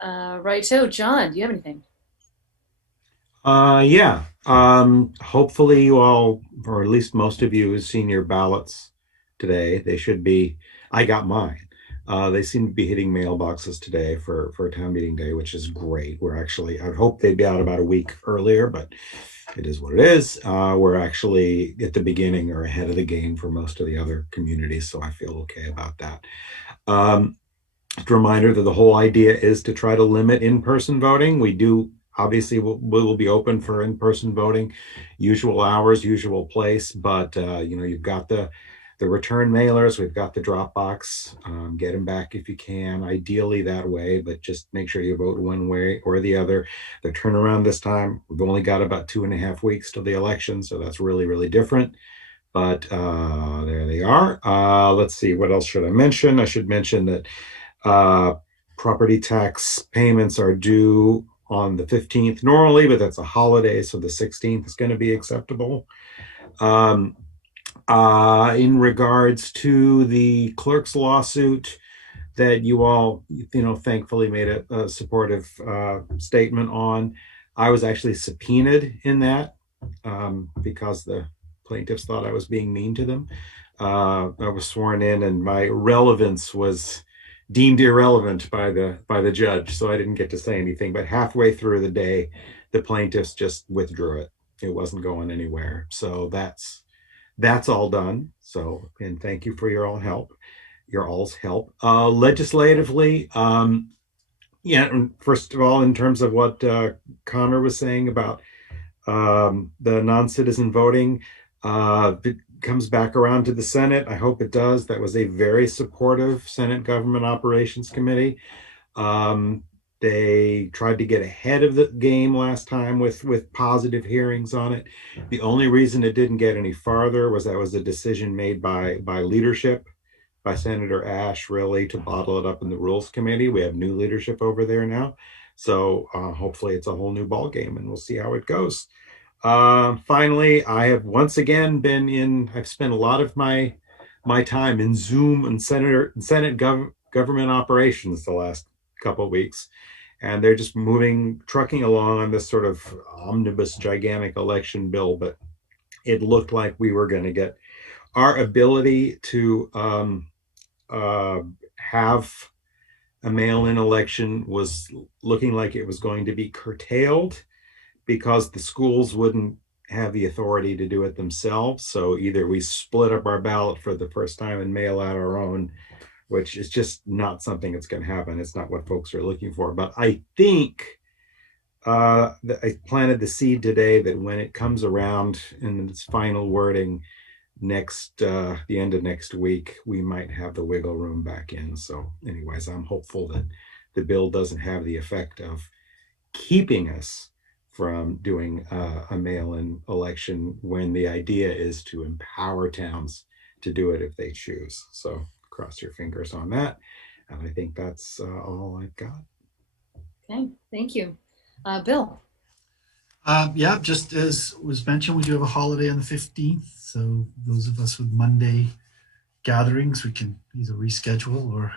righto, John, do you have anything? Yeah. Hopefully you all, or at least most of you, have seen your ballots today. They should be, I got mine. They seem to be hitting mailboxes today for town meeting day, which is great. I hope they'd be out about a week earlier, but it is what it is. We're actually at the beginning or ahead of the game for most of the other communities, so I feel okay about that. Just a reminder that the whole idea is to try to limit in-person voting. We do, obviously, we'll be open for in-person voting, usual hours, usual place, but you've got the return mailers, we've got the drop box, get them back if you can, ideally that way, but just make sure you vote one way or the other. The turnaround this time, we've only got about 2.5 weeks till the election, so that's really, really different. But there they are. Let's see, what else should I mention? I should mention that property tax payments are due on the 15th normally, but that's a holiday, so the 16th is going to be acceptable. In regards to the clerk's lawsuit, that you all, thankfully made a supportive statement on. I was actually subpoenaed in that because the plaintiffs thought I was being mean to them. I was sworn in, and my relevance was deemed irrelevant by the judge, so I didn't get to say anything. But halfway through the day, the plaintiffs just withdrew it. It wasn't going anywhere. So that's all done. So, and thank you for your all's help. Legislatively, first of all, in terms of what Connor was saying about the non-citizen voting, it comes back around to the Senate. I hope it does. That was a very supportive Senate Government Operations Committee. They tried to get ahead of the game last time with positive hearings on it. The only reason it didn't get any farther was that was a decision made by leadership, by Senator Ash, really, to bottle it up in the Rules Committee. We have new leadership over there now. So hopefully it's a whole new ball game, and we'll see how it goes. Finally, I have once again I've spent a lot of my time in Zoom and Senate government operations the last couple of weeks. And they're just trucking along on this sort of omnibus gigantic election bill. But it looked like we were going to get our ability to have a mail-in election was looking like it was going to be curtailed because the schools wouldn't have the authority to do it themselves. So either we split up our ballot for the first time and mail out our own, which is just not something that's going to happen. It's not what folks are looking for. But I think I planted the seed today that when it comes around in its final wording the end of next week, we might have the wiggle room back in. So anyways, I'm hopeful that the bill doesn't have the effect of keeping us from doing a mail-in election when the idea is to empower towns to do it if they choose. So cross your fingers on that. And I think that's all I've got. Okay, thank you. Bill. Yeah, just as was mentioned, we do have a holiday on the 15th. So those of us with Monday gatherings, we can either reschedule or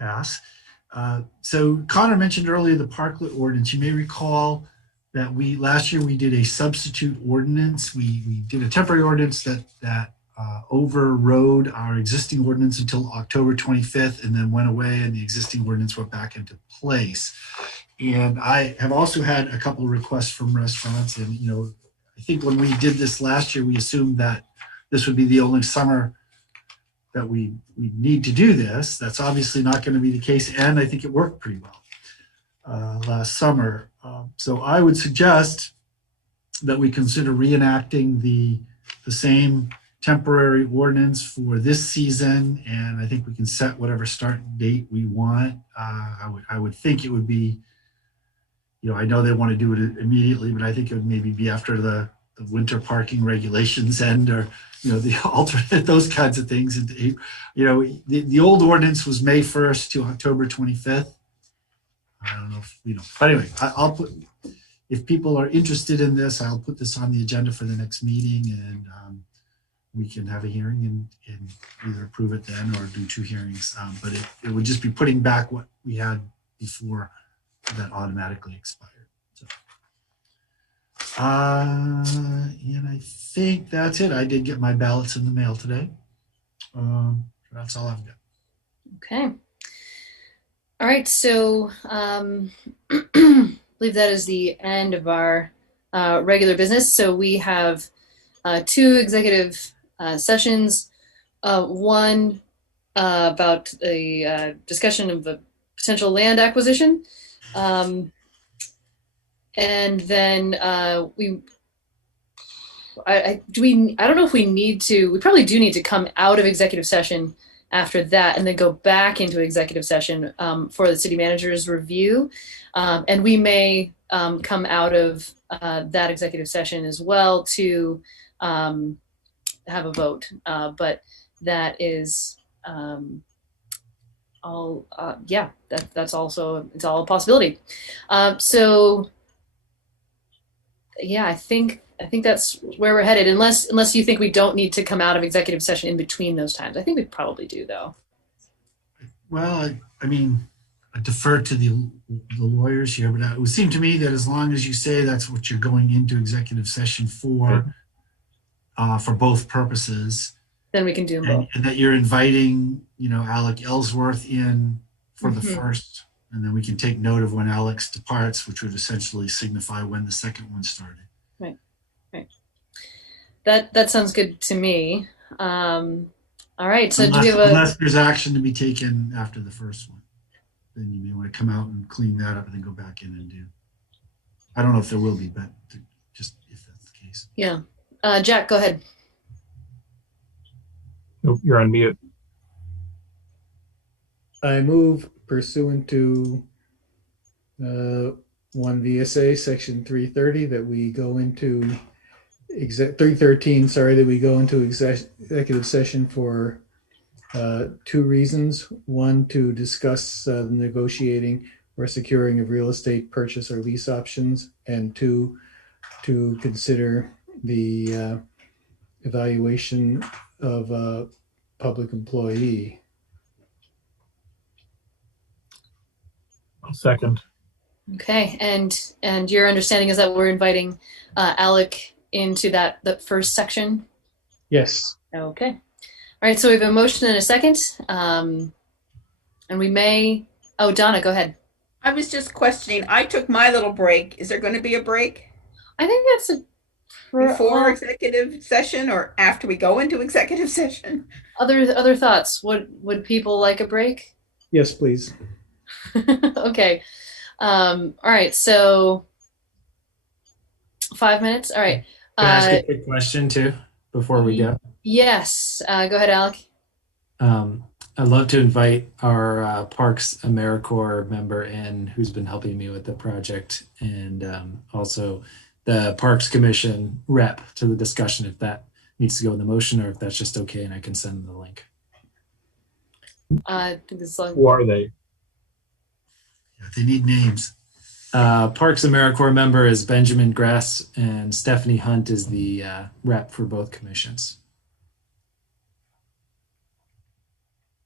pass. So Connor mentioned earlier the Parklet Ordinance. You may recall that last year we did a substitute ordinance. We did a temporary ordinance that overrode our existing ordinance until October 25th and then went away, and the existing ordinance went back into place. And I have also had a couple of requests from restaurants. And, I think when we did this last year, we assumed that this would be the only summer that we need to do this. That's obviously not going to be the case. And I think it worked pretty well last summer. So I would suggest that we consider reenacting the same temporary ordinance for this season. And I think we can set whatever start date we want. I would think it would be, I know they want to do it immediately, but I think it would maybe be after the winter parking regulations end, or, the alternate, those kinds of things. And, the old ordinance was May 1st to October 25th. I don't know if, but anyway, I'll put, if people are interested in this, I'll put this on the agenda for the next meeting, and we can have a hearing and either approve it then or do two hearings. But it would just be putting back what we had before that automatically expired. So, and I think that's it. I did get my ballots in the mail today. That's all I've got. Okay. All right. So I believe that is the end of our regular business. So we have two executive sessions. One about a discussion of the potential land acquisition. And then I don't know if we need to, we probably do need to come out of executive session after that and then go back into executive session for the city manager's review. And we may come out of that executive session as well to have a vote. But that is that's also, it's all a possibility. So yeah, I think that's where we're headed, unless you think we don't need to come out of executive session in between those times. I think we probably do, though. Well, I mean, I defer to the lawyers here, but it would seem to me that as long as you say that's what you're going into executive session for both purposes, Then we can do them both. and that you're inviting, Alec Ellsworth in for the first, and then we can take note of when Alex departs, which would essentially signify when the second one started. Right. That sounds good to me. All right. So unless there's action to be taken after the first one, then you may want to come out and clean that up and then go back in and do. I don't know if there will be, but just if that's the case. Yeah. Jack, go ahead. Nope, you're on mute. I move pursuant to 1 VSA section 330 that we go into 313, that we go into executive session for 2 reasons. One, to discuss the negotiating or securing of real estate purchase or lease options, and 2, to consider the evaluation of a public employee. I'll second. Okay, and your understanding is that we're inviting Alec into that first section? Yes. Okay. All right, so we have a motion and a second. And we may, Donna, go ahead. I was just questioning. I took my little break. Is there going to be a break? I think that's before executive session or after we go into executive session? Other thoughts? Would people like a break? Yes, please. Okay. All right. So 5 minutes. All right. Can I ask a quick question too before we go? Yes. Go ahead, Alec. I'd love to invite our Parks AmeriCorps member in who's been helping me with the project, and also the Parks Commission rep to the discussion, if that needs to go in the motion or if that's just okay and I can send them the link. Who are they? Yeah, they need names. Parks AmeriCorps member is Benjamin Grass, and Stephanie Hunt is the rep for both commissions.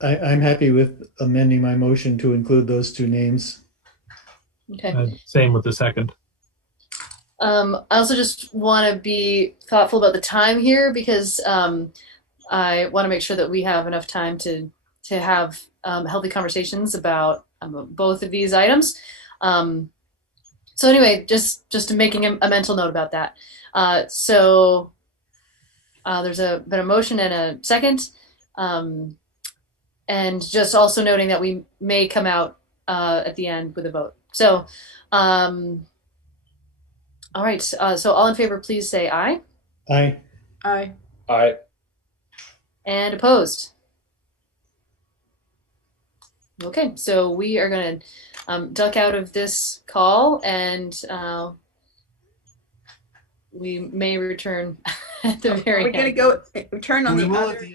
I'm happy with amending my motion to include those 2 names. Okay. Same with the second. I also just want to be thoughtful about the time here because I want to make sure that we have enough time to have healthy conversations about both of these items. So anyway, just making a mental note about that. So there's been a motion and a second. And just also noting that we may come out at the end with a vote. So, all right. So all in favor, please say aye. Aye. Aye. Aye. And opposed? Okay, so we are going to duck out of this call, and we may return at the very end. We're going to go return on the other.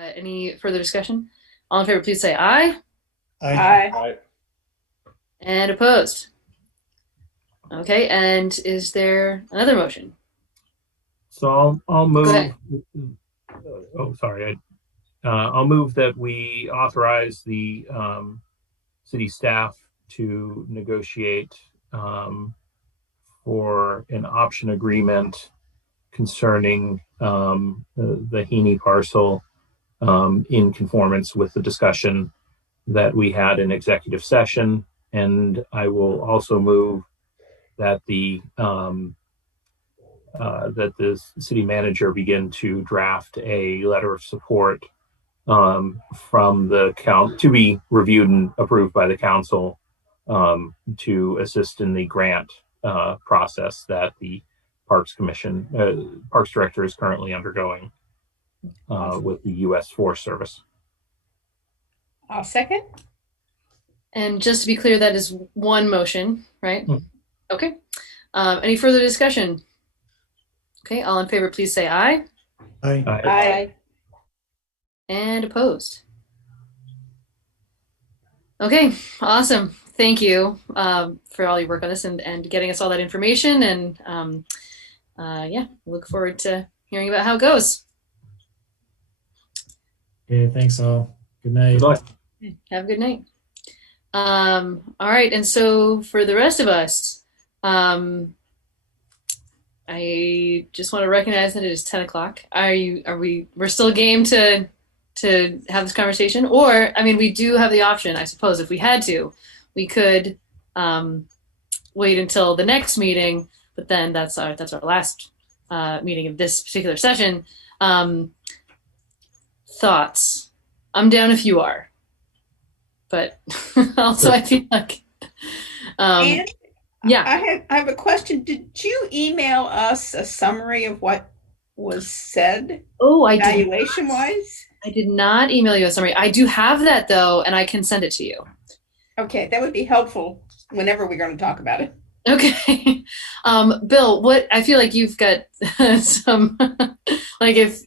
Any further discussion? All in favor, please say aye. Aye. And opposed? Okay, and is there another motion? So I'll Go move. ahead. Oh, sorry. I'll move that we authorize the city staff to negotiate for an option agreement concerning the Heaney parcel in conformance with the discussion that we had in executive session. And I will also move that the city manager begin to draft a letter of support from the council to be reviewed and approved by the council to assist in the grant process that the Parks Commission, Parks Director is currently undergoing with the U.S. Forest Service. I'll second. And just to be clear, that is one motion, right? Okay. Any further discussion? Okay, all in favor, please say aye. Aye. And opposed? Okay, awesome. Thank you for all your work on this and getting us all that information. And yeah, look forward to hearing about how it goes. Okay, thanks all. Good night. Good luck. Have a good night. All right, and so for the rest of us, I just want to recognize that it is 10 o'clock. We're still game to have this conversation, or I mean, we do have the option, I suppose, if we had to, we could wait until the next meeting, but then that's our last meeting of this particular session. Thoughts? I'm down if you are, but also I feel like And yeah. I have a question. Did you email us a summary of what was said? Oh, I did. Evaluation wise? I did not email you a summary. I do have that though, and I can send it to you. Okay, that would be helpful whenever we're going to talk about it. Okay. Bill, what I feel like you've got some like if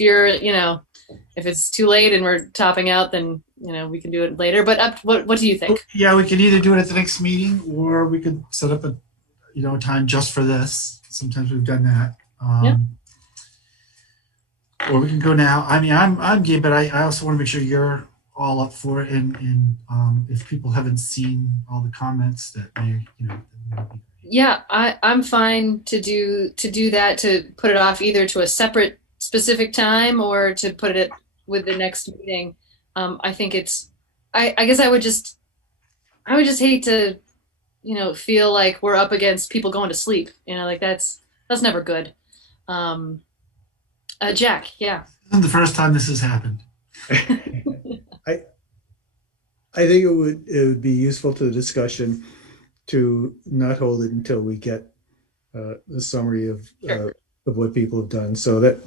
you're, if it's too late and we're topping out, then we can do it later. But what do you think? Yeah, we could either do it at the next meeting, or we could set up a time just for this. Sometimes we've done that. Yeah. Or we can go now. I mean, I'm game, but I also want to make sure you're all up for it. And if people haven't seen all the comments, that may, Yeah, I'm fine to do that, to put it off either to a separate specific time or to put it with the next meeting. I think I guess I would just hate to, feel like we're up against people going to sleep, like that's never good. Jack, yeah. This isn't the first time this has happened. I think it would be useful to the discussion to not hold it until we get the summary of what people have done. So that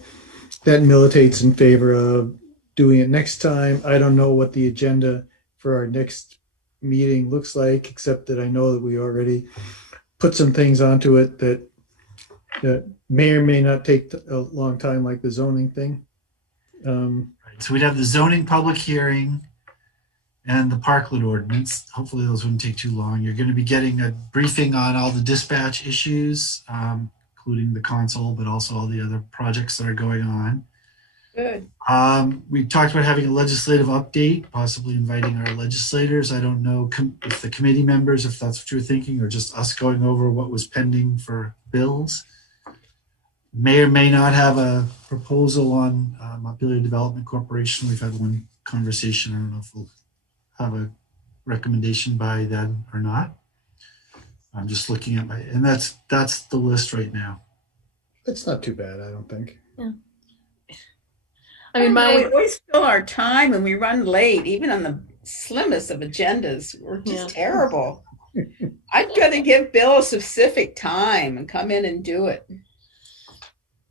militates in favor of doing it next time. I don't know what the agenda for our next meeting looks like, except that I know that we already put some things onto it that may or may not take a long time, like the zoning thing. So we'd have the zoning public hearing and the Parklet Ordinance. Hopefully those wouldn't take too long. You're going to be getting a briefing on all the dispatch issues, including the console, but also all the other projects that are going on. Good. We talked about having a legislative update, possibly inviting our legislators. I don't know if the committee members, if that's what you're thinking, or just us going over what was pending for bills. May or may not have a proposal on Montpelier Development Corporation. We've had one conversation. I don't know if we'll have a recommendation by then or not. I'm just looking at and that's the list right now. It's not too bad, I don't think. Yeah. I mean, we always fill our time and we run late, even on the slimmest of agendas. We're just terrible. I'd rather give Bill a specific time and come in and do it.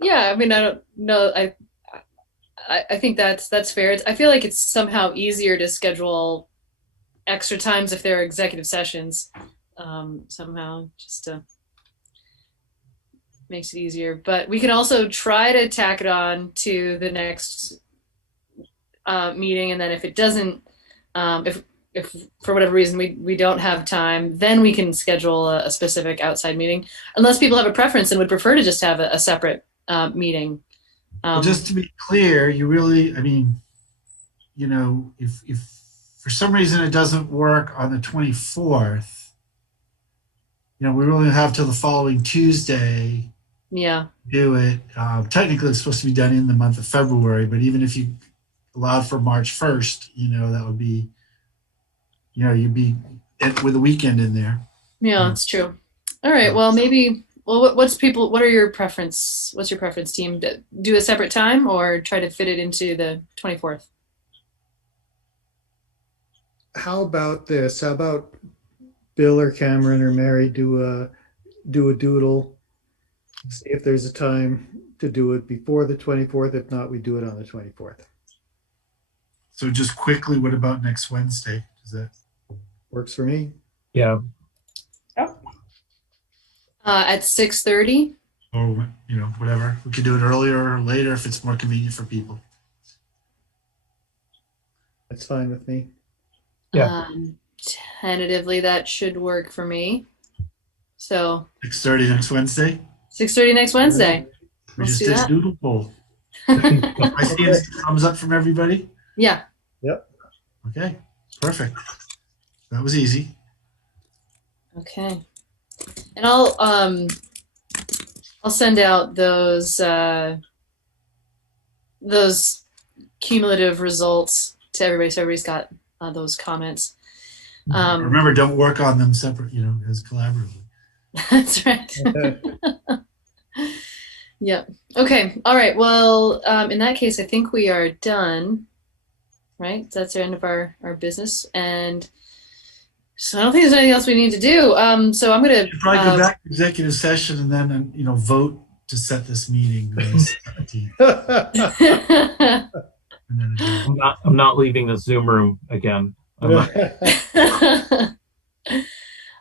Yeah, I mean, I don't know. I think that's fair. I feel like it's somehow easier to schedule extra times if there are executive sessions. Somehow, just makes it easier. But we can also try to tack it on to the next meeting, and then if it doesn't, if for whatever reason we don't have time, then we can schedule a specific outside meeting, unless people have a preference and would prefer to just have a separate meeting. Well, just to be clear, you really, I mean, you know, if for some reason it doesn't work on the 24th, you know, we really have till the following Tuesday. Yeah. Do it. Technically, it's supposed to be done in the month of February, but even if you allowed for March 1st, you know, that would be, you know, you'd be with a weekend in there. Yeah, that's true. All right. Well, maybe. Well, what are your preference? What's your preference, team? Do a separate time or try to fit it into the 24th? How about this? How about Bill or Cameron or Mary do a doodle? See if there's a time to do it before the 24th. If not, we do it on the 24th. So just quickly, what about next Wednesday? Does that works for me? Yeah. At 6:30. Or, you know, whatever. We could do it earlier or later if it's more convenient for people. That's fine with me. Yeah. Tentatively, that should work for me. So 6:30 next Wednesday. 6:30 next Wednesday. We Let's just do did that. doodle poll. I see a thumbs up from everybody. Yeah. Yep. Okay. Perfect. That was easy. Okay. And I'll send out those cumulative results to everybody, so everybody's got those comments. Remember, don't work on them separate, you know, as collaboratively. That's right. Yep. Okay. All right. Well, in that case, I think we are done. Right? That's the end of our business, and so I don't think there's anything else we need to do. So I'm gonna probably go back to executive session and then you know, vote to set this meeting. I'm not leaving the Zoom room again. All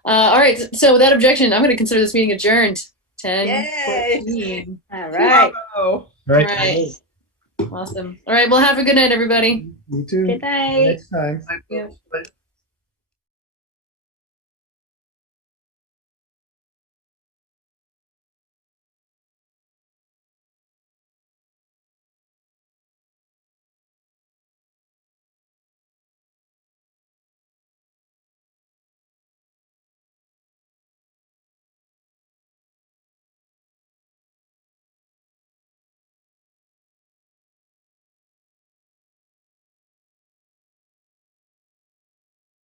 right. So without objection, I'm going to consider this meeting adjourned. 10:14. All right. All right. Awesome. All right. Well, have a good night, everybody. You too. Good night. Next time. Yeah.